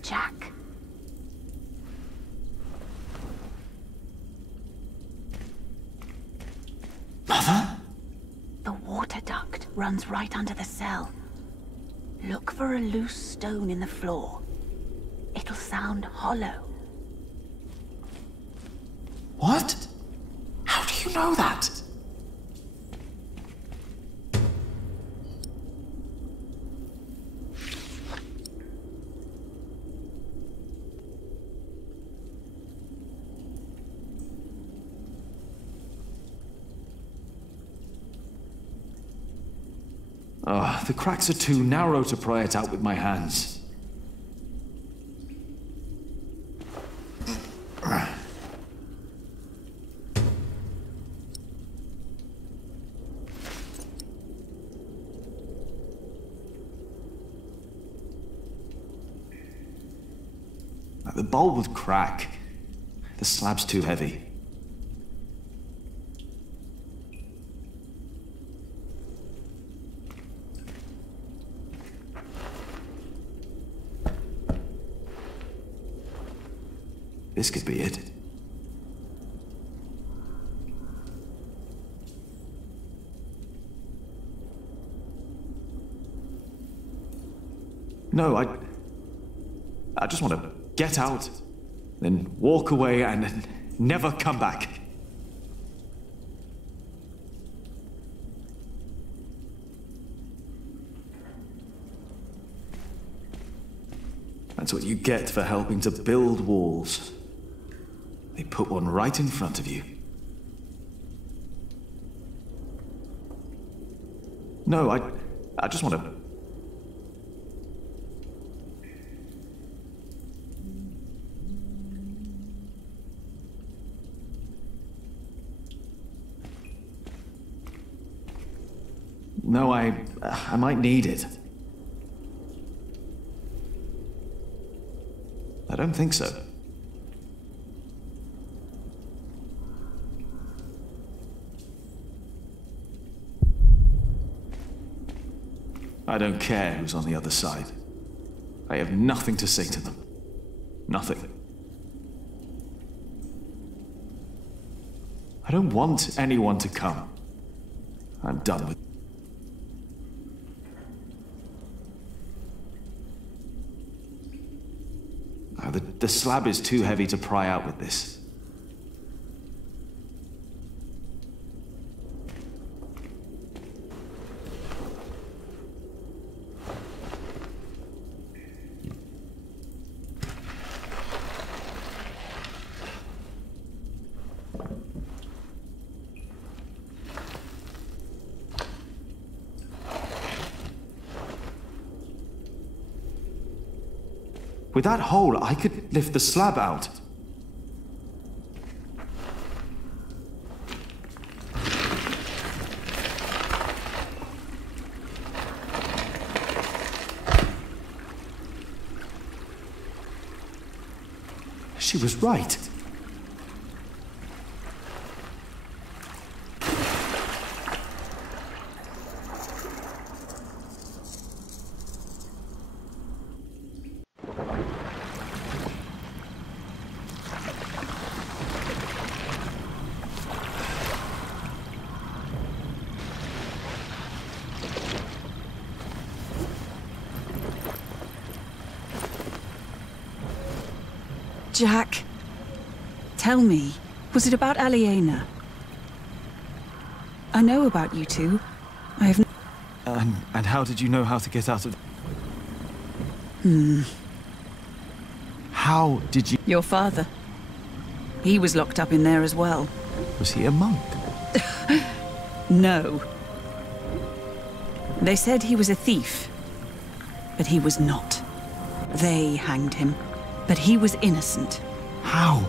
Jack. Mother? The water duct runs right under the cell. Look for a loose stone in the floor. It'll sound hollow. What? How do you know that? Oh, the cracks are too narrow to pry it out with my hands. The bowl would crack. The slab's too heavy. This could be it. No, I just want to get out, then walk away and never come back. That's what you get for helping to build walls. They put one right in front of you. No, I just want to... No, I might need it. I don't think so. I don't care who's on the other side. I have nothing to say to them. Nothing. I don't want anyone to come. I'm done with. The slab is too heavy to pry out with this. With that hole, I could lift the slab out. She was right. Jack, tell me, was it about Aliena? I know about you two. I have... And how did you know how to get out of... How did you... Your father. He was locked up in there as well. Was he a monk? No. They said he was a thief, but he was not. They hanged him. But he was innocent. How?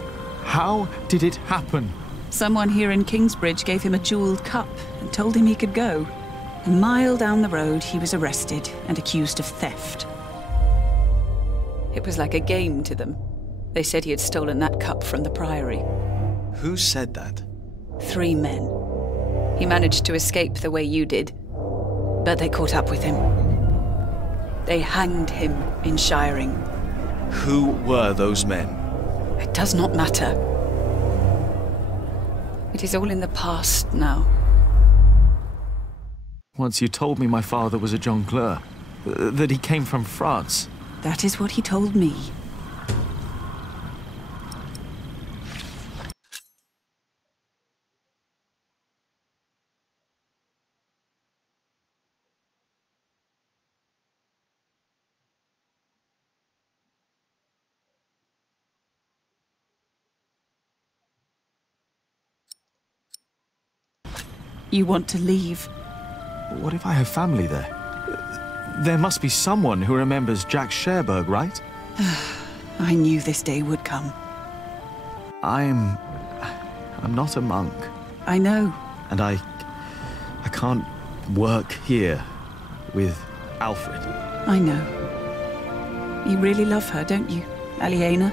How did it happen? Someone here in Kingsbridge gave him a jeweled cup and told him he could go. A mile down the road, he was arrested and accused of theft. It was like a game to them. They said he had stolen that cup from the Priory. Who said that? 3 men. He managed to escape the way you did, but they caught up with him. They hanged him in Shiring. Who were those men? It does not matter. It is all in the past now. Once you told me my father was a jongleur, that he came from France. That is what he told me. You want to leave? What if I have family there? There must be someone who remembers Jack Sherberg, right? I knew this day would come. I'm not a monk. I know. And I can't work here with Alfred. I know. You really love her, don't you, Aliena?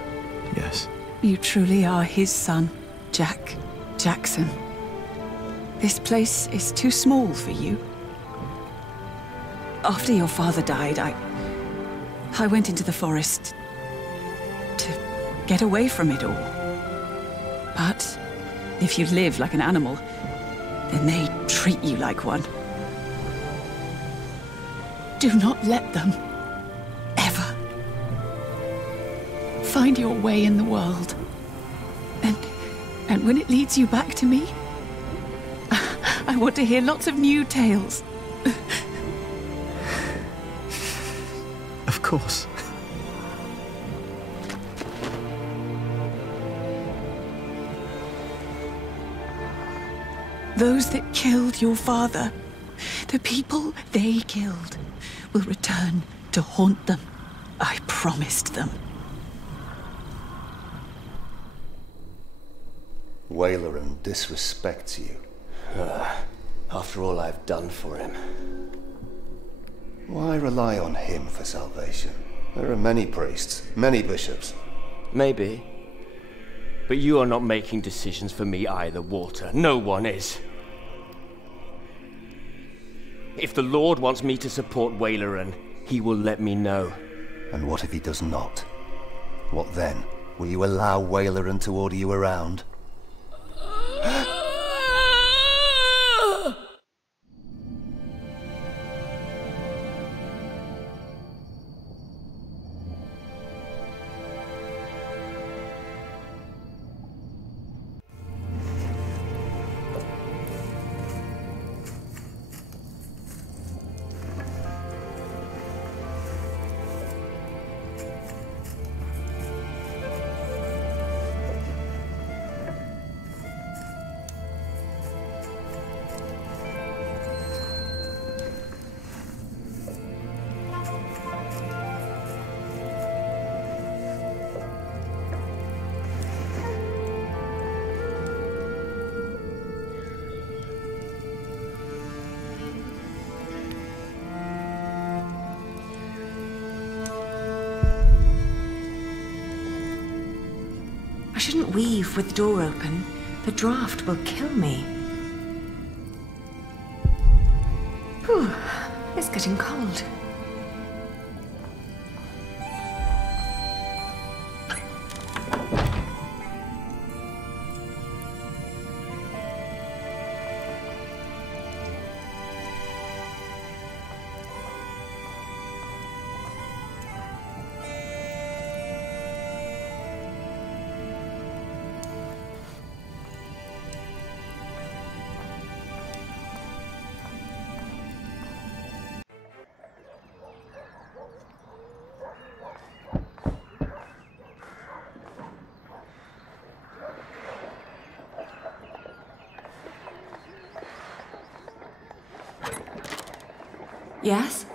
Yes. You truly are his son, Jack Jackson. This place is too small for you. After your father died, I went into the forest to get away from it all. But if you live like an animal, then they treat you like one. Do not let them, ever, find your way in the world. And when it leads you back to me, I want to hear lots of new tales. Of course. Those that killed your father, the people they killed, will return to haunt them. I promised them. Waylaran disrespects you. After all I've done for him. Why rely on him for salvation? There are many priests, many bishops. Maybe. But you are not making decisions for me either, Walter. No one is. If the Lord wants me to support Waleran, he will let me know. And what if he does not? What then? Will you allow Waleran to order you around? I shouldn't weave with the door open. The draft will kill me. Whew, it's getting cold. Yes?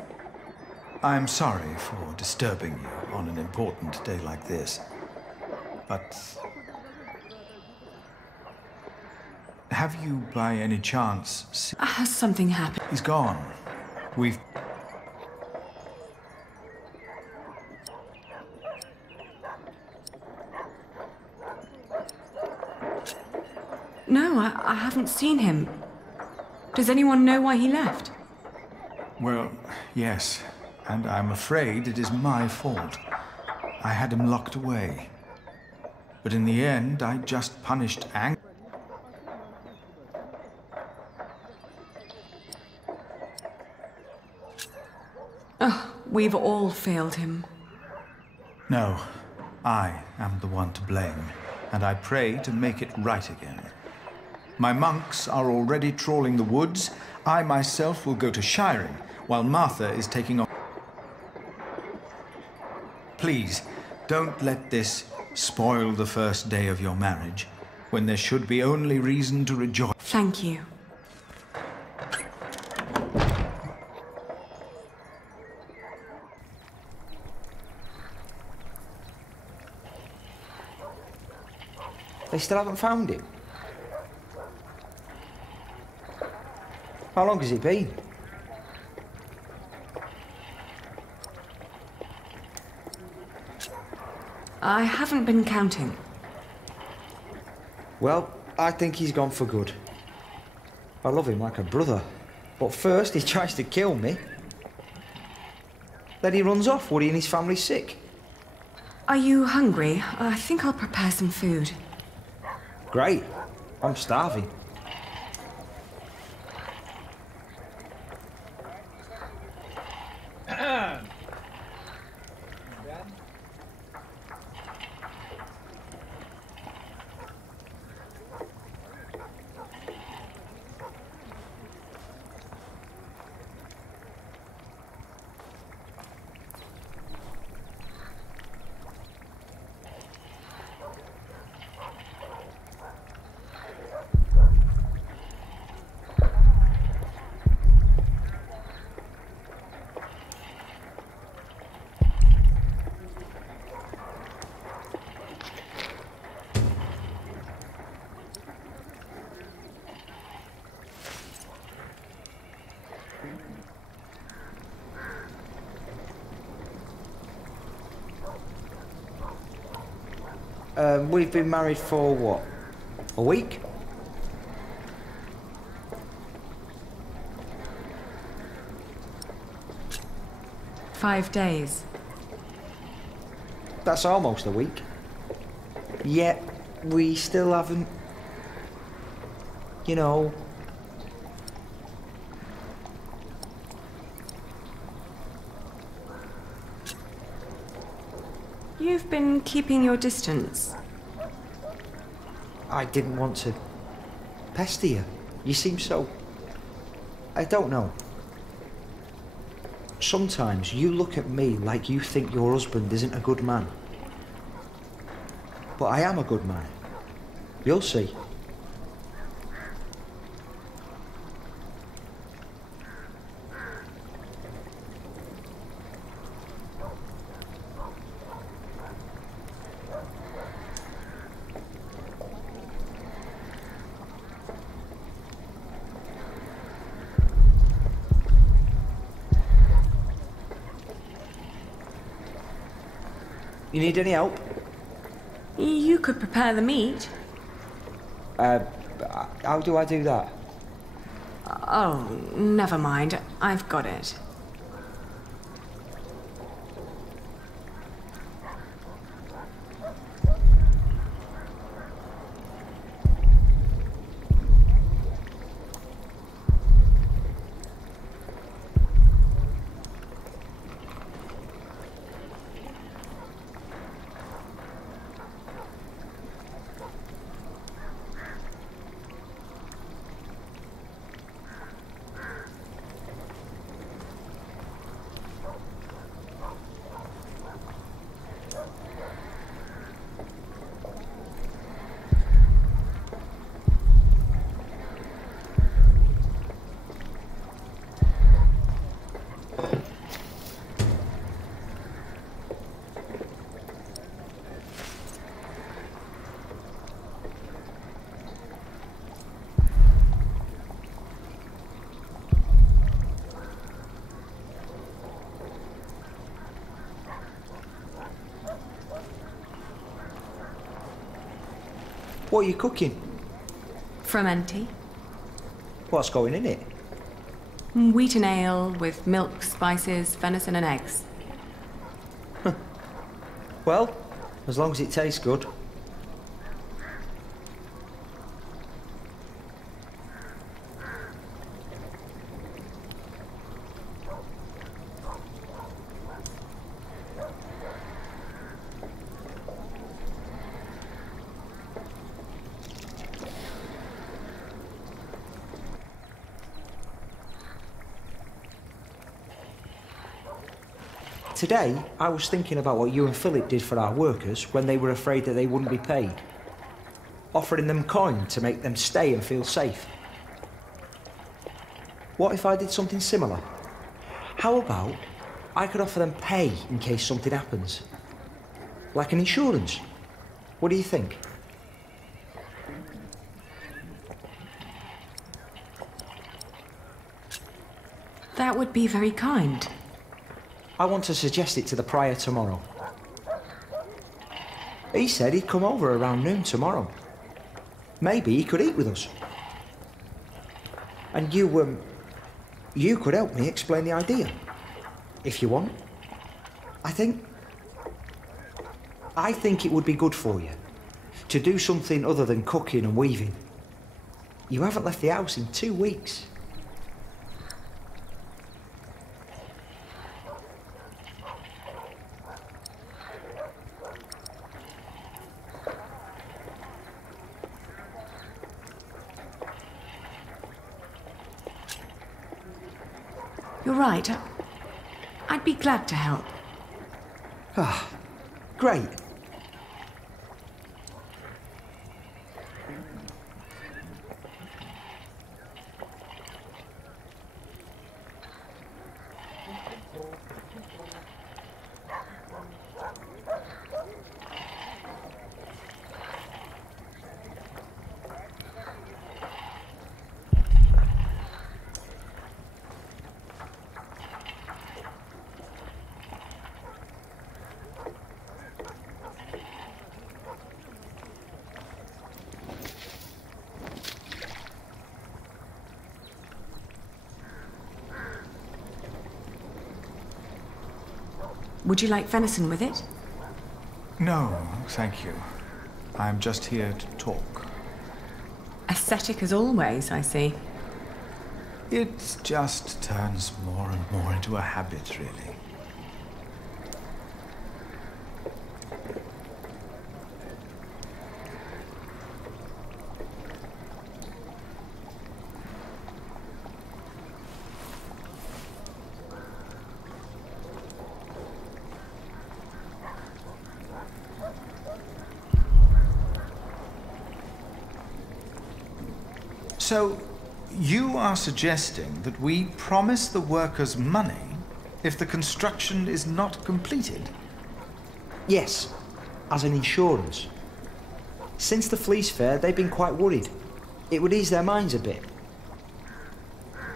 I'm sorry for disturbing you on an important day like this, but... have you, by any chance... Has something happened? He's gone. We've... No, I haven't seen him. Does anyone know why he left? Well, yes, and I'm afraid it is my fault. I had him locked away. But in the end, I just punished anger. Oh, we've all failed him. No, I am the one to blame, and I pray to make it right again. My monks are already trawling the woods. I myself will go to shiring, while Martha is taking off. Please, don't let this spoil the first day of your marriage, when there should be only reason to rejoice. Thank you. They still haven't found him? How long has it been? I haven't been counting. Well, I think he's gone for good. I love him like a brother. But first he tries to kill me. Then he runs off. Woody and his family's sick. Are you hungry? I think I'll prepare some food. Great. I'm starving. We've been married for what? A week? "5 days. That's almost a week. Yet, we still haven't... You know... You've been keeping your distance. I didn't want to pester you. You seem so... I don't know. Sometimes you look at me like you think your husband isn't a good man. But I am a good man. You'll see. You need any help? You could prepare the meat. How do I do that? Oh, never mind. I've got it. What are you cooking? Frumenti. What's going in it? Wheaten ale with milk, spices, venison and eggs. Well, as long as it tastes good. Today, I was thinking about what you and Philip did for our workers when they were afraid that they wouldn't be paid. Offering them coin to make them stay and feel safe. What if I did something similar? How about I could offer them pay in case something happens? Like an insurance. What do you think? That would be very kind. I want to suggest it to the prior tomorrow. He said he'd come over around noon tomorrow. Maybe he could eat with us. And you could help me explain the idea, if you want. I think it would be good for you to do something other than cooking and weaving. You haven't left the house in 2 weeks. You're right. I'd be glad to help. Ah, great. Would you like venison with it? No, thank you. I'm just here to talk. Ascetic as always, I see. It just turns more and more into a habit, really. So, you are suggesting that we promise the workers money if the construction is not completed? Yes, as an insurance. Since the Fleece Fair, they've been quite worried. It would ease their minds a bit.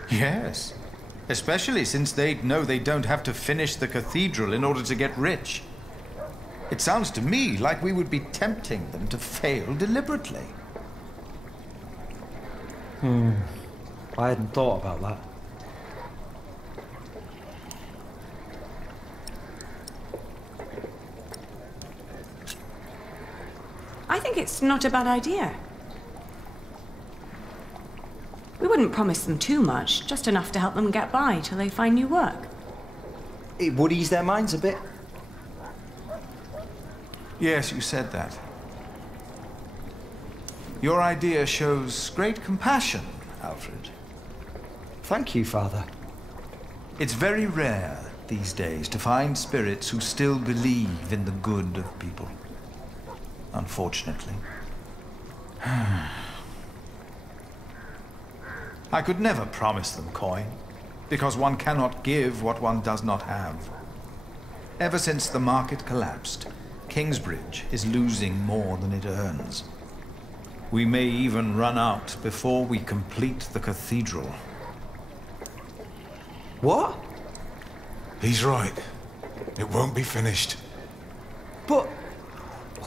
Yes, especially since they'd know they don't have to finish the cathedral in order to get rich. It sounds to me like we would be tempting them to fail deliberately. I hadn't thought about that. I think it's not a bad idea. We wouldn't promise them too much, just enough to help them get by till they find new work. It would ease their minds a bit. Yes, you said that. Your idea shows great compassion, Alfred. Thank you, Father. It's very rare these days to find spirits who still believe in the good of people. Unfortunately. I could never promise them coin, because one cannot give what one does not have. Ever since the market collapsed, Kingsbridge is losing more than it earns. We may even run out before we complete the cathedral. What? He's right. It won't be finished. But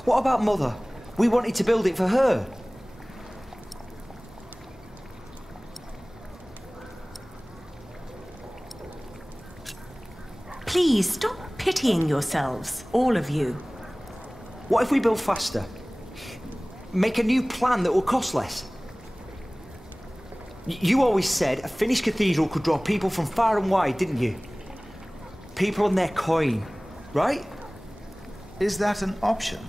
what about Mother? We wanted to build it for her. Please, stop pitying yourselves, all of you. What if we build faster? Make a new plan that will cost less? You always said a finished cathedral could draw people from far and wide, didn't you? People and their coin, right? Is that an option?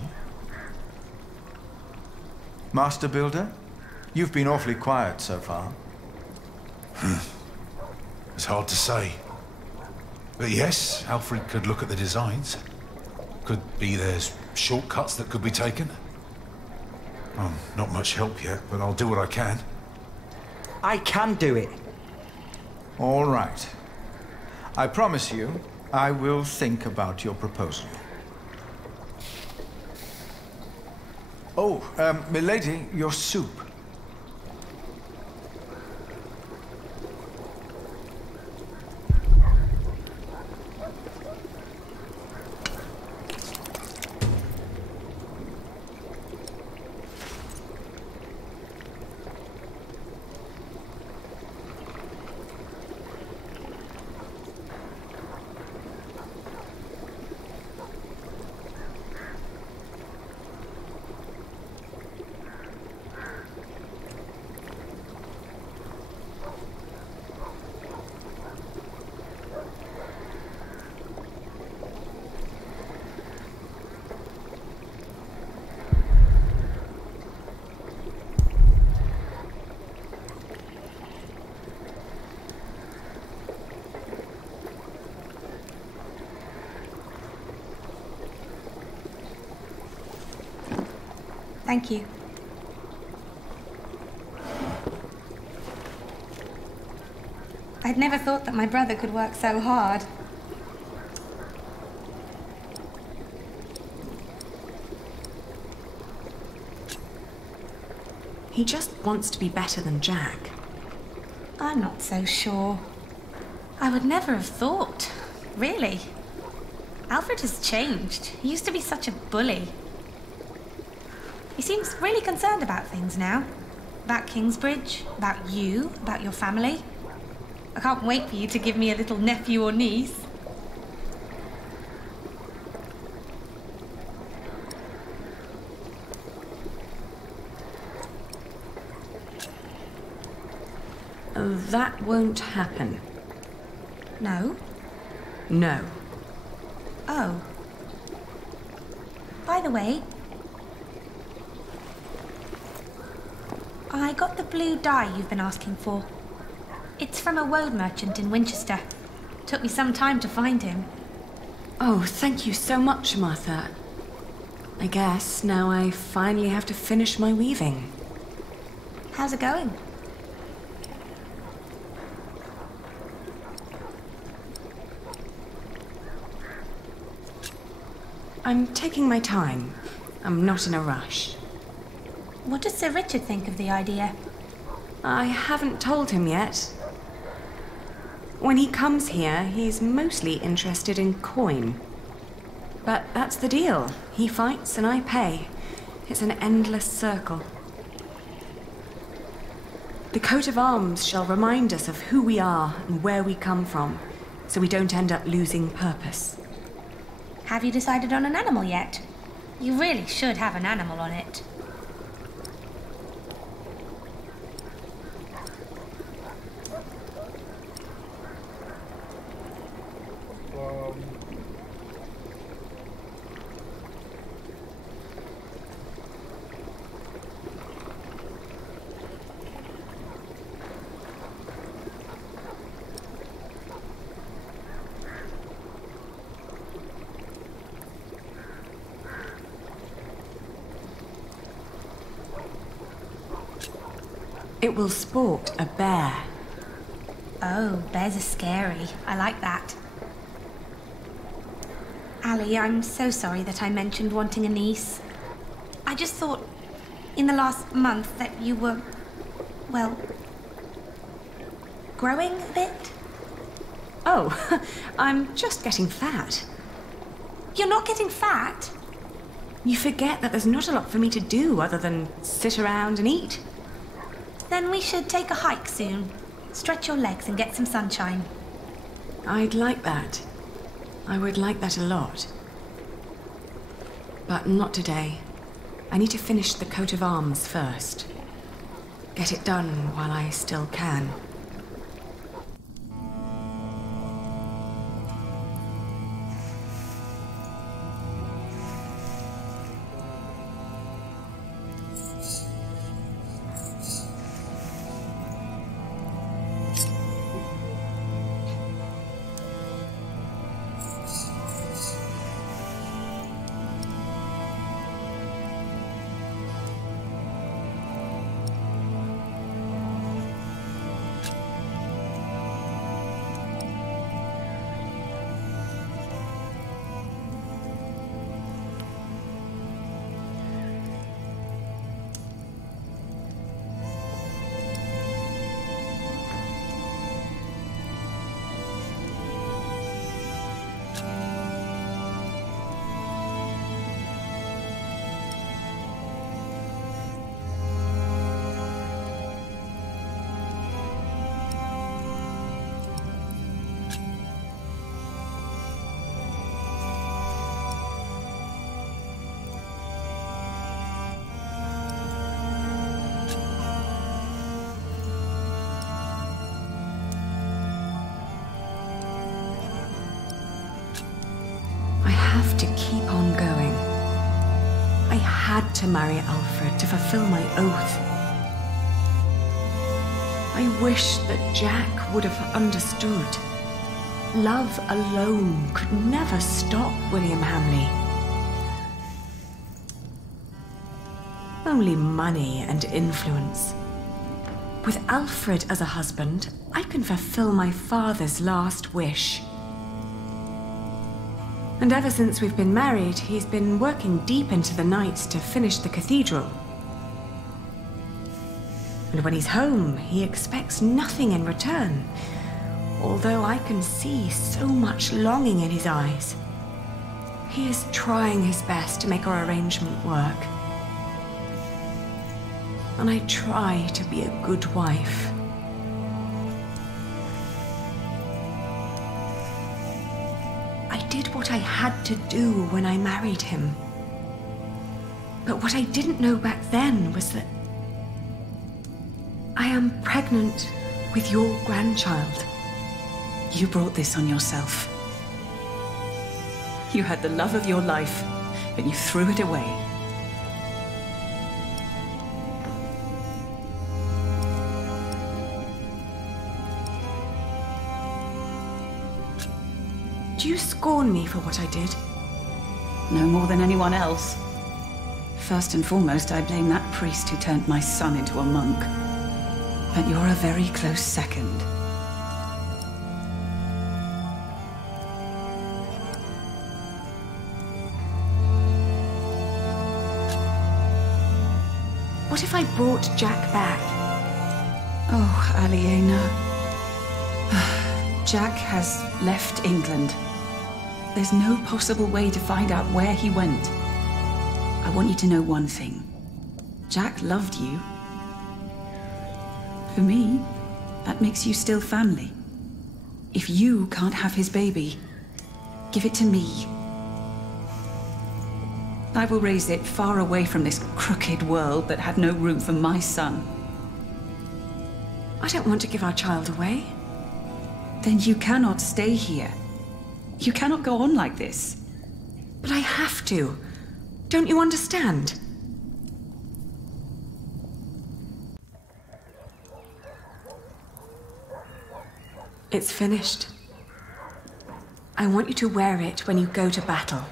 Master Builder, you've been awfully quiet so far. It's hard to say. But yes, Alfred could look at the designs. Could be there's shortcuts that could be taken. Not much help yet, but I'll do what I can. I can do it. All right. I promise you, I will think about your proposal. Oh, milady, your soup. Thank you. I'd never thought that my brother could work so hard. He just wants to be better than Jack. I'm not so sure. I would never have thought. Really. Alfred has changed. He used to be such a bully. He seems really concerned about things now. About Kingsbridge, about you, about your family. I can't wait for you to give me a little nephew or niece. That won't happen. No? No. Oh. By the way, I got the blue dye you've been asking for. It's from a woad merchant in Winchester. Took me some time to find him. Oh, thank you so much, Martha. I guess now I finally have to finish my weaving. How's it going? I'm taking my time. I'm not in a rush. What does Sir Richard think of the idea? I haven't told him yet. When he comes here, he's mostly interested in coin. But that's the deal. He fights and I pay. It's an endless circle. The coat of arms shall remind us of who we are and where we come from, so we don't end up losing purpose. Have you decided on an animal yet? You really should have an animal on it. It will sport a bear. Oh, bears are scary. I like that. Ali, I'm so sorry that I mentioned wanting a niece. I just thought, in the last month, that you were, well, growing a bit. Oh, I'm just getting fat. You're not getting fat? You forget that there's not a lot for me to do other than sit around and eat. Then we should take a hike soon. Stretch your legs and get some sunshine. I'd like that. I would like that a lot. But not today. I need to finish the coat of arms first. Get it done while I still can. I have to keep on going. I had to marry Alfred to fulfill my oath. I wish that Jack would have understood. Love alone could never stop William Hamley. Only money and influence. With Alfred as a husband, I can fulfill my father's last wish. And ever since we've been married, he's been working deep into the night to finish the cathedral. And when he's home, he expects nothing in return, although I can see so much longing in his eyes. He is trying his best to make our arrangement work. And I try to be a good wife. I did what I had to do when I married him. But what I didn't know back then was that I am pregnant with your grandchild. You brought this on yourself. You had the love of your life, and you threw it away. Do you scorn me for what I did? No more than anyone else. First and foremost, I blame that priest who turned my son into a monk. But you're a very close second. What if I brought Jack back? Oh, Aliena. Jack has left England. There's no possible way to find out where he went. I want you to know one thing. Jack loved you. For me, that makes you still family. If you can't have his baby, give it to me. I will raise it far away from this crooked world that had no room for my son. I don't want to give our child away. Then you cannot stay here. You cannot go on like this. But I have to. Don't you understand? It's finished. I want you to wear it when you go to battle.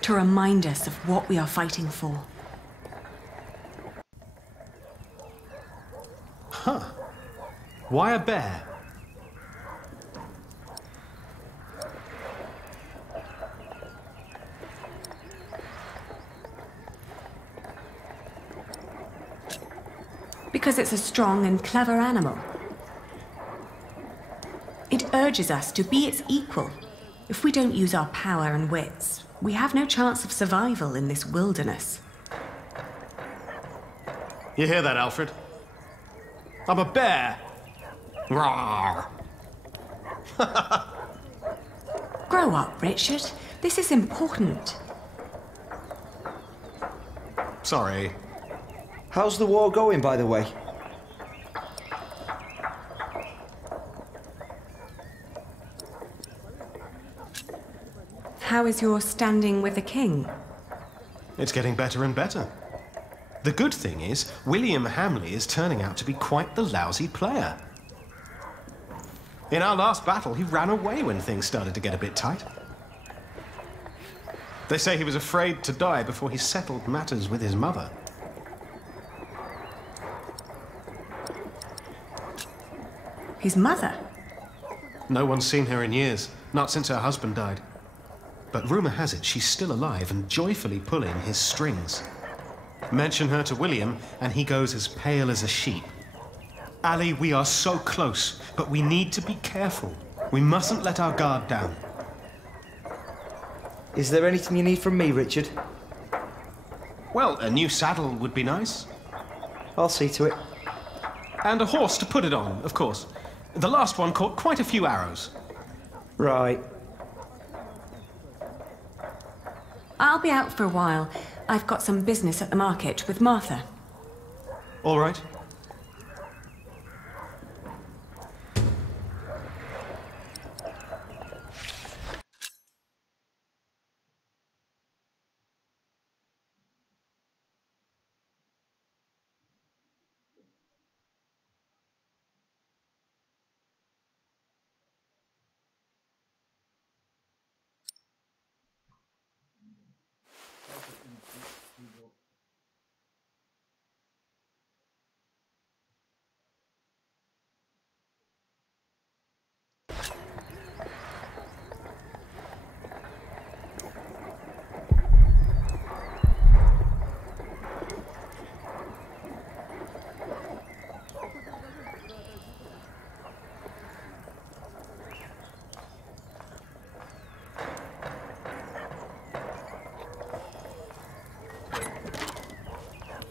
To remind us of what we are fighting for. Huh. Why a bear? Because it's a strong and clever animal. It urges us to be its equal. If we don't use our power and wits, we have no chance of survival in this wilderness. You hear that, Alfred? I'm a bear. Rawr. Grow up, Richard. This is important. Sorry. How's the war going, by the way? How is your standing with the king? It's getting better and better. The good thing is, William Hamley is turning out to be quite the lousy player. In our last battle, he ran away when things started to get a bit tight. They say he was afraid to die before he settled matters with his mother. His mother? No one's seen her in years, not since her husband died. But rumor has it she's still alive and joyfully pulling his strings. Mention her to William, and he goes as pale as a sheep. Ali, we are so close, but we need to be careful. We mustn't let our guard down. Is there anything you need from me, Richard? Well, a new saddle would be nice. I'll see to it. And a horse to put it on, of course. The last one caught quite a few arrows. Right. I'll be out for a while. I've got some business at the market with Martha. All right.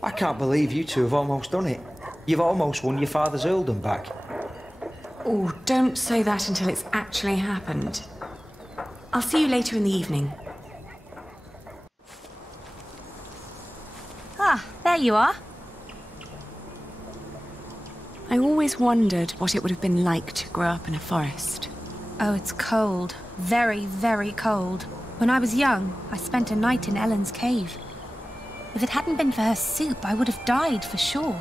I can't believe you two have almost done it. You've almost won your father's earldom back. Oh, don't say that until it's actually happened. I'll see you later in the evening. Ah, there you are. I always wondered what it would have been like to grow up in a forest. Oh, it's cold. Very, very cold. When I was young, I spent a night in Ellen's cave. If it hadn't been for her soup, I would have died for sure.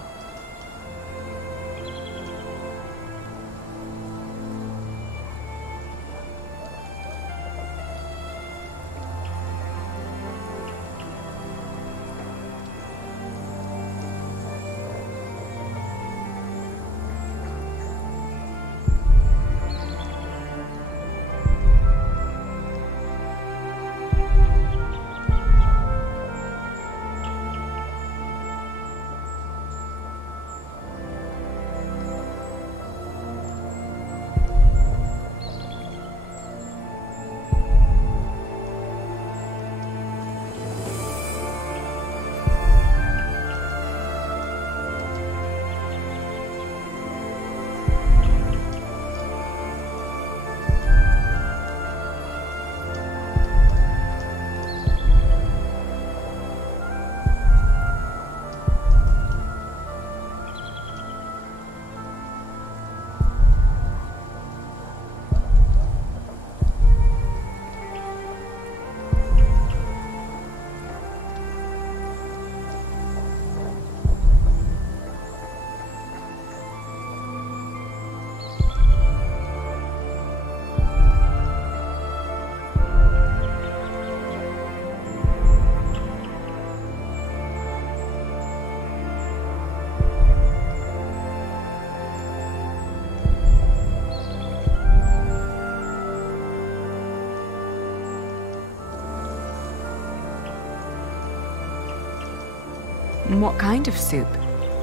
What kind of soup?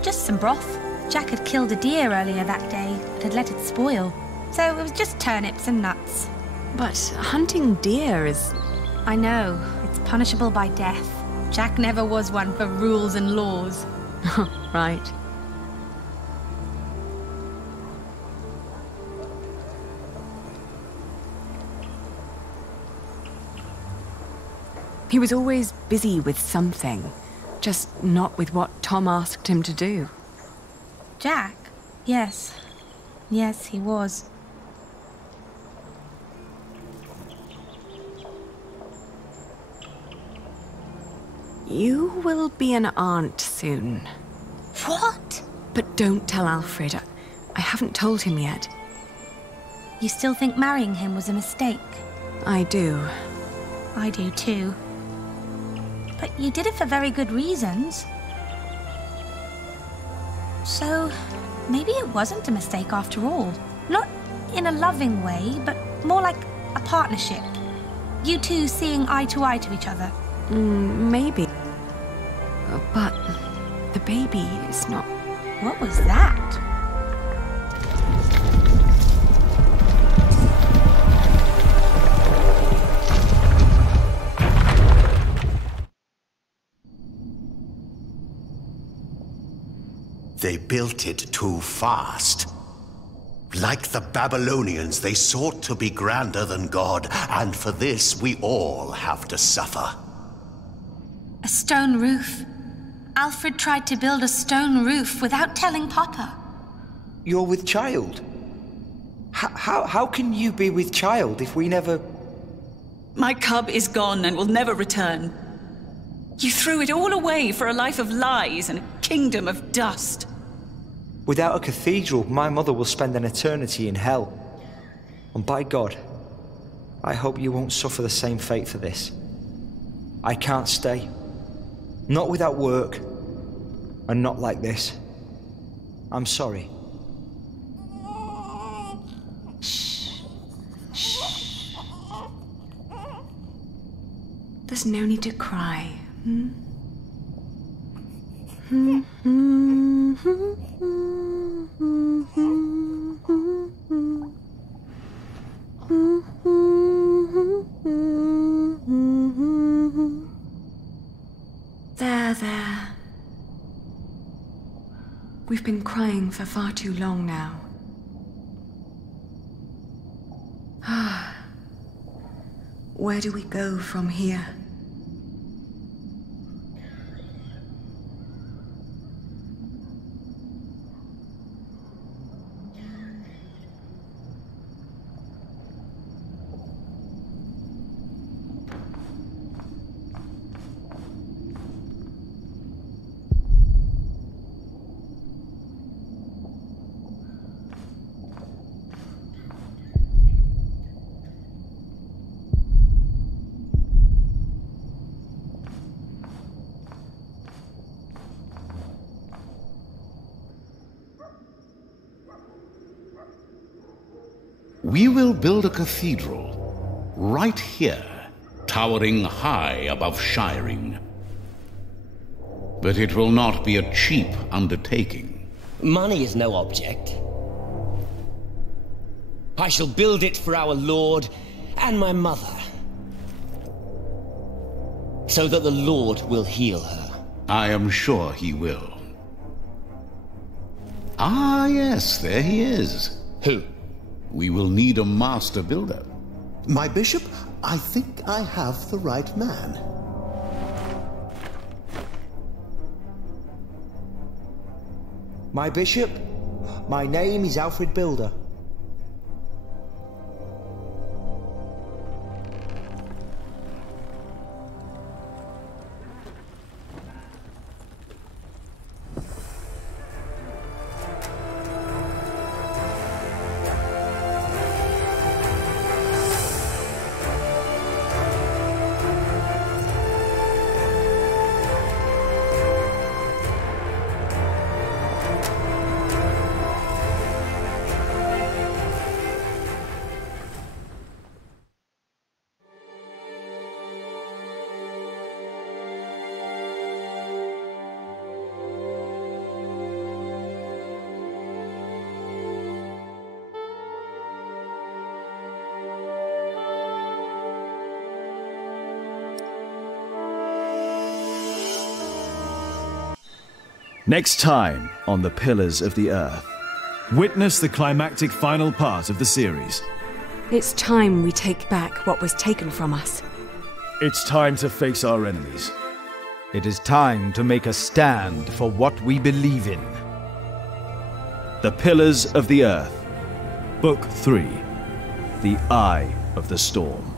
Just some broth. Jack had killed a deer earlier that day and had let it spoil. So it was just turnips and nuts. But hunting deer is... I know. It's punishable by death. Jack never was one for rules and laws. Right. He was always busy with something. Just not with what Tom asked him to do. Jack? Yes. Yes, he was. You will be an aunt soon. What? But don't tell Alfred. I haven't told him yet. You still think marrying him was a mistake? I do. I do too. But you did it for very good reasons. So, maybe it wasn't a mistake after all. Not in a loving way, but more like a partnership. You two seeing eye to eye to each other. Maybe. But the baby is not... What was that? They built it too fast. Like the Babylonians, they sought to be grander than God, and for this we all have to suffer. A stone roof. Alfred tried to build a stone roof without telling Papa. You're with child? How can you be with child if we never... My cub is gone and will never return. You threw it all away for a life of lies and a kingdom of dust. Without a cathedral, my mother will spend an eternity in hell. And by God, I hope you won't suffer the same fate for this. I can't stay. Not without work. And not like this. I'm sorry. Shh. Shh. There's no need to cry. There. We've been crying for far too long now. Where do we go from here? We will build a cathedral right here, towering high above Shiring. But it will not be a cheap undertaking. Money is no object. I shall build it for our Lord and my mother, so that the Lord will heal her. I am sure he will. Ah, yes, there he is. Who? We will need a master builder. My bishop, I think I have the right man. My bishop, my name is Alfred Builder. Next time on The Pillars of the Earth. Witness the climactic final part of the series. It's time we take back what was taken from us. It's time to face our enemies. It is time to make a stand for what we believe in. The Pillars of the Earth. Book 3. The Eye of the Storm.